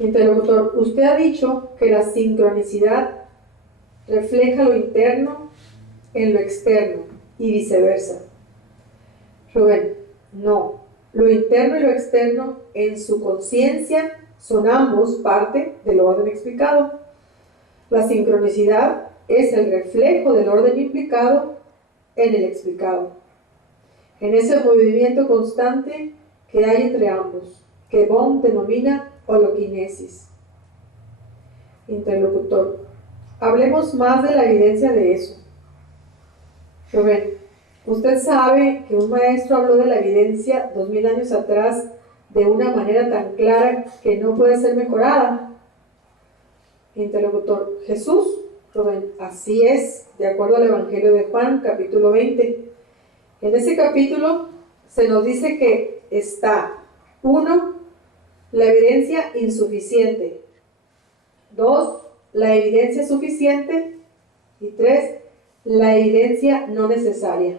Interlocutor, usted ha dicho que la sincronicidad refleja lo interno en lo externo y viceversa. Rubén, no. Lo interno y lo externo en su conciencia son ambos parte del orden explicado. La sincronicidad es el reflejo del orden implicado en el explicado, en ese movimiento constante que hay entre ambos, que Bohm denomina holoquinesis. Interlocutor, hablemos más de la evidencia de eso. Rubén, usted sabe que un maestro habló de la evidencia 2000 años atrás de una manera tan clara que no puede ser mejorada. Interlocutor, Jesús. Rubén, así es, de acuerdo al Evangelio de Juan, capítulo 20. En ese capítulo se nos dice que está, 1, la evidencia insuficiente, 2, la evidencia suficiente y 3, la evidencia no necesaria.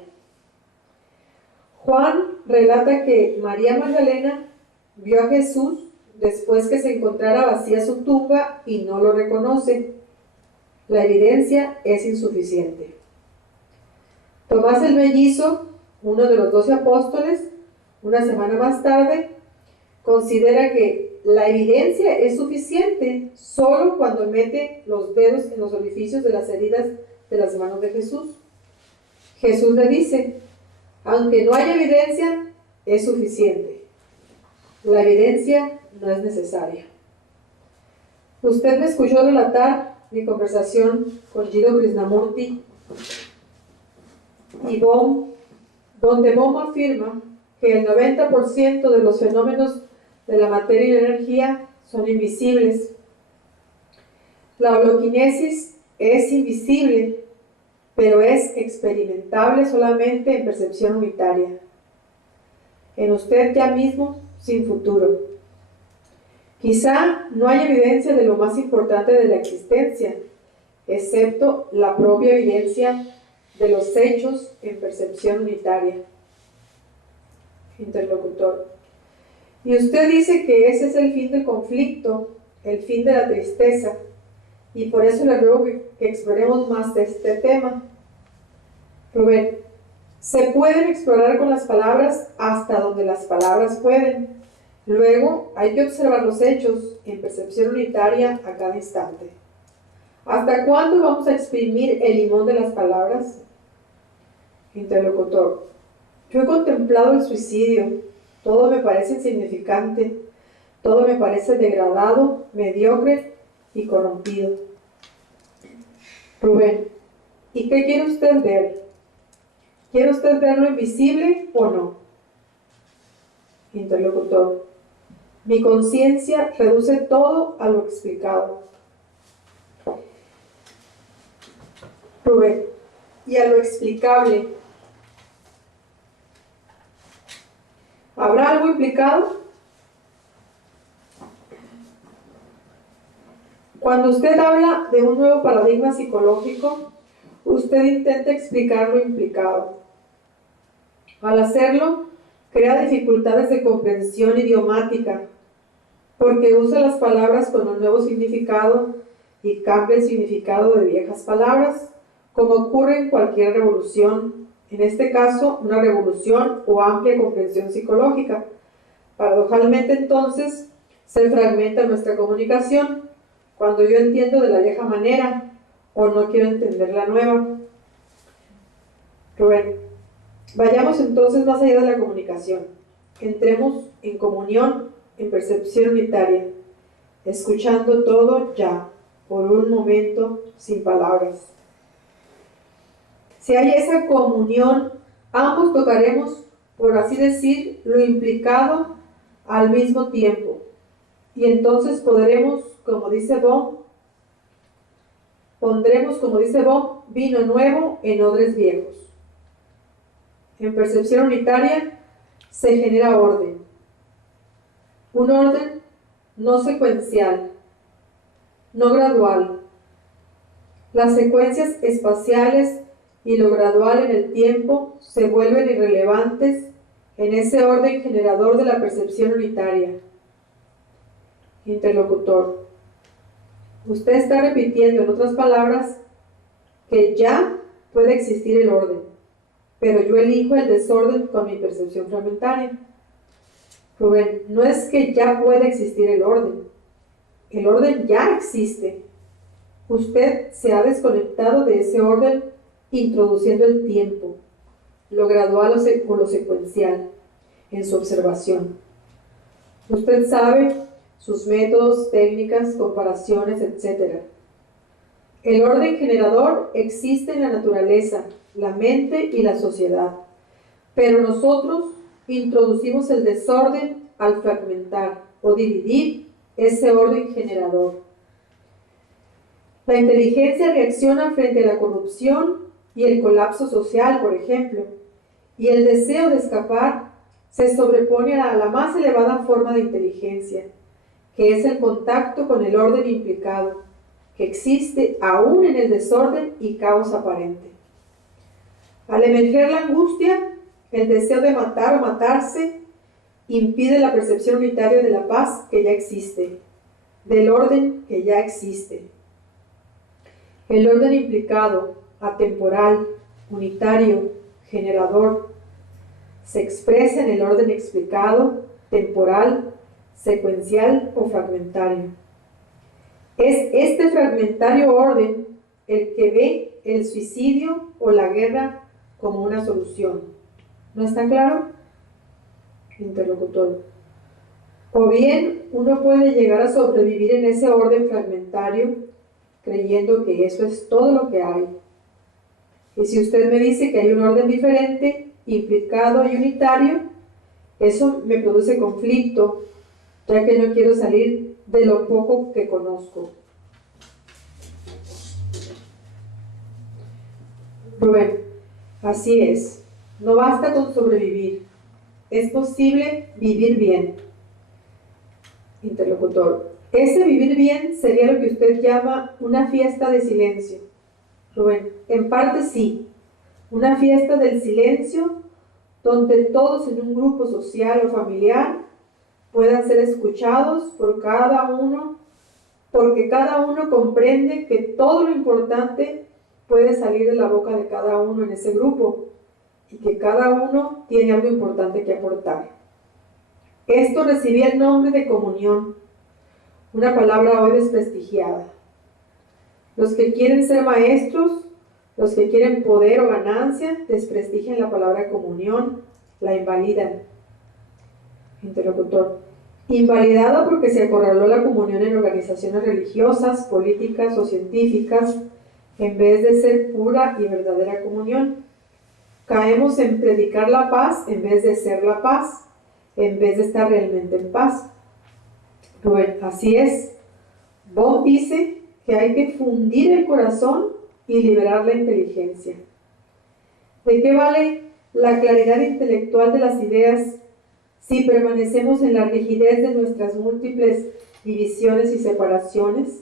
Juan relata que María Magdalena vio a Jesús después que se encontrara vacía su tumba y no lo reconoce. La evidencia es insuficiente. Tomás el Mellizo, uno de los 12 apóstoles, una semana más tarde, considera que la evidencia es suficiente solo cuando mete los dedos en los orificios de las heridas de las manos de Jesús. Jesús le dice, aunque no haya evidencia, es suficiente. La evidencia no es necesaria. Usted me escuchó relatar mi conversación con Jiddu Krishnamurti y Bohm, donde Bohm afirma que el 90% de los fenómenos de la materia y la energía son invisibles. La holoquinesis es invisible, pero es experimentable solamente en percepción unitaria. En usted ya mismo, sin futuro. Quizá no haya evidencia de lo más importante de la existencia, excepto la propia evidencia de los hechos en percepción unitaria. Interlocutor. Y usted dice que ese es el fin del conflicto, el fin de la tristeza, y por eso le ruego que exploremos más de este tema. Rubén, se pueden explorar con las palabras hasta donde las palabras pueden. Luego hay que observar los hechos en percepción unitaria a cada instante. ¿Hasta cuándo vamos a exprimir el limón de las palabras? Interlocutor. Yo he contemplado el suicidio. Todo me parece insignificante. Todo me parece degradado, mediocre y corrompido. Rubén. ¿Y qué quiere usted ver? ¿Quiere usted ver lo invisible o no? Interlocutor. Mi conciencia reduce todo a lo explicado. Rubén. Y a lo explicable. ¿Habrá algo implicado? Cuando usted habla de un nuevo paradigma psicológico, usted intenta explicar lo implicado. Al hacerlo, crea dificultades de comprensión idiomática, porque usa las palabras con un nuevo significado y cambia el significado de viejas palabras, como ocurre en cualquier revolución, en este caso una revolución o amplia comprensión psicológica. Paradojalmente entonces se fragmenta nuestra comunicación cuando yo entiendo de la vieja manera o no quiero entender la nueva. Rubén, vayamos entonces más allá de la comunicación. Entremos en comunión, en percepción unitaria, escuchando todo ya, por un momento, sin palabras. Si hay esa comunión, ambos tocaremos, por así decir, lo implicado al mismo tiempo. Y entonces podremos, como dice Bohm, vino nuevo en odres viejos. En percepción unitaria se genera orden. Un orden no secuencial, no gradual. Las secuencias espaciales y lo gradual en el tiempo se vuelven irrelevantes en ese orden generador de la percepción unitaria. Interlocutor. Usted está repitiendo, en otras palabras, que ya puede existir el orden, pero yo elijo el desorden con mi percepción fragmentaria. Rubén, no es que ya pueda existir el orden ya existe. Usted se ha desconectado de ese orden introduciendo el tiempo, lo gradual o lo secuencial en su observación. Usted sabe sus métodos, técnicas, comparaciones, etc. El orden generador existe en la naturaleza, la mente y la sociedad, pero nosotros introducimos el desorden al fragmentar o dividir ese orden generador. La inteligencia reacciona frente a la corrupción y el colapso social, por ejemplo, y el deseo de escapar se sobrepone a la más elevada forma de inteligencia, que es el contacto con el orden implicado, que existe aún en el desorden y caos aparente. Al emerger la angustia, el deseo de matar o matarse impide la percepción unitaria de la paz que ya existe, del orden que ya existe. El orden implicado, atemporal, unitario, generador, se expresa en el orden explicado, temporal, secuencial o fragmentario. Es este fragmentario orden el que ve el suicidio o la guerra como una solución. ¿No está claro? Interlocutor. O bien uno puede llegar a sobrevivir en ese orden fragmentario creyendo que eso es todo lo que hay. Y si usted me dice que hay un orden diferente, implicado y unitario, eso me produce conflicto, ya que no quiero salir de lo poco que conozco. Rubén, así es. No basta con sobrevivir. Es posible vivir bien. Interlocutor. Ese vivir bien sería lo que usted llama una fiesta de silencio. Rubén, en parte sí. Una fiesta del silencio donde todos en un grupo social o familiar puedan ser escuchados por cada uno, porque cada uno comprende que todo lo importante puede salir de la boca de cada uno en ese grupo y que cada uno tiene algo importante que aportar. Esto recibía el nombre de comunión, una palabra hoy desprestigiada. Los que quieren ser maestros, los que quieren poder o ganancia, desprestigian la palabra comunión, la invalidan. Interlocutor. Invalidado porque se acorraló la comunión en organizaciones religiosas, políticas o científicas, en vez de ser pura y verdadera comunión. Caemos en predicar la paz en vez de ser la paz, en vez de estar realmente en paz. Rubén, así es. Bob dice que hay que fundir el corazón y liberar la inteligencia. ¿De qué vale la claridad intelectual de las ideas si permanecemos en la rigidez de nuestras múltiples divisiones y separaciones?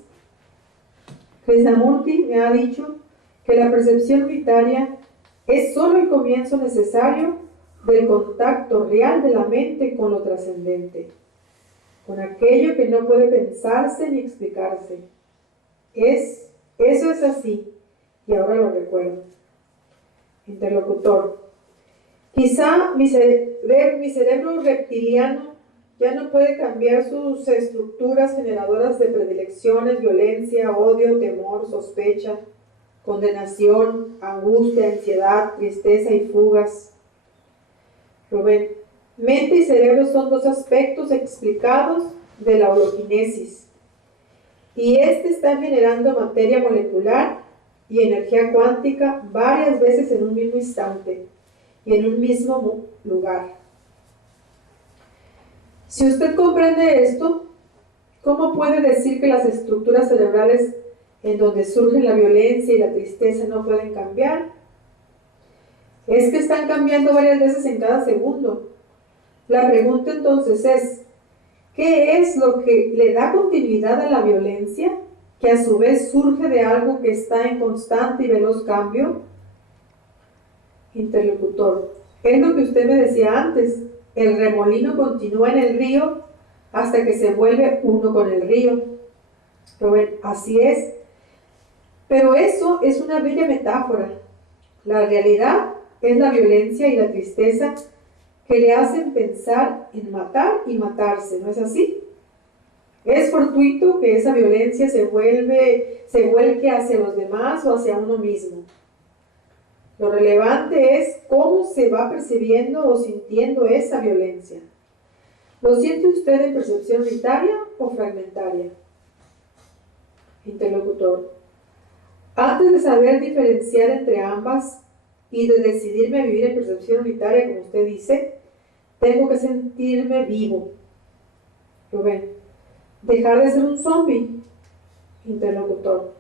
Krishnamurti me ha dicho que la percepción unitaria es solo el comienzo necesario del contacto real de la mente con lo trascendente, con aquello que no puede pensarse ni explicarse. Eso es así, y ahora lo recuerdo. Interlocutor. Quizá mi cerebro reptiliano ya no puede cambiar sus estructuras generadoras de predilecciones, violencia, odio, temor, sospecha, condenación, angustia, ansiedad, tristeza y fugas. Rubén, mente y cerebro son dos aspectos explicados de la holoquinesis, y está generando materia molecular y energía cuántica varias veces en un mismo instante y en un mismo lugar. Si usted comprende esto, ¿cómo puede decir que las estructuras cerebrales en donde surge la violencia y la tristeza no pueden cambiar? Es que están cambiando varias veces en cada segundo. La pregunta entonces es, ¿qué es lo que le da continuidad a la violencia, que a su vez surge de algo que está en constante y veloz cambio? Interlocutor. Es lo que usted me decía antes. El remolino continúa en el río hasta que se vuelve uno con el río. Rubén, así es. Pero eso es una bella metáfora. La realidad es la violencia y la tristeza que le hacen pensar en matar y matarse, ¿no es así? Es fortuito que esa violencia se vuelque hacia los demás o hacia uno mismo. Lo relevante es cómo se va percibiendo o sintiendo esa violencia. ¿Lo siente usted en percepción unitaria o fragmentaria? Interlocutor. Antes de saber diferenciar entre ambas y de decidirme a vivir en percepción unitaria, como usted dice, tengo que sentirme vivo. Rubén. Dejar de ser un zombie. Interlocutor.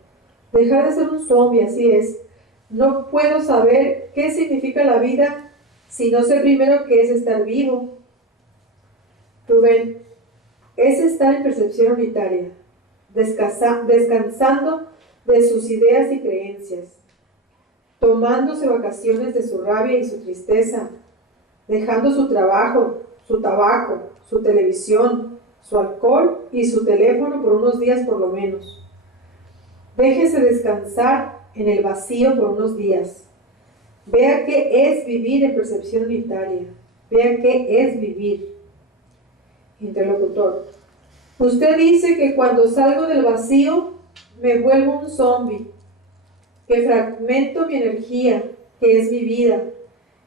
Dejar de ser un zombie, así es. No puedo saber qué significa la vida si no sé primero qué es estar vivo. Rubén, es estar en percepción unitaria, descansando de sus ideas y creencias, tomándose vacaciones de su rabia y su tristeza, dejando su trabajo, su tabaco, su televisión, su alcohol y su teléfono por unos días por lo menos. Déjese descansar en el vacío por unos días. Vea qué es vivir en percepción unitaria. Vea qué es vivir. Interlocutor. Usted dice que cuando salgo del vacío me vuelvo un zombie, que fragmento mi energía, que es mi vida,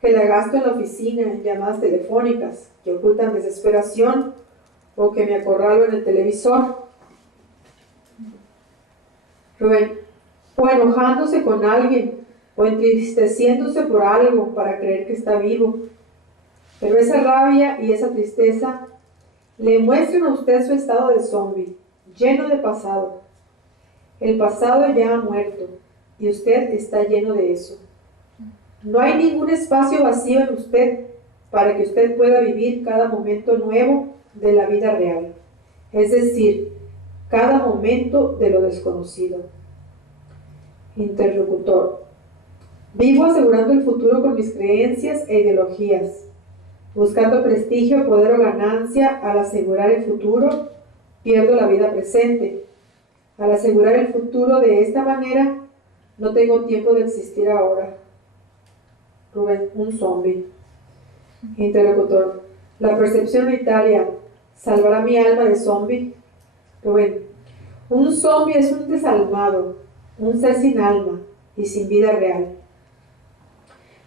que la gasto en la oficina, en llamadas telefónicas, que ocultan desesperación, o que me acorralo en el televisor. Rubén, o enojándose con alguien, o entristeciéndose por algo para creer que está vivo. Pero esa rabia y esa tristeza le muestran a usted su estado de zombie, lleno de pasado. El pasado ya ha muerto, y usted está lleno de eso. No hay ningún espacio vacío en usted para que usted pueda vivir cada momento nuevo de la vida real, es decir, cada momento de lo desconocido. Interlocutor. Vivo asegurando el futuro con mis creencias e ideologías, buscando prestigio, poder o ganancia. Al asegurar el futuro, pierdo la vida presente. Al asegurar el futuro de esta manera, no tengo tiempo de existir ahora. Rubén, un zombie. Interlocutor. La percepción unitaria salvará mi alma de zombie. Rubén, un zombie es un desalmado, un ser sin alma y sin vida real.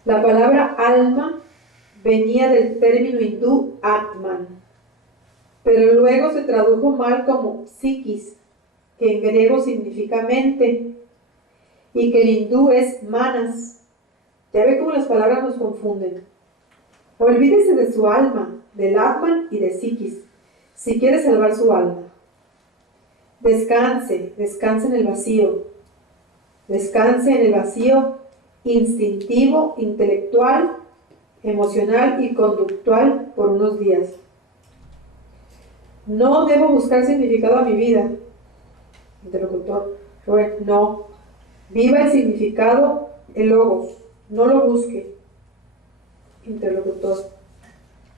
La palabra alma venía del término hindú Atman, pero luego se tradujo mal como psiquis, que en griego significa mente, y que en hindú es manas. Ya ve cómo las palabras nos confunden. Olvídese de su alma, del Atman y de psiquis, si quiere salvar su alma. Descanse en el vacío. Descanse en el vacío instintivo, intelectual, emocional y conductual por unos días. No debo buscar significado a mi vida. Interlocutor. No. Viva el significado, el logos. No lo busque. Interlocutor.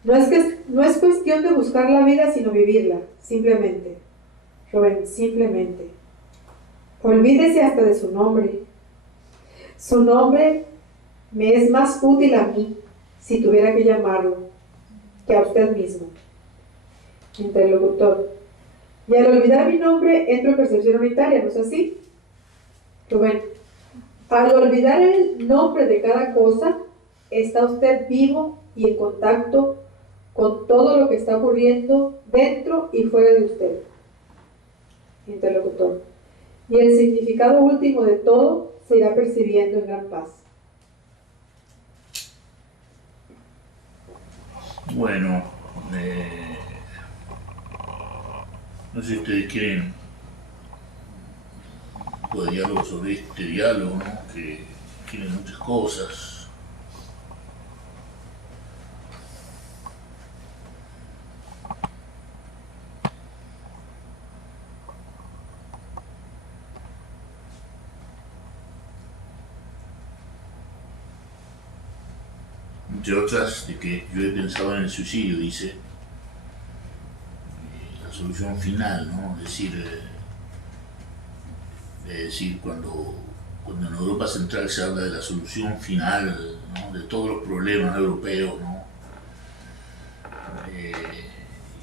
No es cuestión de buscar la vida, sino vivirla. Simplemente. Rubén, simplemente. Olvídese hasta de su nombre. Su nombre me es más útil a mí, si tuviera que llamarlo, que a usted mismo. Interlocutor. Y al olvidar mi nombre, entro en percepción unitaria, ¿no es así? Rubén. Al olvidar el nombre de cada cosa, está usted vivo y en contacto con todo lo que está ocurriendo dentro y fuera de usted. Interlocutor. Y el significado último de todo se irá percibiendo en gran paz. Bueno, no sé si ustedes quieren diálogo sobre este diálogo, ¿no? Que tiene muchas cosas. Entre otras, de que yo he pensado en el suicidio, dice, solución final, ¿no? Es decir, cuando en Europa Central se habla de la solución final, ¿no? De todos los problemas europeos, ¿no?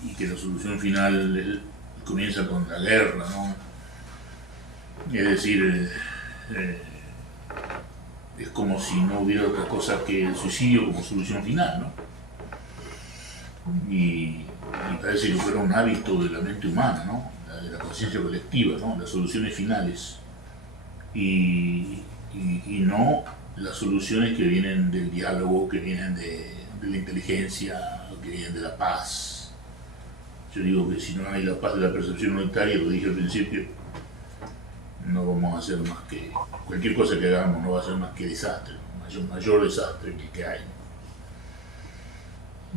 Y que la solución final comienza con la guerra, ¿no? Es decir, es como si no hubiera otra cosa que el suicidio como solución final, ¿no? Y parece que fuera un hábito de la mente humana, ¿no? De la conciencia colectiva, ¿no? Las soluciones finales y no las soluciones que vienen del diálogo, que vienen de la inteligencia, que vienen de la paz. Yo digo que si no hay la paz de la percepción unitaria, lo dije al principio, no vamos a hacer más que, cualquier cosa que hagamos no va a ser más que desastre, mayor desastre que hay.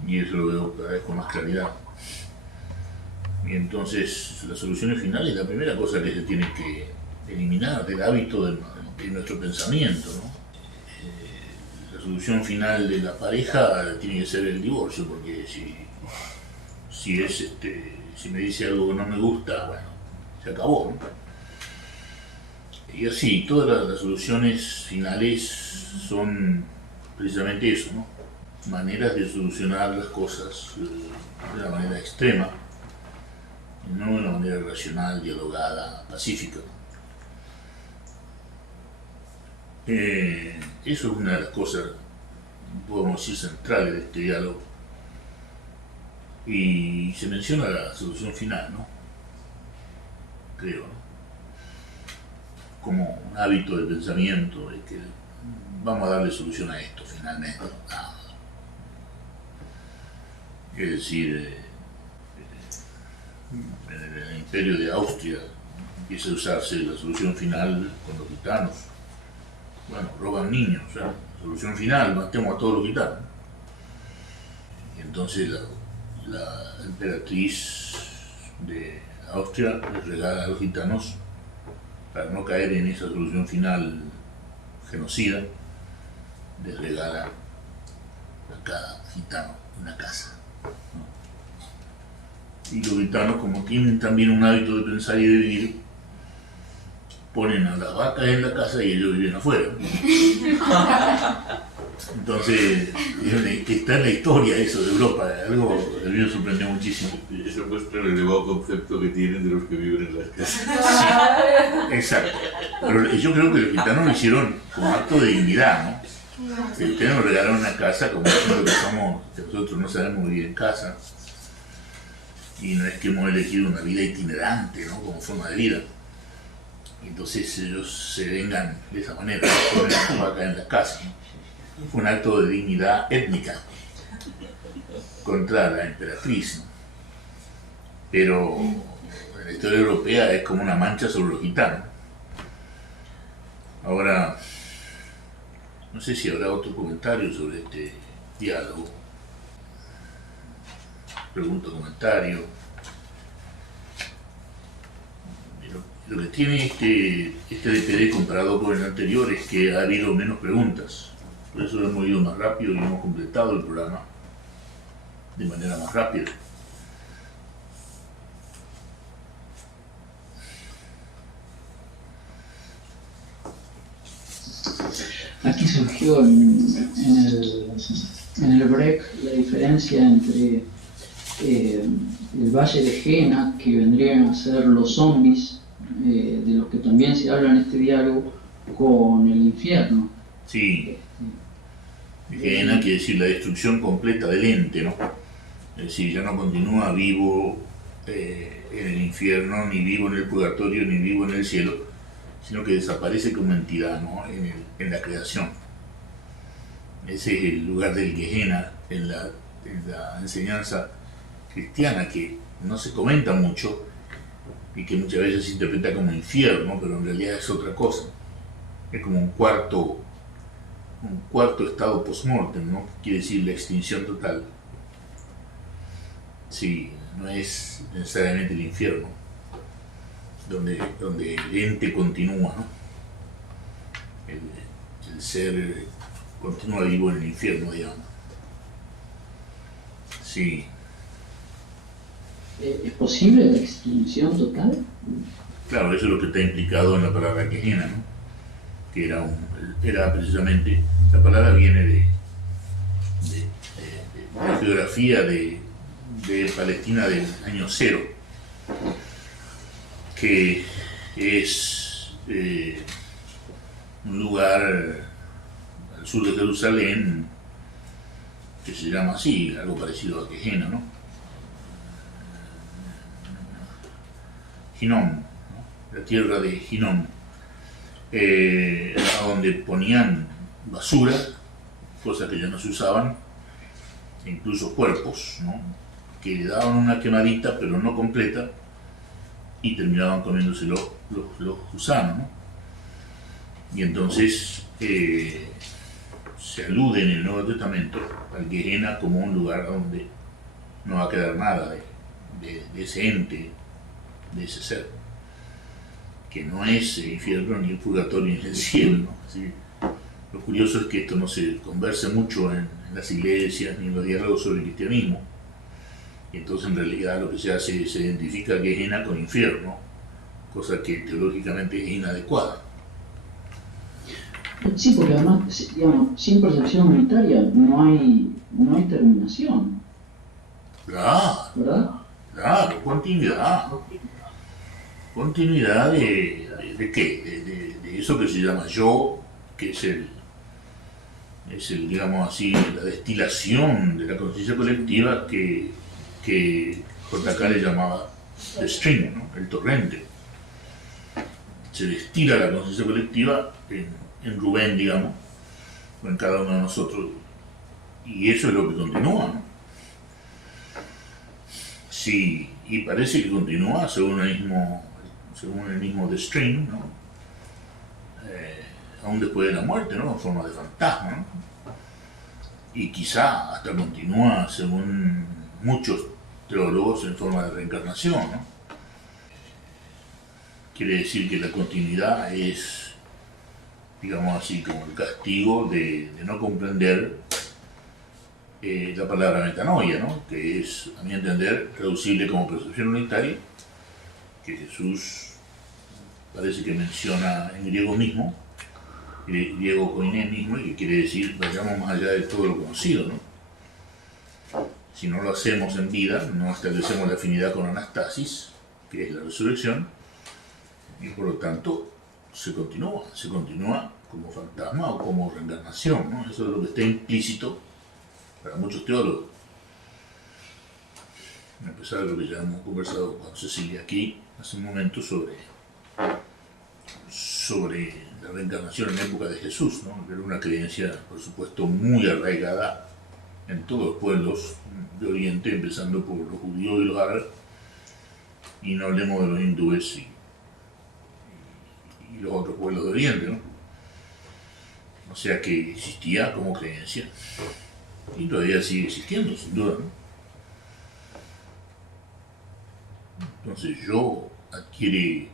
Y eso lo veo cada vez con más claridad. Y entonces las soluciones finales, la primera cosa que se tiene que eliminar del hábito de nuestro pensamiento, ¿no? La solución final de la pareja tiene que ser el divorcio, porque si me dice algo que no me gusta, bueno, se acabó, ¿no? Y así, todas las soluciones finales son precisamente eso, ¿no? Maneras de solucionar las cosas de una manera extrema, y no de una manera racional, dialogada, pacífica. Eso es una de las cosas, podemos decir, centrales de este diálogo. Y se menciona la solución final, ¿no? Creo, ¿no? Como un hábito de pensamiento, de que vamos a darle solución a esto finalmente. Es decir, en el Imperio de Austria empieza a usarse la solución final con los gitanos. Bueno, roban niños, o sea, la solución final, matemos a todos los gitanos. Y entonces la emperatriz de Austria les regala a los gitanos, para no caer en esa solución final genocida, les regala a cada gitano una casa. Y los gitanos, como tienen también un hábito de pensar y de vivir, ponen a las vacas en la casa y ellos viven afuera. Entonces, está en la historia eso de Europa, algo que a mí me sorprendió muchísimo. Y eso muestra el elevado concepto que tienen de los que viven en las casas. Sí, exacto. Pero yo creo que los gitanos lo hicieron como acto de dignidad, ¿no? Si ustedes nos regalaron una casa, como que nosotros no sabemos vivir en casa, y no es que hemos elegido una vida itinerante, ¿no? Como forma de vida. Entonces ellos se vengan de esa manera, ponen las vacas en la casa. Fue un acto de dignidad étnica contra la emperatriz, ¿no? Pero en la historia europea es como una mancha sobre los gitanos. Ahora, no sé si habrá otro comentario sobre este diálogo. Pregunta, comentario. Lo que tiene este DPD comparado con el anterior es que ha habido menos preguntas. Por eso hemos ido más rápido y hemos completado el programa de manera más rápida. Aquí surgió en el break la diferencia entre el Valle de Jena, que vendrían a ser los zombies, de los que también se habla en este diálogo, con el infierno. Sí. Jena quiere decir la destrucción completa del ente, ¿no? Es decir, ya no continúa vivo en el infierno, ni vivo en el purgatorio, ni vivo en el cielo, sino que desaparece como entidad, ¿no? En la creación. Ese es el lugar del Gehenna en la enseñanza cristiana, que no se comenta mucho y que muchas veces se interpreta como infierno, pero en realidad es otra cosa. Es como un cuarto estado post-mortem, ¿no? Quiere decir la extinción total. Sí, no es necesariamente el infierno, donde el ente continúa, ¿no? El ser continúa vivo en el infierno, digamos. Sí. ¿Es posible la extinción total? Claro, eso es lo que está implicado en la palabra Gehenna, ¿no? Que era precisamente, la palabra viene de la geografía de Palestina del año 0, que es un lugar al sur de Jerusalén que se llama así, algo parecido a Gehenna, ¿no? Hinnom, ¿no? La tierra de Hinnom, a donde ponían basura, cosas que ya no se usaban, e incluso cuerpos, ¿no? Que le daban una quemadita pero no completa y terminaban comiéndose los gusanos, ¿no? Y entonces se alude en el Nuevo Testamento al Gehenna como un lugar donde no va a quedar nada de ese ente, de ese ser, que no es el infierno ni el purgatorio ni el cielo, ¿no? Así, lo curioso es que esto no se conversa mucho en las iglesias ni en los diálogos sobre el cristianismo, y entonces en realidad lo que se hace es se identifica Gehenna con infierno, cosa que teológicamente es inadecuada. Sí, porque además, digamos, sin percepción unitaria no hay terminación. Claro, ¿verdad? Claro, continuidad. Continuidad de qué? De eso que se llama yo, que es el, digamos así, la destilación de la conciencia colectiva que J.K. le llamaba the stream, ¿no? El torrente. Se destila la conciencia colectiva en Rubén, digamos, o en cada uno de nosotros, y eso es lo que continúa, ¿no? Sí, y parece que continúa según el mismo The Stream, ¿no? Aún después de la muerte, ¿no? En forma de fantasma, ¿no? Y quizá hasta continúa, según muchos teólogos, en forma de reencarnación, ¿no? Quiere decir que la continuidad es, digamos así, como el castigo de no comprender la palabra metanoia, ¿no? Que es, a mi entender, traducible como percepción unitaria, que Jesús parece que menciona en griego mismo, griego koiné mismo, y que quiere decir vayamos más allá de todo lo conocido, ¿no? Si no lo hacemos en vida, no establecemos la afinidad con Anastasis, que es la resurrección, y por lo tanto se continúa como fantasma o como reencarnación, ¿no? Eso es lo que está implícito para muchos teólogos. A pesar de lo que ya hemos conversado con Cecilia aquí hace un momento sobre la reencarnación en la época de Jesús, ¿no? Era una creencia, por supuesto, muy arraigada en todos los pueblos de Oriente, empezando por los judíos y los árabes, y no hablemos de los hindúes y los otros pueblos de Oriente, ¿no? O sea que existía como creencia, y todavía sigue existiendo, sin duda, ¿no? Entonces yo adquiere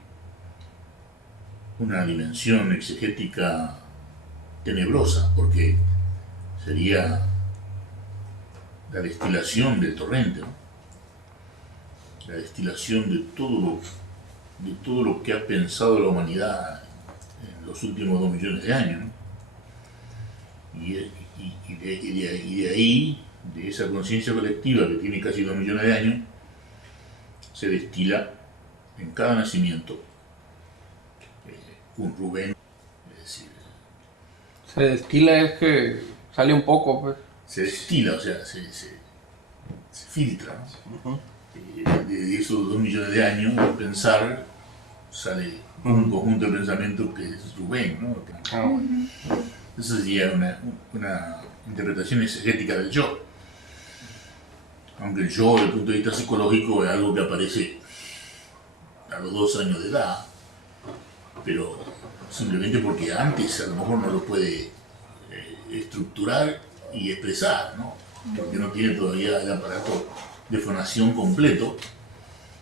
una dimensión exegética tenebrosa, porque sería la destilación del torrente, ¿no? La destilación de todo lo que ha pensado la humanidad en los últimos 2 millones de años, ¿no? Y de ahí, de esa conciencia colectiva que tiene casi 2 millones de años, se destila en cada nacimiento un Rubén. Es decir, se destila es que sale un poco, pues. Se destila, o sea, se filtra, ¿no? De esos 2 millones de años de pensar sale un conjunto de pensamientos que es Rubén, ¿no? Esa sería una interpretación exegética del yo. Aunque el yo, desde el punto de vista psicológico, es algo que aparece a los 2 años de edad, pero simplemente porque antes a lo mejor no lo puede estructurar y expresar, ¿no? Porque no tiene todavía el aparato de fonación completo,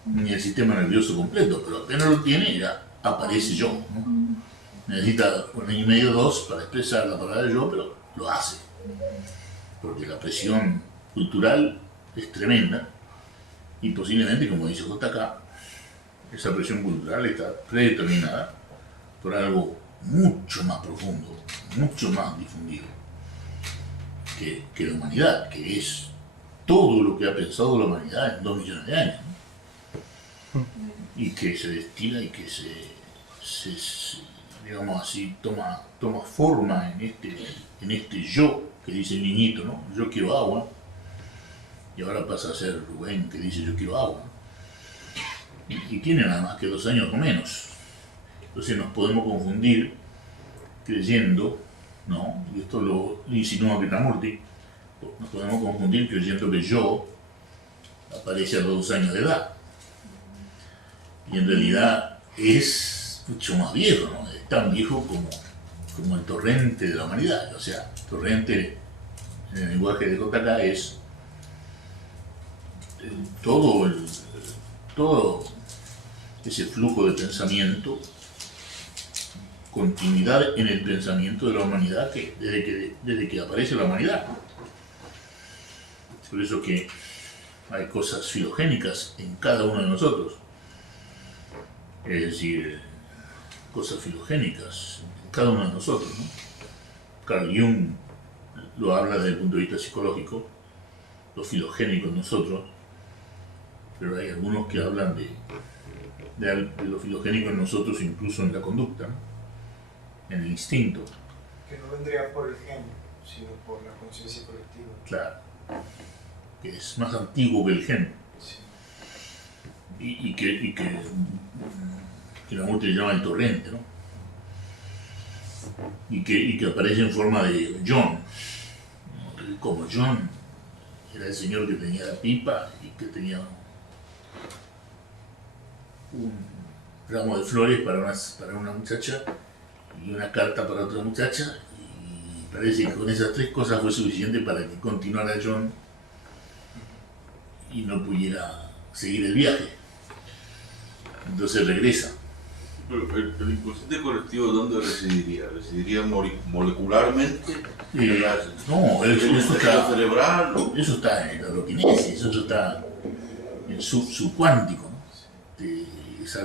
ni el sistema nervioso completo, pero apenas lo tiene ya aparece yo, ¿no? Necesita 1 año y medio, 2 para expresar la palabra yo, pero lo hace, porque la presión cultural es tremenda Y posiblemente, como dice JK, esa presión cultural está predeterminada por algo mucho más profundo, mucho más difundido que la humanidad, que es todo lo que ha pensado la humanidad en 2 millones de años, ¿no? Y que se destila y que se digamos así, toma forma en este yo que dice el niñito, ¿no? Yo quiero agua, y ahora pasa a ser Rubén que dice yo quiero agua, y tiene nada más que 2 años o menos. Entonces nos podemos confundir creyendo, ¿no? Y esto lo insinúa Krishnamurti, nos podemos confundir creyendo que yo aparece a los 2 años de edad, y en realidad es mucho más viejo, ¿no? Es tan viejo como el torrente de la humanidad. O sea, torrente en el lenguaje de JK es todo ese flujo de pensamiento, continuidad en el pensamiento de la humanidad desde que aparece la humanidad. Por eso que hay cosas filogénicas en cada uno de nosotros. Es decir, cosas filogénicas en cada uno de nosotros, ¿no? Carl Jung lo habla desde el punto de vista psicológico, lo filogénico en nosotros, pero hay algunos que hablan de lo filogénico en nosotros incluso en la conducta, ¿no? En el instinto. Que no vendría por el gen, sino por la conciencia colectiva. Claro, que es más antiguo que el gen. Sí. Y que la muerte le llama el torrente, ¿no? Y que aparece en forma de John, ¿no? Como John era el señor que tenía la pipa y que tenía un ramo de flores para una muchacha y una carta para otra muchacha, y parece que con esas 3 cosas fue suficiente para que continuara John y no pudiera seguir el viaje. Entonces regresa. Pero el inconsciente colectivo, ¿dónde residiría? ¿Residiría molecularmente? No, eso está cerebral. Eso está en la aloquinesis, eso está en subcuántico, ¿no? Es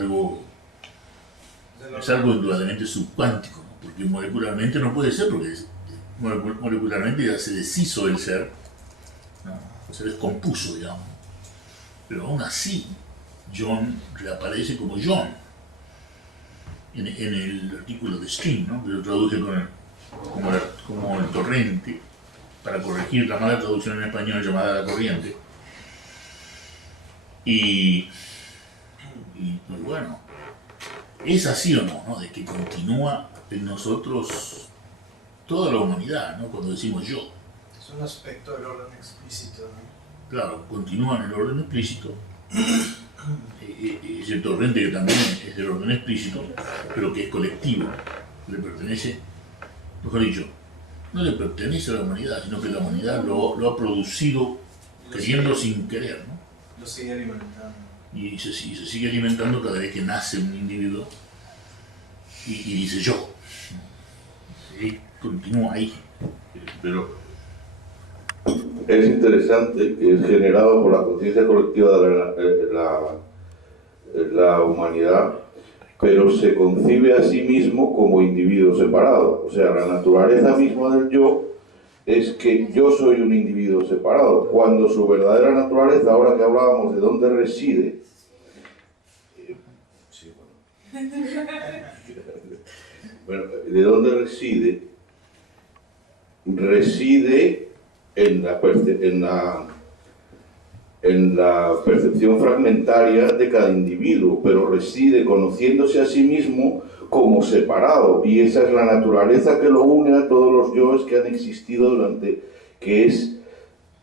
algo indudablemente subcuántico, ¿no? Porque molecularmente no puede ser, porque molecularmente ya se deshizo el ser, ¿no? Se descompuso, digamos. Pero aún así, John reaparece como John. En el artículo de Stream, ¿no? Que lo traduje como el torrente, para corregir la mala traducción en español llamada la corriente. Y pues bueno, es así o no, ¿no? De que continúa en nosotros toda la humanidad, ¿no? Cuando decimos yo. Es un aspecto del orden explícito, ¿no? Claro, continúa en el orden explícito. Ese torrente que también es del orden explícito, pero que es colectivo, le pertenece, mejor dicho, no le pertenece a la humanidad, sino que la humanidad lo ha producido queriendo sin querer, ¿no? Lo sigue alimentando. Y se sigue alimentando cada vez que nace un individuo y dice yo. Y continúa ahí. Pero es interesante que es generado por la conciencia colectiva de la humanidad, pero se concibe a sí mismo como individuo separado. O sea, la naturaleza misma del yo es que yo soy un individuo separado, cuando su verdadera naturaleza, ahora que hablábamos de dónde reside, bueno, de dónde reside en la percepción fragmentaria de cada individuo, pero reside conociéndose a sí mismo como separado, y esa es la naturaleza que lo une a todos los yoes que han existido que es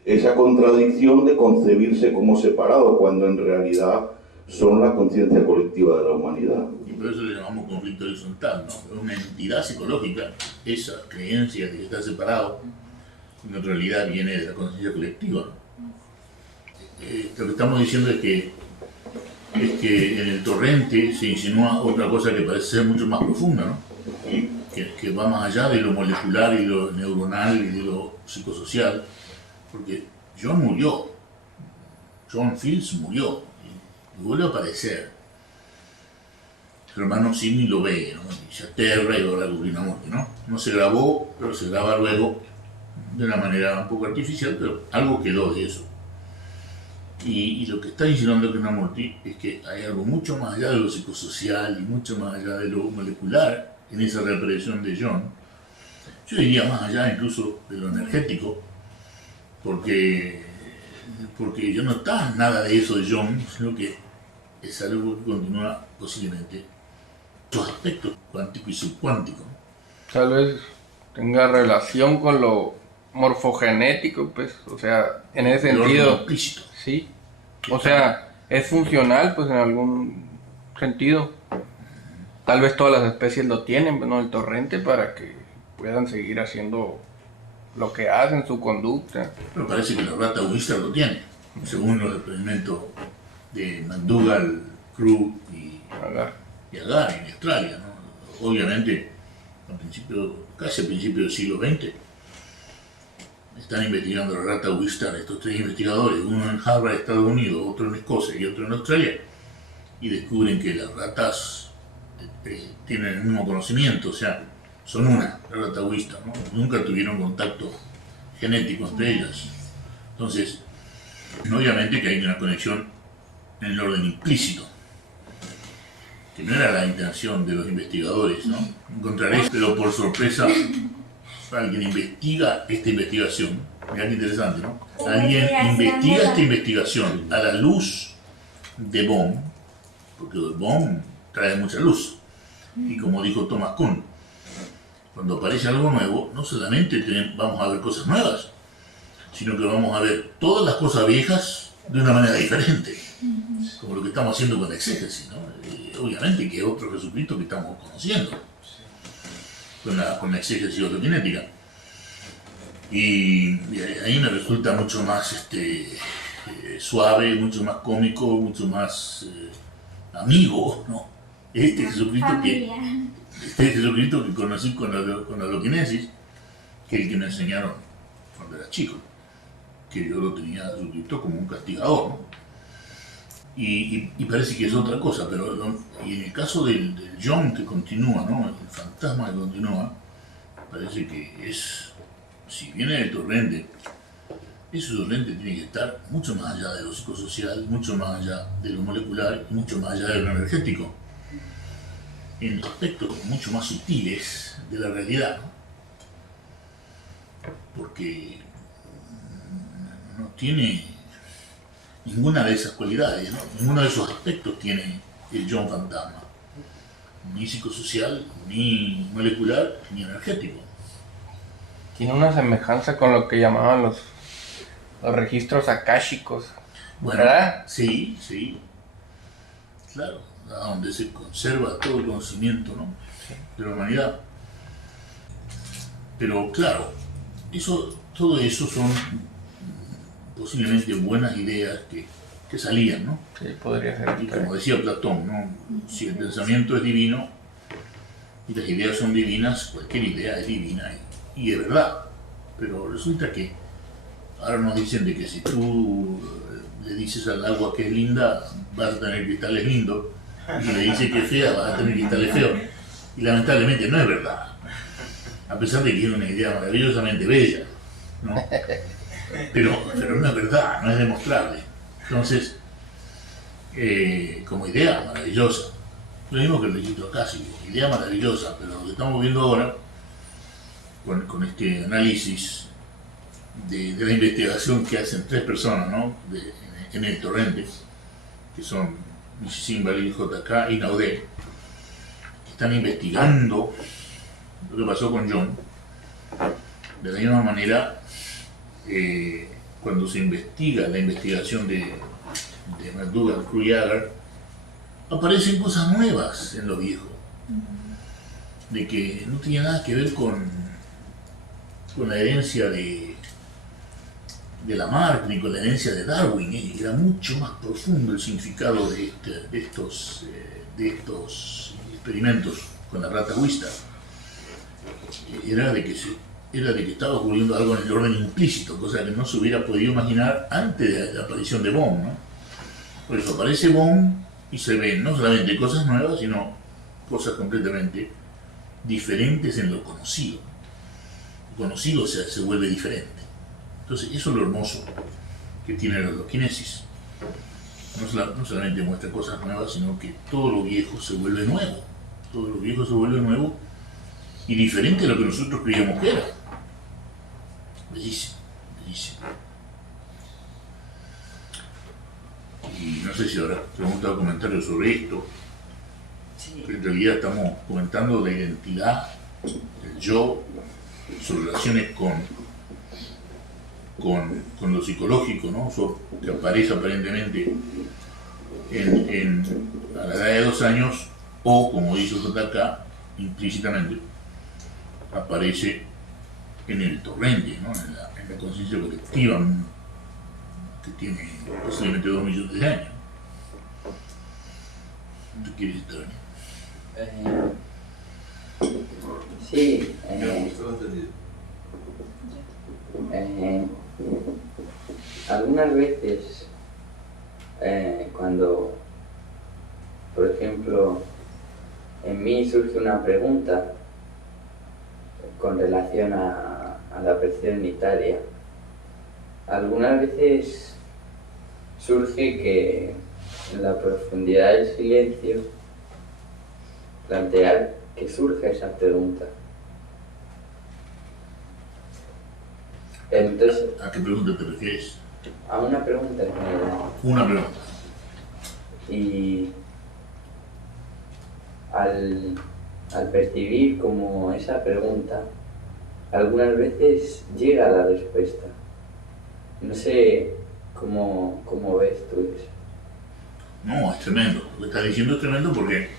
esa contradicción de concebirse como separado, cuando en realidad son la conciencia colectiva de la humanidad. Y por eso le llamamos conflicto horizontal, ¿no? Es una entidad psicológica, esa creencia de que está separado, en realidad viene de la conciencia colectiva, ¿no? Lo que estamos diciendo es que en el torrente se insinúa otra cosa que parece ser mucho más profunda, ¿no? Que va más allá de lo molecular y lo neuronal y de lo psicosocial, porque John murió. John Fields murió y vuelve a aparecer. Su hermano Sidney lo ve, ¿no? Y se aterra y logra cubrir una muerte, ¿no? No se grabó, pero se graba luego de una manera un poco artificial, pero algo quedó de eso. Y lo que está insinuando Krishnamurti es que hay algo mucho más allá de lo psicosocial y mucho más allá de lo molecular en esa reaparición de John. Yo diría más allá incluso de lo energético, porque ya no está nada de eso de John, sino que es algo que continúa posiblemente los aspectos cuántico y subcuántico. Tal vez tenga relación con lo morfogenético, pues, o sea, en ese sentido. Sí. O sea, es funcional, pues, en algún sentido. Tal vez todas las especies lo tienen, ¿no? El torrente para que puedan seguir haciendo lo que hacen, su conducta. Pero parece que la rata Wister lo tiene, según los experimentos de McDougall, Crew y Agar en Australia, ¿no? Obviamente, casi a principios del siglo XX, están investigando la rata Wister, estos tres investigadores, uno en Harvard, Estados Unidos, otro en Escocia y otro en Australia, y descubren que las ratas tienen el mismo conocimiento, o sea, son una, la rata Wister, ¿no? Nunca tuvieron contacto genético entre ellas. Entonces, obviamente que hay una conexión en el orden implícito, que no era la intención de los investigadores, ¿no? Encontraréis, pero por sorpresa, alguien investiga esta investigación, mirá qué interesante, ¿no? Alguien investiga esta investigación a la luz de Bohm, porque Bohm trae mucha luz, y como dijo Thomas Kuhn, cuando aparece algo nuevo, no solamente vamos a ver cosas nuevas, sino que vamos a ver todas las cosas viejas de una manera diferente, como lo que estamos haciendo con la exégesis, ¿no? Obviamente que es otro Jesucristo que estamos conociendo con la exégesis ortokinética. Y ahí me resulta mucho más suave, mucho más cómico, mucho más amigo, ¿no? Este Jesucristo que conocí con la loquinesis, que es el que me enseñaron cuando era chico, que yo lo tenía a Jesucristo como un castigador, ¿no? Y parece que es otra cosa, pero y en el caso del John que continúa, ¿no? El fantasma que continúa, parece que es, si viene del torrente, ese torrente tiene que estar mucho más allá de lo psicosocial, mucho más allá de lo molecular y mucho más allá de lo energético, en aspectos mucho más sutiles de la realidad, ¿no? Porque no tiene ninguna de esas cualidades, ¿no? Ninguno de esos aspectos tiene el John fantasma, ni psicosocial, ni molecular, ni energético. Tiene una semejanza con lo que llamaban los registros akáshicos, ¿verdad? Sí, claro, donde se conserva todo el conocimiento, ¿no? De la humanidad. Pero claro, todo eso son posiblemente buenas ideas que salían, ¿no? Sí, podría ser. Y como decía Platón, ¿no? Si el pensamiento es divino y las ideas son divinas, cualquier idea es divina y es verdad. Pero resulta que ahora nos dicen de que si tú le dices al agua que es linda, vas a tener cristales lindos, y si le dices que es fea, vas a tener cristales feos. Y lamentablemente no es verdad, a pesar de que es una idea maravillosamente bella, ¿no? Pero no es verdad, no es demostrable. Entonces, como idea maravillosa, lo mismo que el registro acásico, idea maravillosa, pero lo que estamos viendo ahora, con este análisis de la investigación que hacen tres personas, ¿no? En el torrente, que son Nissim Balil, JK y Naudé, que están investigando lo que pasó con John. De la misma manera, cuando se investiga la investigación de McDougall, Crew y Agar, aparecen cosas nuevas en lo viejo, de que no tenía nada que ver con la herencia de Lamarck ni con la herencia de Darwin, era mucho más profundo el significado de estos experimentos con la rata Wister. Era de que era de que estaba ocurriendo algo en el orden implícito, cosa que no se hubiera podido imaginar antes de la aparición de Bohm, ¿no? Por eso aparece Bohm y se ven no solamente cosas nuevas, sino cosas completamente diferentes en lo conocido. Lo conocido se vuelve diferente. Entonces, eso es lo hermoso que tiene la holoquinesis. No solamente muestra cosas nuevas, sino que todo lo viejo se vuelve nuevo. Todo lo viejo se vuelve nuevo y diferente a lo que nosotros creíamos que era. Bellísimo, bellísimo. Y no sé si habrá preguntado comentarios sobre esto, sí. Que en realidad estamos comentando la identidad, el yo, sus relaciones con lo psicológico, ¿no? Eso que aparece aparentemente a la edad de 2 años, o como dice acá, implícitamente aparece en el torrente, ¿no? en la conciencia colectiva que tiene posiblemente 2 millones de años. ¿Tú quieres estar Sí. Algunas veces, cuando, por ejemplo, en mí surge una pregunta con relación a la percepción unitaria, algunas veces surge que en la profundidad del silencio plantear que surja esa pregunta. Entonces, ¿a qué pregunta te refieres? A una pregunta en general. Una pregunta. Y al percibir como esa pregunta, algunas veces llega la respuesta. No sé cómo ves tú eso. No, es tremendo. Lo que estás diciendo es tremendo porque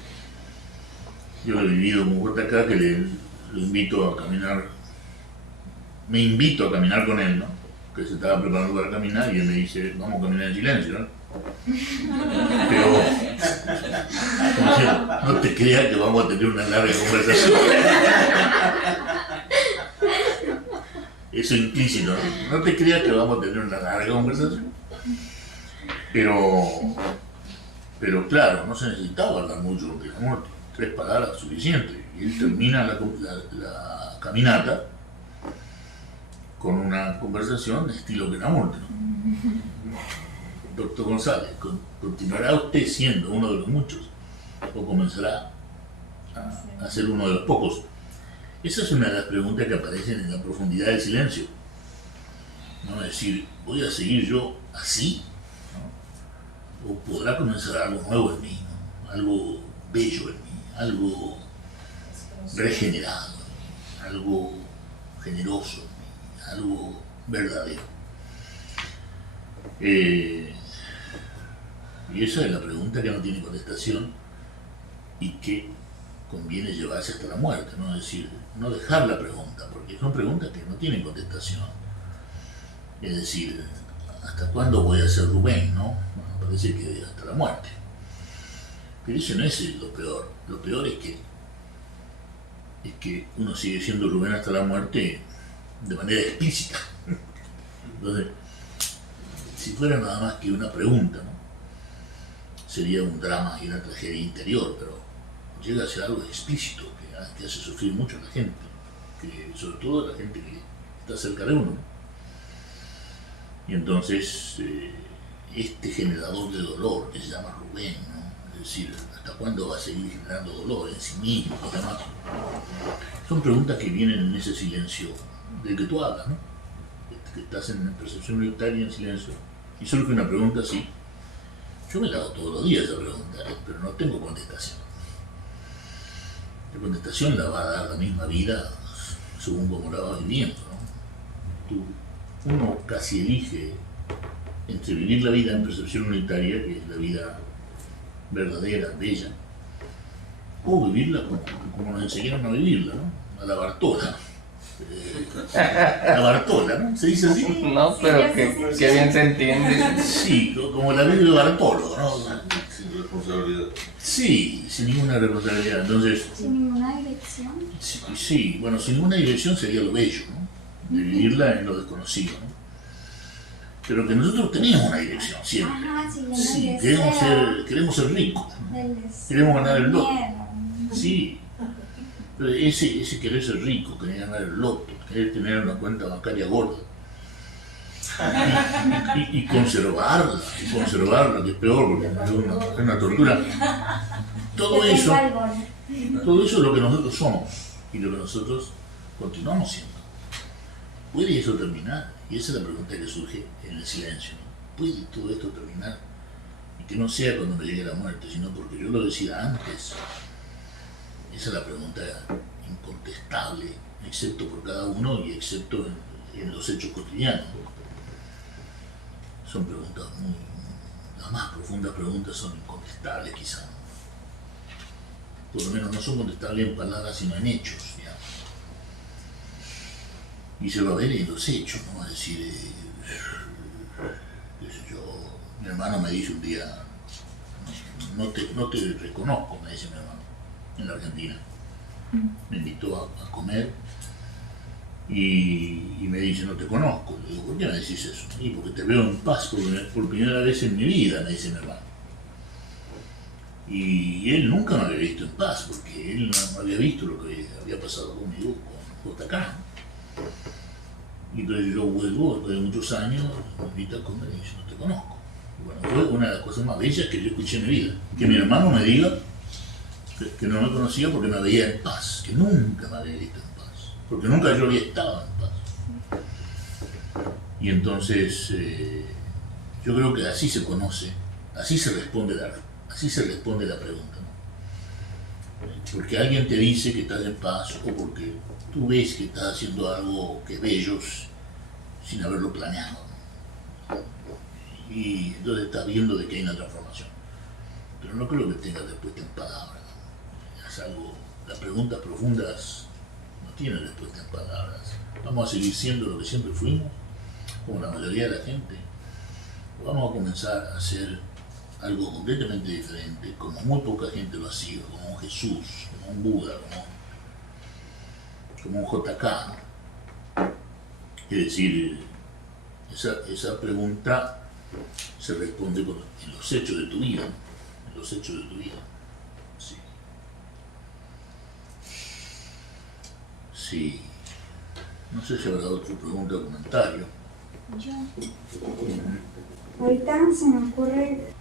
yo lo he vivido muy fuerte acá, que lo invito a caminar. Me invito a caminar con él, ¿no? Que se estaba preparando para caminar y él me dice, vamos a caminar en silencio, ¿no? Pero, no te creas que vamos a tener una larga conversación. Eso implícito, ¿no? No te creas que vamos a tener una larga conversación. Pero claro, no se necesitaba hablar mucho, porque digamos 3 palabras suficientes. Y él termina la caminata con una conversación de estilo Benamorte, ¿no? Doctor González, ¿continuará usted siendo uno de los muchos o comenzará a ser uno de los pocos? Esa es una de las preguntas que aparecen en la profundidad del silencio, ¿no? Es decir, ¿voy a seguir yo así? ¿No? ¿O podrá comenzar algo nuevo en mí, ¿no? Algo bello en mí, algo regenerado, algo generoso, algo verdadero? Y esa es la pregunta que no tiene contestación y que conviene llevarse hasta la muerte, ¿no? Es decir, no dejar la pregunta, porque son preguntas que no tienen contestación. Es decir, ¿hasta cuándo voy a ser Rubén, no? Bueno, parece que hasta la muerte. Pero eso no es lo peor. Lo peor es que uno sigue siendo Rubén hasta la muerte de manera explícita. Entonces, si fuera nada más que una pregunta, ¿no? Sería un drama y una tragedia interior, pero llega a ser algo explícito que hace sufrir mucho a la gente, que, sobre todo a la gente que está cerca de uno, ¿no? Y entonces, este generador de dolor que se llama Rubén, ¿no? Es decir, ¿hasta cuándo va a seguir generando dolor en sí mismo y demás? Son preguntas que vienen en ese silencio del que tú hablas, ¿no? Que estás en percepción unitaria en silencio y surge una pregunta así. Yo me la hago todos los días esa pregunta, pero no tengo contestación. La contestación la va a dar la misma vida según cómo la vas viviendo, ¿no? Uno casi elige entre vivir la vida en percepción unitaria, que es la vida verdadera, bella, o vivirla como nos enseñaron a vivirla, ¿no? A la Bartola. La Bartola, ¿no? ¿Se dice así? No, pero que bien se entiende. Sí, como la vive Bartolo, ¿no? responsabilidad. Sí, sin ninguna responsabilidad. Entonces, sin ninguna dirección. Sí, bueno, sin ninguna dirección sería lo bello, ¿no? De vivirla en lo desconocido, ¿no? Pero que nosotros tenemos una dirección siempre. Ajá, sí, queremos ser ricos, ¿no? Queremos ganar el loto. Sí, pero ese querer ser rico, querer ganar el loto, querer tener una cuenta bancaria gorda. Y conservarla, que es peor porque es una tortura. Todo eso es lo que nosotros somos y lo que nosotros continuamos siendo. ¿Puede eso terminar? Y esa es la pregunta que surge en el silencio, ¿no? ¿Puede todo esto terminar? Y que no sea cuando me llegue la muerte, sino porque yo lo decida antes. Esa es la pregunta incontestable, excepto por cada uno y excepto en los hechos cotidianos. Son preguntas las más profundas preguntas son incontestables quizá. Por lo menos no son contestables en palabras sino en hechos, digamos. Y se va a ver en los hechos, ¿no? Es decir, qué sé yo, mi hermano me dice un día, no te reconozco, me dice mi hermano, en la Argentina. Me invitó a comer y me dice, no te conozco. Le digo, ¿por qué me decís eso? Y porque te veo en paz por primera vez en mi vida, me dice mi hermano. Y él nunca me había visto en paz, porque él no había visto lo que había pasado conmigo con JK. Y entonces yo vuelvo, después de muchos años, me invita a comer y dice, no te conozco. Y bueno, fue una de las cosas más bellas que yo escuché en mi vida. Que mi hermano me diga que no me conocía porque me veía en paz, que nunca me había visto en paz, porque nunca yo había estado en paz. Y entonces, yo creo que así se conoce, así se responde la pregunta, ¿no? Porque alguien te dice que estás en paz o porque tú ves que estás haciendo algo que es bello sin haberlo planeado, ¿no? Y entonces estás viendo de que hay una transformación. Pero no creo que tengas respuesta en palabras, ¿no? Es algo, las preguntas profundas no tienen respuesta en palabras. Vamos a seguir siendo lo que siempre fuimos, como la mayoría de la gente, o vamos a comenzar a hacer algo completamente diferente, como muy poca gente lo ha sido, como un Jesús, como un Buda, como un JK, ¿no? Es decir, esa pregunta se responde en los hechos de tu vida, ¿no? En los hechos de tu vida. Sí. Sí. No sé si habrá otra pregunta o comentario. Yo. Ahorita se me ocurre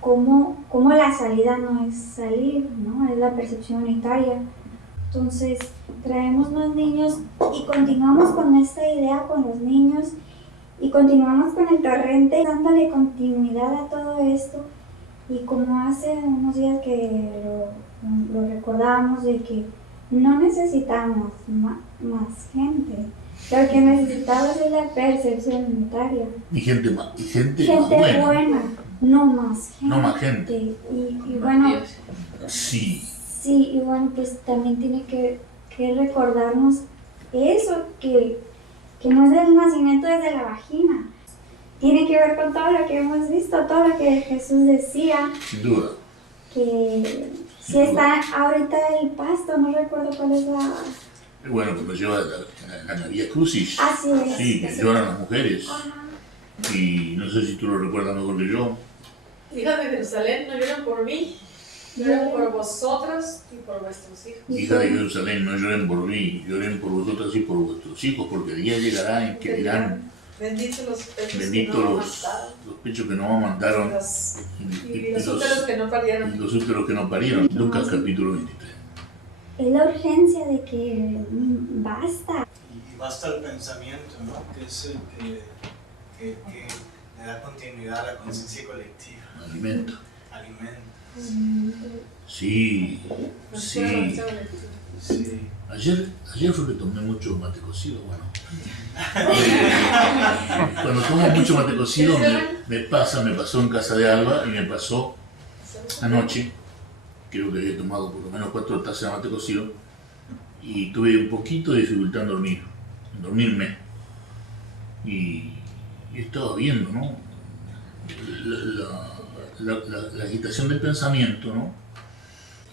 cómo la salida no es salir, ¿no? Es la percepción unitaria. Entonces, traemos más niños y continuamos con esta idea con los niños y continuamos con el torrente dándole continuidad a todo esto. Y como hace unos días que lo recordamos de que no necesitamos más gente. Lo que necesitamos es la percepción unitaria. Y gente más buena, no más gente. No más gente. Y bueno, sí. Sí, y bueno, pues también tiene que recordarnos eso, que no es del nacimiento desde la vagina. Tiene que ver con todo lo que hemos visto, todo lo que Jesús decía. Sin duda. Que si está ahorita el pasto, no recuerdo cuál es la... Bueno, cuando lleva la María Crucis. Así es. Sí, que lloran las mujeres. Ajá. Y no sé si tú lo recuerdas mejor que yo. Hijas de Jerusalén, no lloren por mí, lloren por vosotros y por vuestros hijos. Hijas de Jerusalén, no lloren por mí, lloren por vosotras y por vuestros hijos, porque el día llegará en que dirán, benditos los pechos los pechos que no amamantaron y los úteros que no parieron. Y los úteros que no parieron. Lucas capítulo 23. Es la urgencia de que basta. Y basta el pensamiento, ¿no? Que es el que le da continuidad a la conciencia colectiva. Alimento. Alimento. Sí, sí. Sí. Ayer fue que tomé mucho mate cocido, bueno. Cuando tomo mucho mate cocido me pasó en casa de Alba y me pasó anoche. Creo que había tomado por lo menos 4 tazas de mate cocido y tuve un poquito de dificultad en dormirme. Y estaba viendo, ¿no? la agitación del pensamiento, ¿no?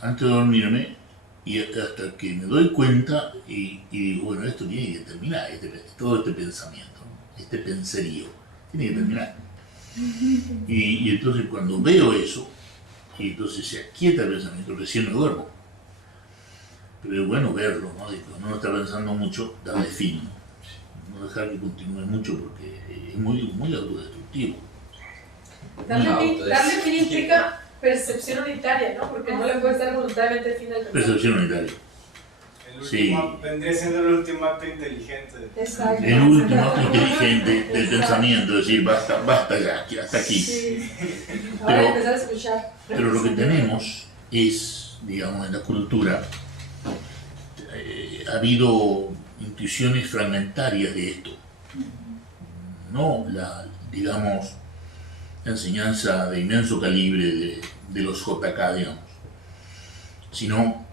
Antes de dormirme, y hasta que me doy cuenta y digo, bueno, esto tiene que terminar, todo este pensamiento, ¿no? Este penserío, tiene que terminar. Y entonces cuando veo eso, y entonces se aquieta el pensamiento, recién me duermo. Pero es bueno verlo, ¿no? Cuando uno está pensando mucho, darle fin, no dejar que continúe mucho porque es muy, muy autodestructivo. Darle fin implica percepción unitaria, ¿no? Porque no le puedes dar voluntariamente fin al pensamiento. Percepción unitaria. Sí. Vendría siendo el último acto inteligente. Exacto. El último acto inteligente del pensamiento, es decir, basta ya, hasta aquí. Sí. Ahora empezar a escuchar. Pero lo que tenemos es, digamos, en la cultura, ha habido intuiciones fragmentarias de esto. No la, digamos, la enseñanza de inmenso calibre de los JK, digamos, sino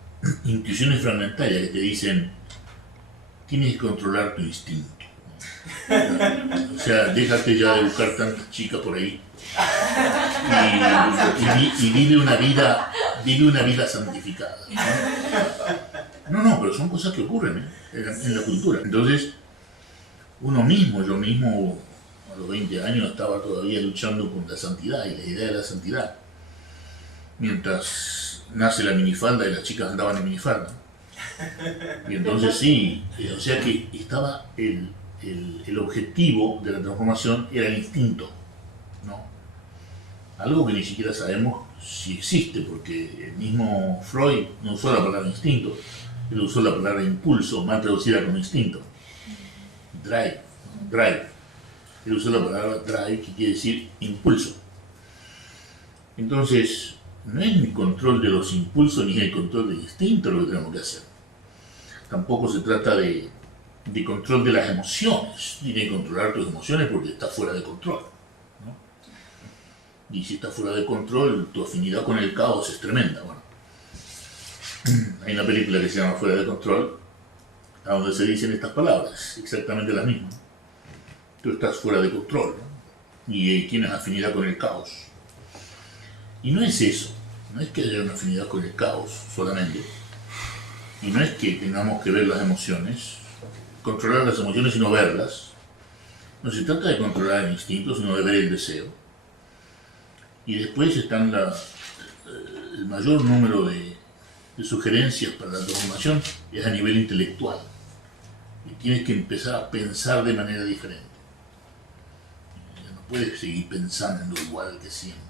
intuiciones fragmentarias que te dicen, tienes que controlar tu instinto. O sea, déjate ya de buscar tantas chicas por ahí y vive una vida santificada. No, pero son cosas que ocurren en la cultura. Entonces, yo mismo a los 20 años estaba todavía luchando con la santidad y la idea de la santidad. Mientras nace la minifalda y las chicas andaban en minifalda. Y entonces sí, o sea que estaba el objetivo de la transformación era el instinto, ¿no? Algo que ni siquiera sabemos si existe, porque el mismo Freud no usó la palabra instinto, él usó la palabra impulso, mal traducida como instinto. Drive. Él usó la palabra drive, que quiere decir impulso. Entonces, no es ni control de los impulsos ni el control del instinto lo que tenemos que hacer. Tampoco se trata de control de las emociones, ni de controlar tus emociones porque está fuera de control, ¿no? Y si está fuera de control, tu afinidad con el caos es tremenda. Bueno, hay una película que se llama Fuera de Control, a donde se dicen estas palabras, exactamente las mismas. Tú estás fuera de control, ¿no? Y tienes afinidad con el caos. Y no es eso, no es que haya una afinidad con el caos solamente, y no es que tengamos que ver las emociones, controlar las emociones y no verlas. No se trata de controlar el instinto, sino de ver el deseo. Y después están el mayor número de sugerencias para la transformación es a nivel intelectual. Y tienes que empezar a pensar de manera diferente. No puedes seguir pensando igual que siempre.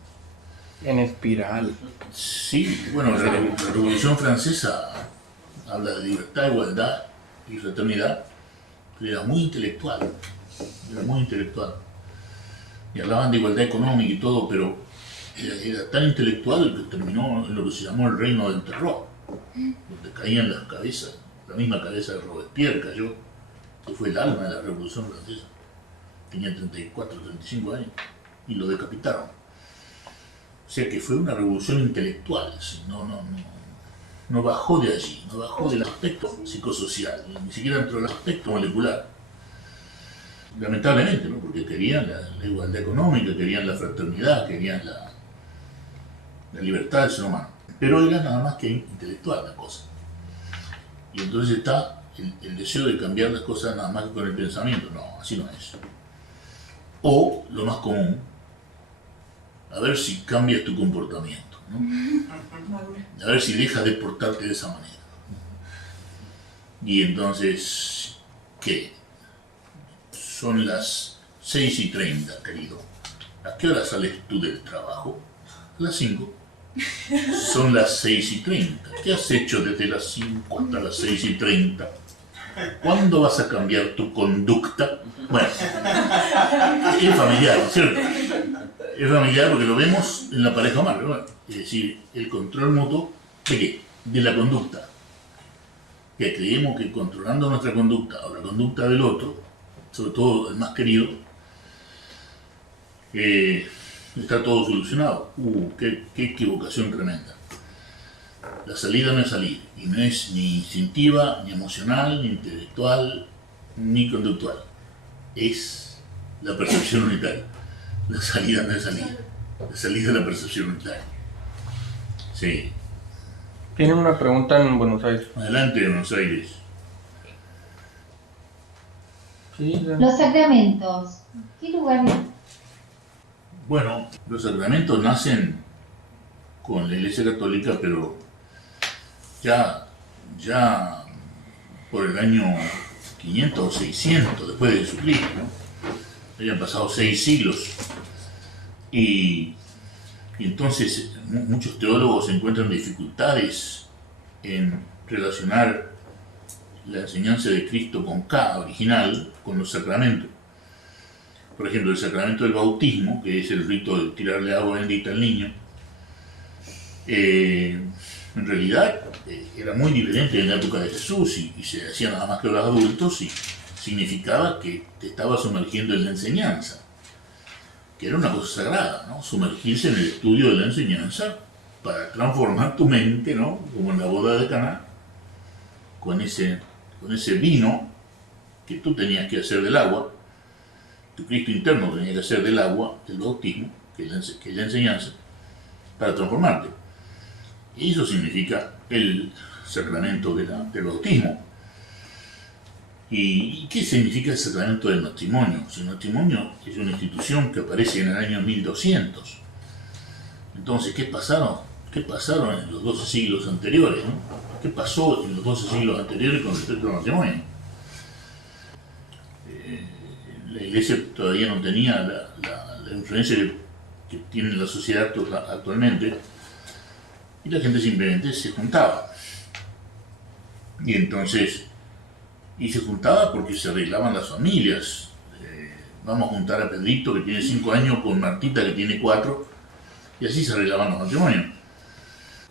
En espiral. Sí, bueno, la Revolución Francesa habla de libertad, igualdad y fraternidad, pero era muy intelectual. Y hablaban de igualdad económica y todo, pero era tan intelectual que terminó en lo que se llamó el reino del terror, donde caían las cabezas, la misma cabeza de Robespierre cayó, que fue el alma de la Revolución Francesa. Tenía 34, 35 años y lo decapitaron. O sea que fue una revolución intelectual, no bajó de allí, no bajó del aspecto psicosocial, ni siquiera entró en el aspecto molecular. Lamentablemente, ¿no? Porque querían la igualdad económica, querían la fraternidad, querían la libertad del ser humano. Pero era nada más que intelectual la cosa. Y entonces está el deseo de cambiar las cosas nada más que con el pensamiento. No, así no es. O, lo más común, a ver si cambias tu comportamiento, ¿no? A ver si dejas de portarte de esa manera. Y entonces, ¿qué? Son las 6:30, querido. ¿A qué hora sales tú del trabajo? A las 5. Son las 6:30. ¿Qué has hecho desde las 5 hasta las 6:30? ¿Cuándo vas a cambiar tu conducta? Bueno, es familiar, ¿no es cierto? Es familiar porque lo vemos en la pareja humana, ¿no? Es decir, el control mutuo ¿de qué? De la conducta. Que creemos que controlando nuestra conducta o la conducta del otro, sobre todo el más querido, está todo solucionado. Qué equivocación tremenda. La salida no es salir, y no es ni instintiva, ni emocional, ni intelectual, ni conductual. Es la percepción unitaria. La salida no es salir. Salís de la percepción unitaria. Sí. Tienen una pregunta en Buenos Aires. Adelante, Buenos Aires. Sí, Los sacramentos, ¿qué lugar tienen? Bueno, los sacramentos nacen con la Iglesia Católica, pero ya por el año 500 o 600 después de Jesucristo, ¿no? Habían pasado 6 siglos y entonces muchos teólogos encuentran dificultades en relacionar la enseñanza de Cristo con K original con los sacramentos. Por ejemplo, el sacramento del bautismo, que es el rito de tirarle agua bendita al niño, en realidad era muy diferente en la época de Jesús y se hacía nada más que a los adultos y significaba que te estabas sumergiendo en la enseñanza, que era una cosa sagrada, ¿no? Sumergirse en el estudio de la enseñanza para transformar tu mente, ¿no? Como en la boda de Caná, con ese vino que tú tenías que hacer del agua, tu Cristo interno tenía que hacer del agua, del bautismo, que es la enseñanza, para transformarte. Y eso significa el sacramento del bautismo. ¿Y qué significa el sacramento del matrimonio? El matrimonio es una institución que aparece en el año 1200. Entonces, ¿qué pasaron en los 12 siglos anteriores, ¿no? ¿Qué pasó en los 12 siglos anteriores con respecto al matrimonio? La Iglesia todavía no tenía la influencia que tiene la sociedad actualmente, y la gente simplemente se juntaba. Y entonces, se juntaba porque se arreglaban las familias. Vamos a juntar a Pedrito, que tiene 5 años, con Martita, que tiene 4, y así se arreglaban los matrimonios.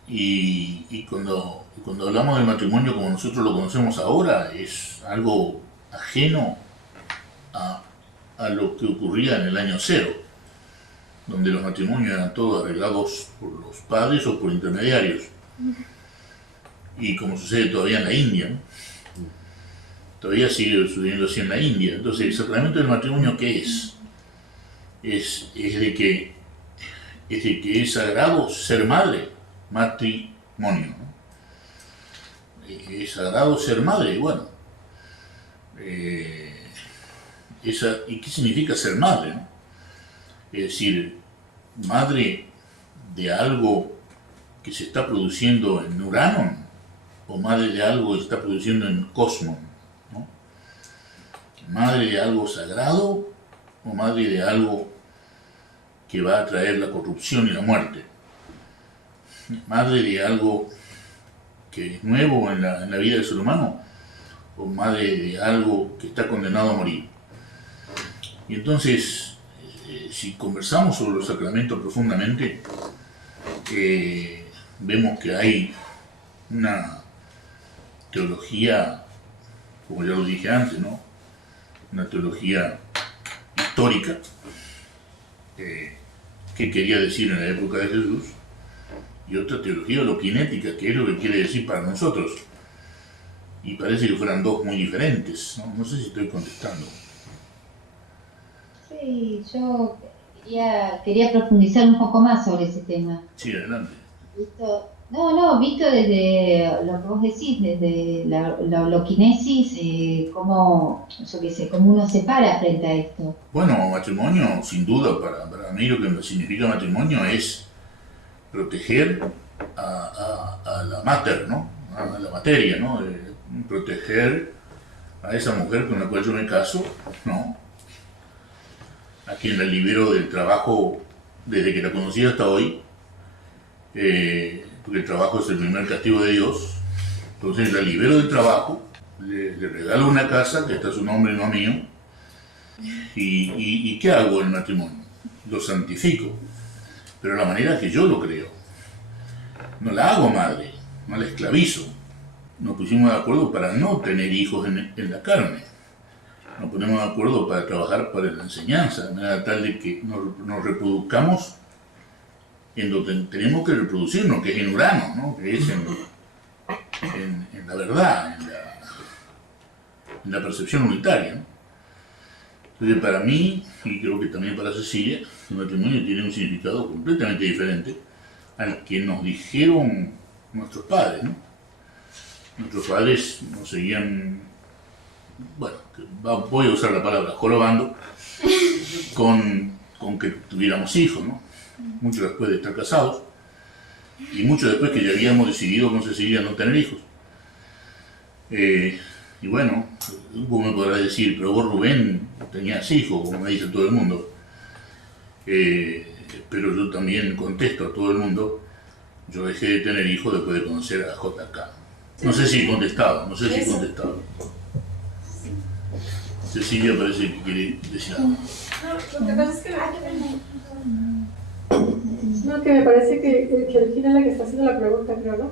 Y cuando hablamos del matrimonio como nosotros lo conocemos ahora, es algo ajeno a lo que ocurría en el año 0, donde los matrimonios eran todos arreglados por los padres o por intermediarios. Y como sucede todavía en la India, ¿no? Todavía sigue sucediendo así en la India. Entonces, el sacramento del matrimonio, ¿qué es? Es de que es sagrado ser madre, matrimonio, ¿no? Es sagrado ser madre, bueno. ¿Y qué significa ser madre, no? Es decir, madre de algo que se está produciendo en Urano, o madre de algo que se está produciendo en Cosmos, ¿no? Madre de algo sagrado o madre de algo que va a traer la corrupción y la muerte. Madre de algo que es nuevo en la vida del ser humano, o madre de algo que está condenado a morir. Y entonces, si conversamos sobre los sacramentos profundamente, vemos que hay una teología, como ya lo dije antes, ¿no? Una teología histórica, que quería decir en la época de Jesús, y otra teología holoquinética, que es lo que quiere decir para nosotros. Y parece que fueran dos muy diferentes, ¿no? No sé si estoy contestando. Sí, yo quería profundizar un poco más sobre ese tema. Sí, adelante. Visto desde lo que vos decís, desde la holoquinesis, cómo uno se para frente a esto. Bueno, matrimonio, sin duda, para mí lo que significa matrimonio es proteger a la mater, ¿no? A la materia, ¿no? Proteger a esa mujer con la cual yo me caso, ¿no? A quien la libero del trabajo desde que la conocí hasta hoy, porque el trabajo es el primer castigo de Dios. Entonces la libero del trabajo, le regalo una casa que está a su nombre y no mío, y ¿qué hago en el matrimonio? Lo santifico, pero de la manera que yo lo creo. No la hago madre, no la esclavizo. Nos pusimos de acuerdo para no tener hijos en la carne. Nos ponemos de acuerdo para trabajar para la enseñanza, de manera tal de que nos reproduzcamos en donde tenemos que reproducirnos, que es en Urano, ¿no? Que es en la verdad, en la percepción unitaria, ¿no? Entonces, para mí, y creo que también para Cecilia, el matrimonio tiene un significado completamente diferente al que nos dijeron nuestros padres, ¿no? Nuestros padres nos seguían, bueno, voy a usar la palabra jorobando, con que tuviéramos hijos, ¿no? Mucho después de estar casados y mucho después que ya habíamos decidido con Cecilia no tener hijos. Y bueno, vos me podrás decir, pero vos, Rubén, tenías hijos, como me dice todo el mundo. Pero yo también contesto a todo el mundo, yo dejé de tener hijos después de conocer a JK. No sé si he contestado. Cecilia parece que quiere decir algo. No, lo que pasa es que me parece que Georgina es la que está haciendo la pregunta, creo, ¿no?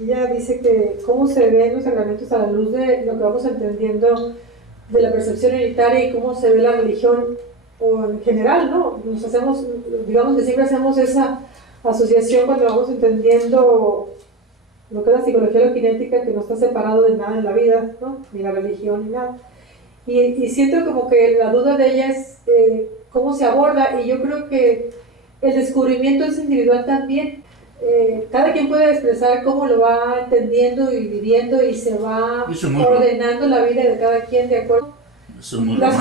Ella dice que cómo se ven los sacramentos a la luz de lo que vamos entendiendo de la percepción unitaria y cómo se ve la religión o en general, ¿no? Nos hacemos, digamos que siempre hacemos esa asociación cuando vamos entendiendo lo que es la psicología loquinética, que no está separado de nada en la vida, ¿no? Ni la religión, ni nada. Y siento como que la duda de ella es cómo se aborda, y yo creo que el descubrimiento es individual también. Cada quien puede expresar cómo lo va entendiendo y viviendo, y se va ordenando la vida de cada quien de acuerdo las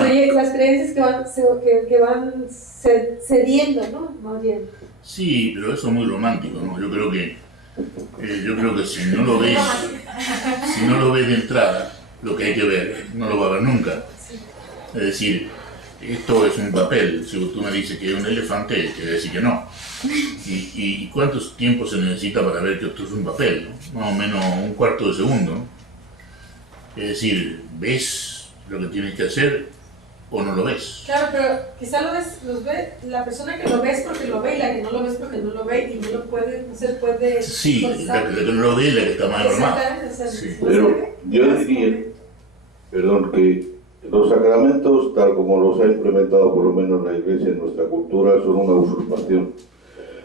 creencias que van cediendo, ¿no? Más bien. Sí, pero eso es muy romántico, ¿no? Yo creo que si no lo ves de entrada, lo que hay que ver, no lo va a ver nunca. Es decir, esto es un papel. Si tú me dices que es un elefante, quiere decir que no. ¿Y cuánto tiempo se necesita para ver que esto es un papel, ¿no? Más o menos un cuarto de segundo, ¿no? Es decir, ¿ves lo que tienes que hacer o no lo ves? Claro, pero quizá los ve, la persona que lo ve es porque lo ve, y la que no lo ve es porque no lo ve y no lo puede, no se puede... Sí, la que no lo ve es la que está mal armada. Sí. Pero yo diría, perdón, que los sacramentos, tal como los ha implementado por lo menos la Iglesia en nuestra cultura, son una usurpación.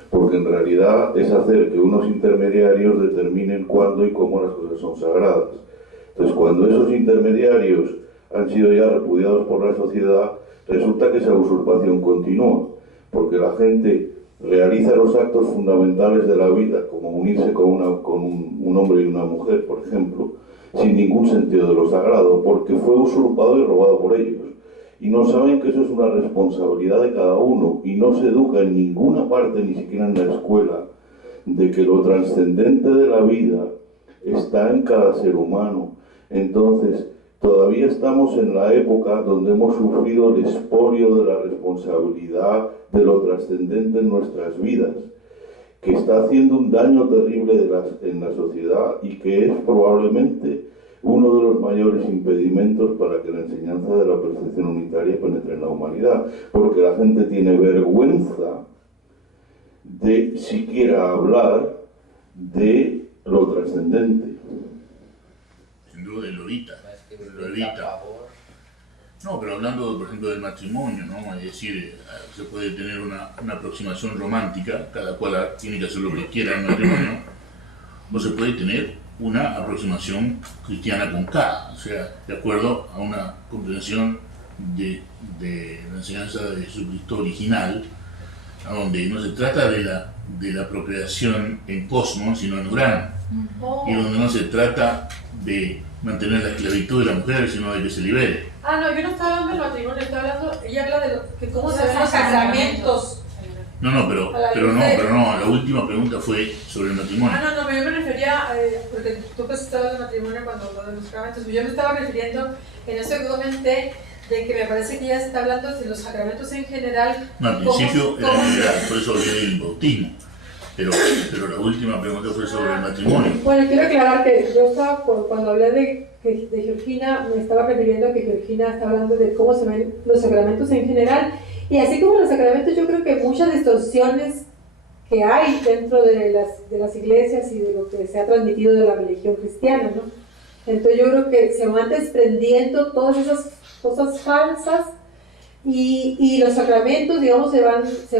Porque en realidad es hacer que unos intermediarios determinen cuándo y cómo las cosas son sagradas. Entonces, cuando esos intermediarios han sido ya repudiados por la sociedad, resulta que esa usurpación continúa, porque la gente realiza los actos fundamentales de la vida, como unirse con un hombre y una mujer, por ejemplo, sin ningún sentido de lo sagrado, porque fue usurpado y robado por ellos. Y no saben que eso es una responsabilidad de cada uno, y no se educa en ninguna parte, ni siquiera en la escuela, de que lo trascendente de la vida está en cada ser humano. Entonces, todavía estamos en la época donde hemos sufrido el expolio de la responsabilidad de lo trascendente en nuestras vidas, que está haciendo un daño terrible en la sociedad, y que es probablemente uno de los mayores impedimentos para que la enseñanza de la percepción unitaria penetre en la humanidad, porque la gente tiene vergüenza de siquiera hablar de lo trascendente. Sin duda, lo evita. No, pero hablando, por ejemplo, del matrimonio, ¿no? Es decir, se puede tener una aproximación romántica, cada cual tiene que hacer lo que quiera en el matrimonio, o se puede tener una aproximación cristiana con K, o sea, de acuerdo a una comprensión de la enseñanza de Jesucristo original, a donde no se trata de la procreación en cosmos, sino en Urano, y donde no se trata de mantener la esclavitud de la mujer, sino de que se libere. No, yo no estaba hablando del matrimonio, ella habla de cómo se ven los sacramentos. No, la última pregunta fue sobre el matrimonio. No, yo me refería, porque tú estabas del matrimonio cuando lo de los sacramentos, yo me estaba refiriendo en eso que comenté, de que me parece que ella está hablando de los sacramentos en general. No, al principio era en general, por eso hablé del bautismo, pero la última pregunta fue sobre el matrimonio. Bueno, quiero aclarar que yo estaba, cuando hablé de Georgina, me estaba refiriendo a que Georgina está hablando de cómo se ven los sacramentos en general. Y así como los sacramentos, yo creo que muchas distorsiones que hay dentro de las iglesias y de lo que se ha transmitido de la religión cristiana, ¿no? Entonces yo creo que se van desprendiendo todas esas cosas falsas, y los sacramentos, digamos, se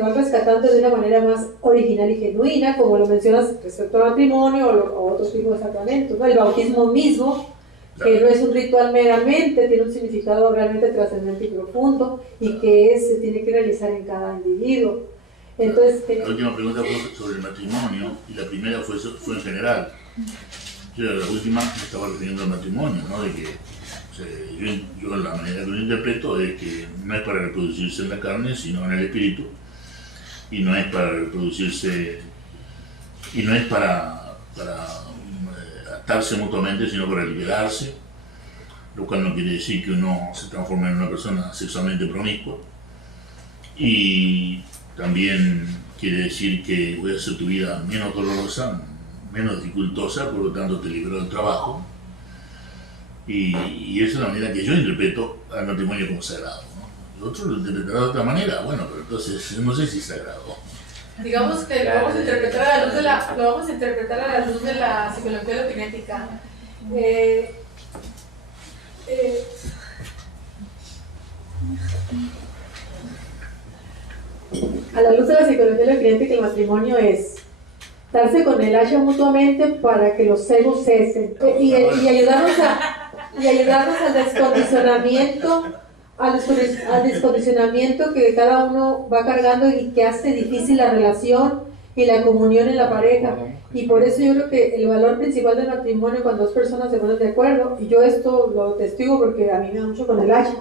van rescatando de una manera más original y genuina, como lo mencionas respecto al matrimonio o otros tipos de sacramentos, ¿no? El bautismo mismo que no es un ritual meramente, tiene un significado realmente trascendente y profundo, y que se tiene que realizar en cada individuo. Entonces, la última pregunta fue sobre el matrimonio, y la primera fue en general. La última me estaba refiriendo al matrimonio, ¿no? De que, o sea, yo la manera que lo interpreto es que no es para reproducirse en la carne, sino en el espíritu, y no es para reproducirse, y no es para atarse mutuamente, sino para liberarse, lo cual no quiere decir que uno se transforme en una persona sexualmente promiscua, y también quiere decir que voy a hacer tu vida menos dolorosa, menos dificultosa, por lo tanto te libero del trabajo, y esa es la manera que yo interpreto al matrimonio como sagrado, ¿no? Otro lo interpretará de otra manera, bueno, pero entonces no sé si es sagrado. Digamos que lo vamos a interpretar a la luz de la psicología loginética. A la luz de la psicología loginética, el matrimonio es darse con el hacha mutuamente para que los egos cesen y ayudarnos al descondicionamiento, al descondicionamiento que cada uno va cargando y que hace difícil la relación y la comunión en la pareja. Y por eso yo creo que el valor principal del matrimonio, cuando dos personas se ponen de acuerdo, y yo esto lo testigo porque a mí me da mucho con el hacha.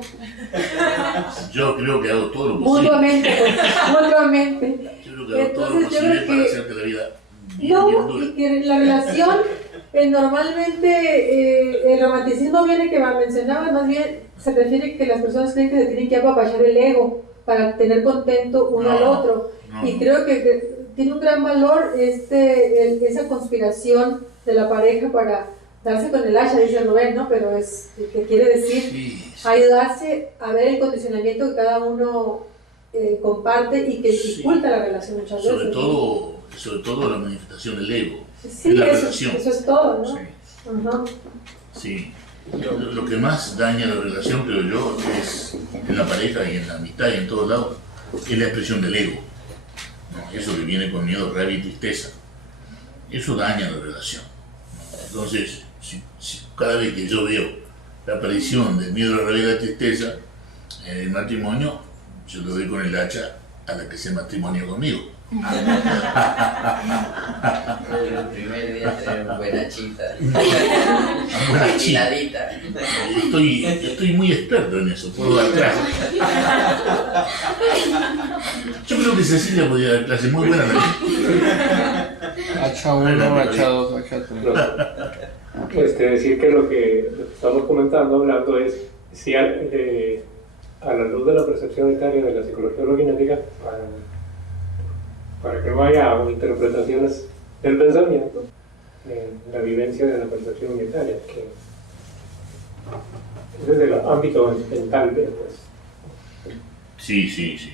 Yo creo que hago todo lo posible. Mutuamente. Yo creo que hago todo lo posible para hacerte la vida bien dura. Y que la relación, normalmente, el romanticismo viene que mencionaba, más bien se refiere que las personas creen que se tienen que apapachar el ego para tener contento uno al otro. Y creo que tiene un gran valor esa conspiración de la pareja para darse con el hacha, dice Rubén, ¿no? Pero es que quiere decir ayudarse a ver el condicionamiento que cada uno comparte y que dificulta la relación muchas veces. Sobre todo la manifestación del ego. Sí, la relación. Eso es todo, ¿no? Sí. Ajá. Sí. Lo que más daña la relación, creo yo, es en la pareja y en la amistad y en todos lados, es la expresión del ego. ¿No? Eso que viene con miedo, rabia y tristeza. Eso daña la relación. ¿No? Entonces, si cada vez que yo veo la aparición del miedo, la rabia y la tristeza en el matrimonio, yo le doy con el hacha a la que se matrimonio conmigo. El primer día tenemos buena chita. Buena chita. Estoy muy experto en eso, puedo dar clases. Yo creo que Cecilia podría dar clases muy buenas también. Hacha 1, hacha 2, hacha 3. Decir que lo que estamos hablando es si a la luz de la percepción unitaria de la psicología loginética, para que no haya interpretaciones del pensamiento, la vivencia de la percepción unitaria, que desde el ámbito mental, pues. Sí.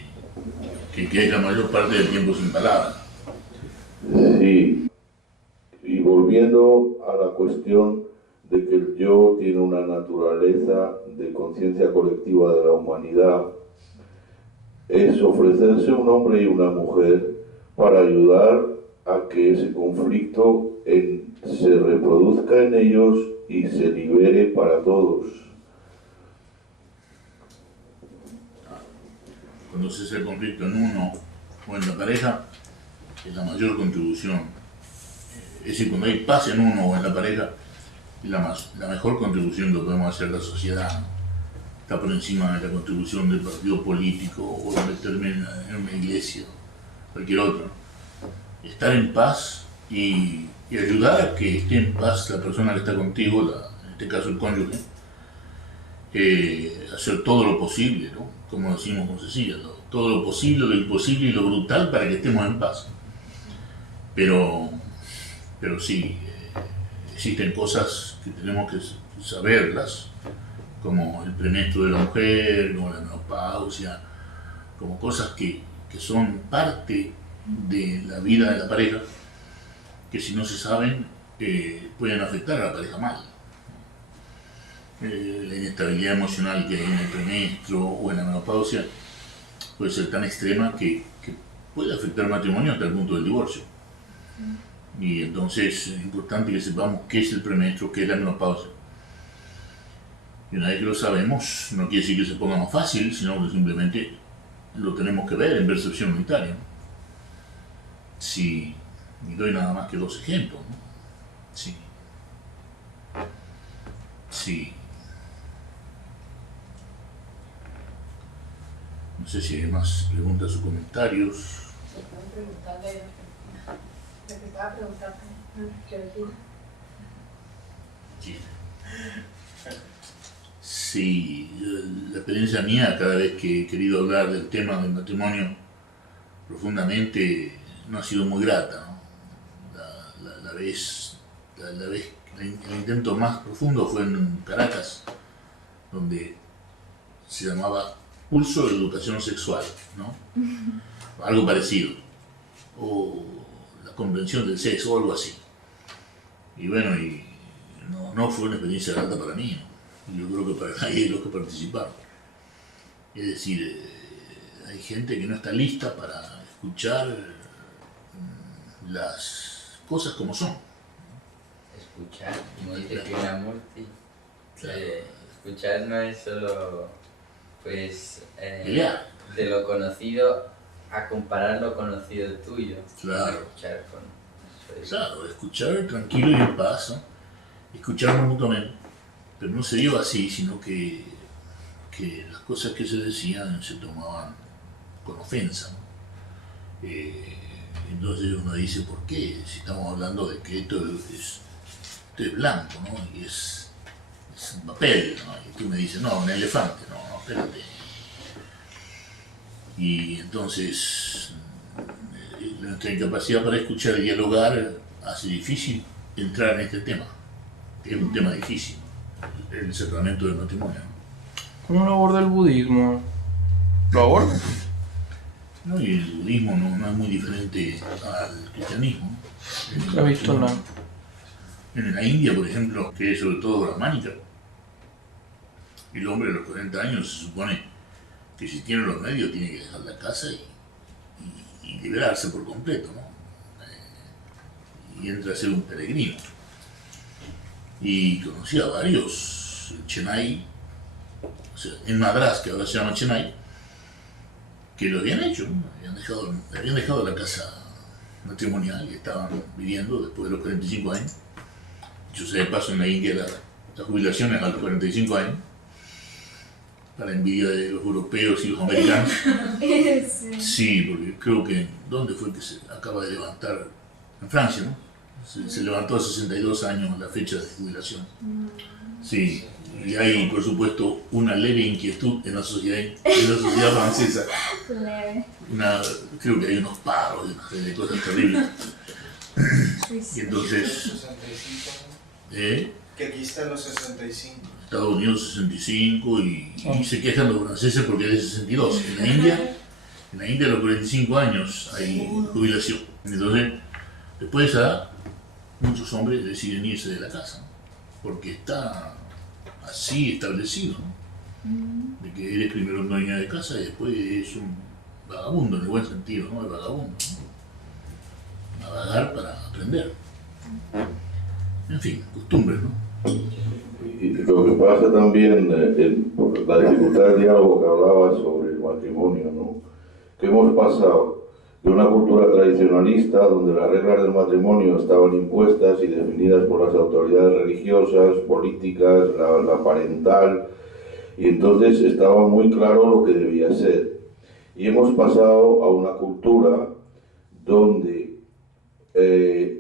Que es la mayor parte del tiempo sin palabras. Sí. Y volviendo a la cuestión de que el yo tiene una naturaleza de conciencia colectiva de la humanidad, es ofrecerse un hombre y una mujer para ayudar a que ese conflicto se reproduzca en ellos y se libere para todos. Cuando se hace el conflicto en uno o en la pareja, es la mayor contribución. Es decir, cuando hay paz en uno o en la pareja, es la mejor contribución que podemos hacer a la sociedad. Está por encima de la contribución del partido político o de meterme en una iglesia, cualquier otro. Estar en paz y ayudar a que esté en paz la persona que está contigo, en este caso el cónyuge, hacer todo lo posible, ¿no? Como decimos con Cecilia, todo lo posible, lo imposible y lo brutal para que estemos en paz. Pero sí, existen cosas que tenemos que saberlas, como el premenstruo de la mujer, como la menopausia, como cosas que son parte de la vida de la pareja, que si no se saben pueden afectar a la pareja mal. La inestabilidad emocional que hay en el premenstruo o en la menopausia puede ser tan extrema que puede afectar el matrimonio hasta el punto del divorcio. Y entonces es importante que sepamos qué es el premenstruo, qué es la menopausia, Y una vez que lo sabemos, no quiere decir que se ponga más fácil, sino que simplemente lo tenemos que ver en percepción unitaria, ¿no? Si, y doy nada más que 2 ejemplos, ¿no? Sí. No sé si hay más preguntas o comentarios. Sí, la experiencia mía, cada vez que he querido hablar del tema del matrimonio profundamente, no ha sido muy grata, ¿no? El intento más profundo fue en Caracas, donde se llamaba Pulso de Educación Sexual, ¿no? Algo parecido, o la comprensión del sexo, o algo así. Y bueno, no fue una experiencia grata para mí, ¿no? Yo creo que para nadie de los que participaron. Es decir, hay gente que no está lista para escuchar las cosas como son. Escuchar, como dice Krishnamurti, escuchar no es solo pues de lo conocido a comparar lo conocido tuyo. Claro. Escuchar con Claro, escuchar tranquilo y en paz, ¿no? Escucharnos mutuamente, pero no se dio así, sino que las cosas que se decían se tomaban con ofensa, ¿no? Entonces uno dice, ¿por qué? Si estamos hablando de que esto es blanco, ¿no? Y es un papel, ¿no? Y tú me dices, no, un elefante, no, espérate. Y entonces nuestra incapacidad para escuchar y dialogar hace difícil entrar en este tema, que es un tema difícil, el sacramento del matrimonio, ¿no? ¿Cómo lo aborda el budismo? ¿Lo aborda? No, y el budismo no es muy diferente al cristianismo. Nunca he visto nada. En la India, por ejemplo, que es sobre todo brahmánica, el hombre a los 40 años se supone que si tiene los medios tiene que dejar la casa y liberarse por completo, ¿no? Y entra a ser un peregrino. Y conocí a varios en Chennai, o sea, en Madras, que ahora se llama Chennai, que lo habían hecho, ¿no? Habían dejado la casa matrimonial y estaban viviendo después de los 45 años. Yo sé de paso, en la India la jubilación es a los 45 años, para envidia de los europeos y los americanos. Sí, porque creo que, ¿dónde fue que se acaba de levantar? En Francia, ¿no? Se levantó a 62 años la fecha de jubilación. Sí, y hay, por supuesto, una leve inquietud en la sociedad francesa. Creo que hay unos paros y una serie de cosas terribles. Y entonces... Que aquí están los 65. Estados Unidos 65 y se quejan los franceses porque es de 62. En la India a los 45 años hay jubilación. Entonces, después de esa edad, muchos hombres deciden irse de la casa, ¿no? Porque está así establecido, ¿no? De que eres primero un dueño de casa y después es un vagabundo, en el buen sentido, ¿no? El vagabundo, ¿no? A vagar para aprender. En fin, costumbres, ¿no? Y lo que pasa también, por la dificultad del diálogo que hablaba sobre el matrimonio, ¿no? Que hemos pasado de una cultura tradicionalista donde las reglas del matrimonio estaban impuestas y definidas por las autoridades religiosas, políticas, la parental, y entonces estaba muy claro lo que debía ser. Y hemos pasado a una cultura donde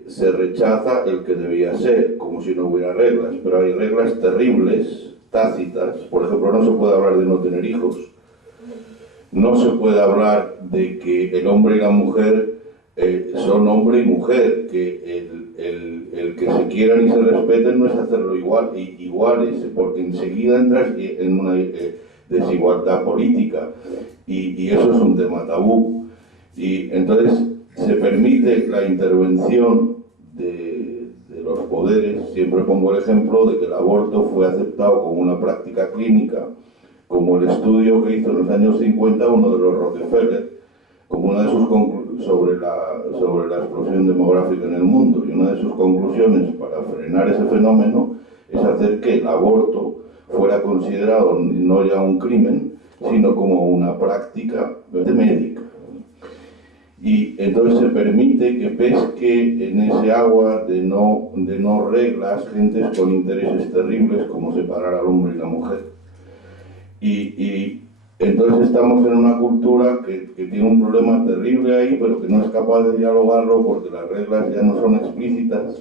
se rechaza el que debía ser, como si no hubiera reglas, pero hay reglas terribles, tácitas. Por ejemplo, no se puede hablar de no tener hijos, no se puede hablar de que el hombre y la mujer son hombre y mujer, que el que se quieran y se respeten no es hacerlo iguales, porque enseguida entras en una desigualdad política, y eso es un tema tabú. Y entonces se permite la intervención de los poderes. Siempre pongo el ejemplo de que el aborto fue aceptado como una práctica clínica, como el estudio que hizo en los años 50 uno de los Rockefeller, como una de sus sobre la explosión demográfica en el mundo, y una de sus conclusiones para frenar ese fenómeno es hacer que el aborto fuera considerado no ya un crimen, sino como una práctica médica. Y entonces se permite que pesque en ese agua de no reglas gentes con intereses terribles como separar al hombre y la mujer. Y entonces estamos en una cultura que tiene un problema terrible ahí, pero que no es capaz de dialogarlo porque las reglas ya no son explícitas,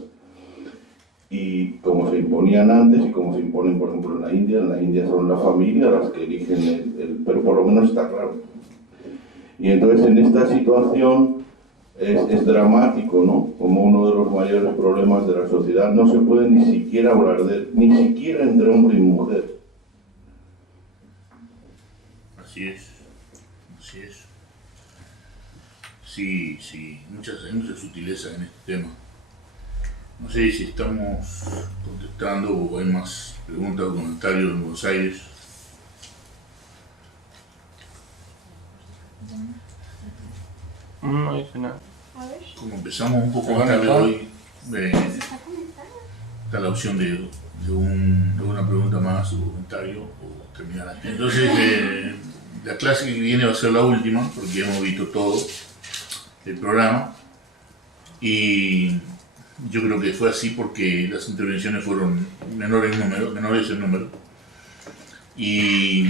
y como se imponían antes y como se imponen, por ejemplo, en la India son la familia las que eligen pero por lo menos está claro. Y entonces en esta situación es dramático, ¿no? Como uno de los mayores problemas de la sociedad, no se puede ni siquiera hablar de él, ni siquiera entre hombre y mujer. Así es. Sí, hay mucha sutileza en este tema. No sé si estamos contestando o hay más preguntas o comentarios en Buenos Aires. No dice nada. Como empezamos un poco más tarde hoy, está la opción de una pregunta más o comentario o terminar aquí. Entonces, la clase que viene va a ser la última, porque hemos visto todo el programa. Y yo creo que fue así porque las intervenciones fueron menores en número. Y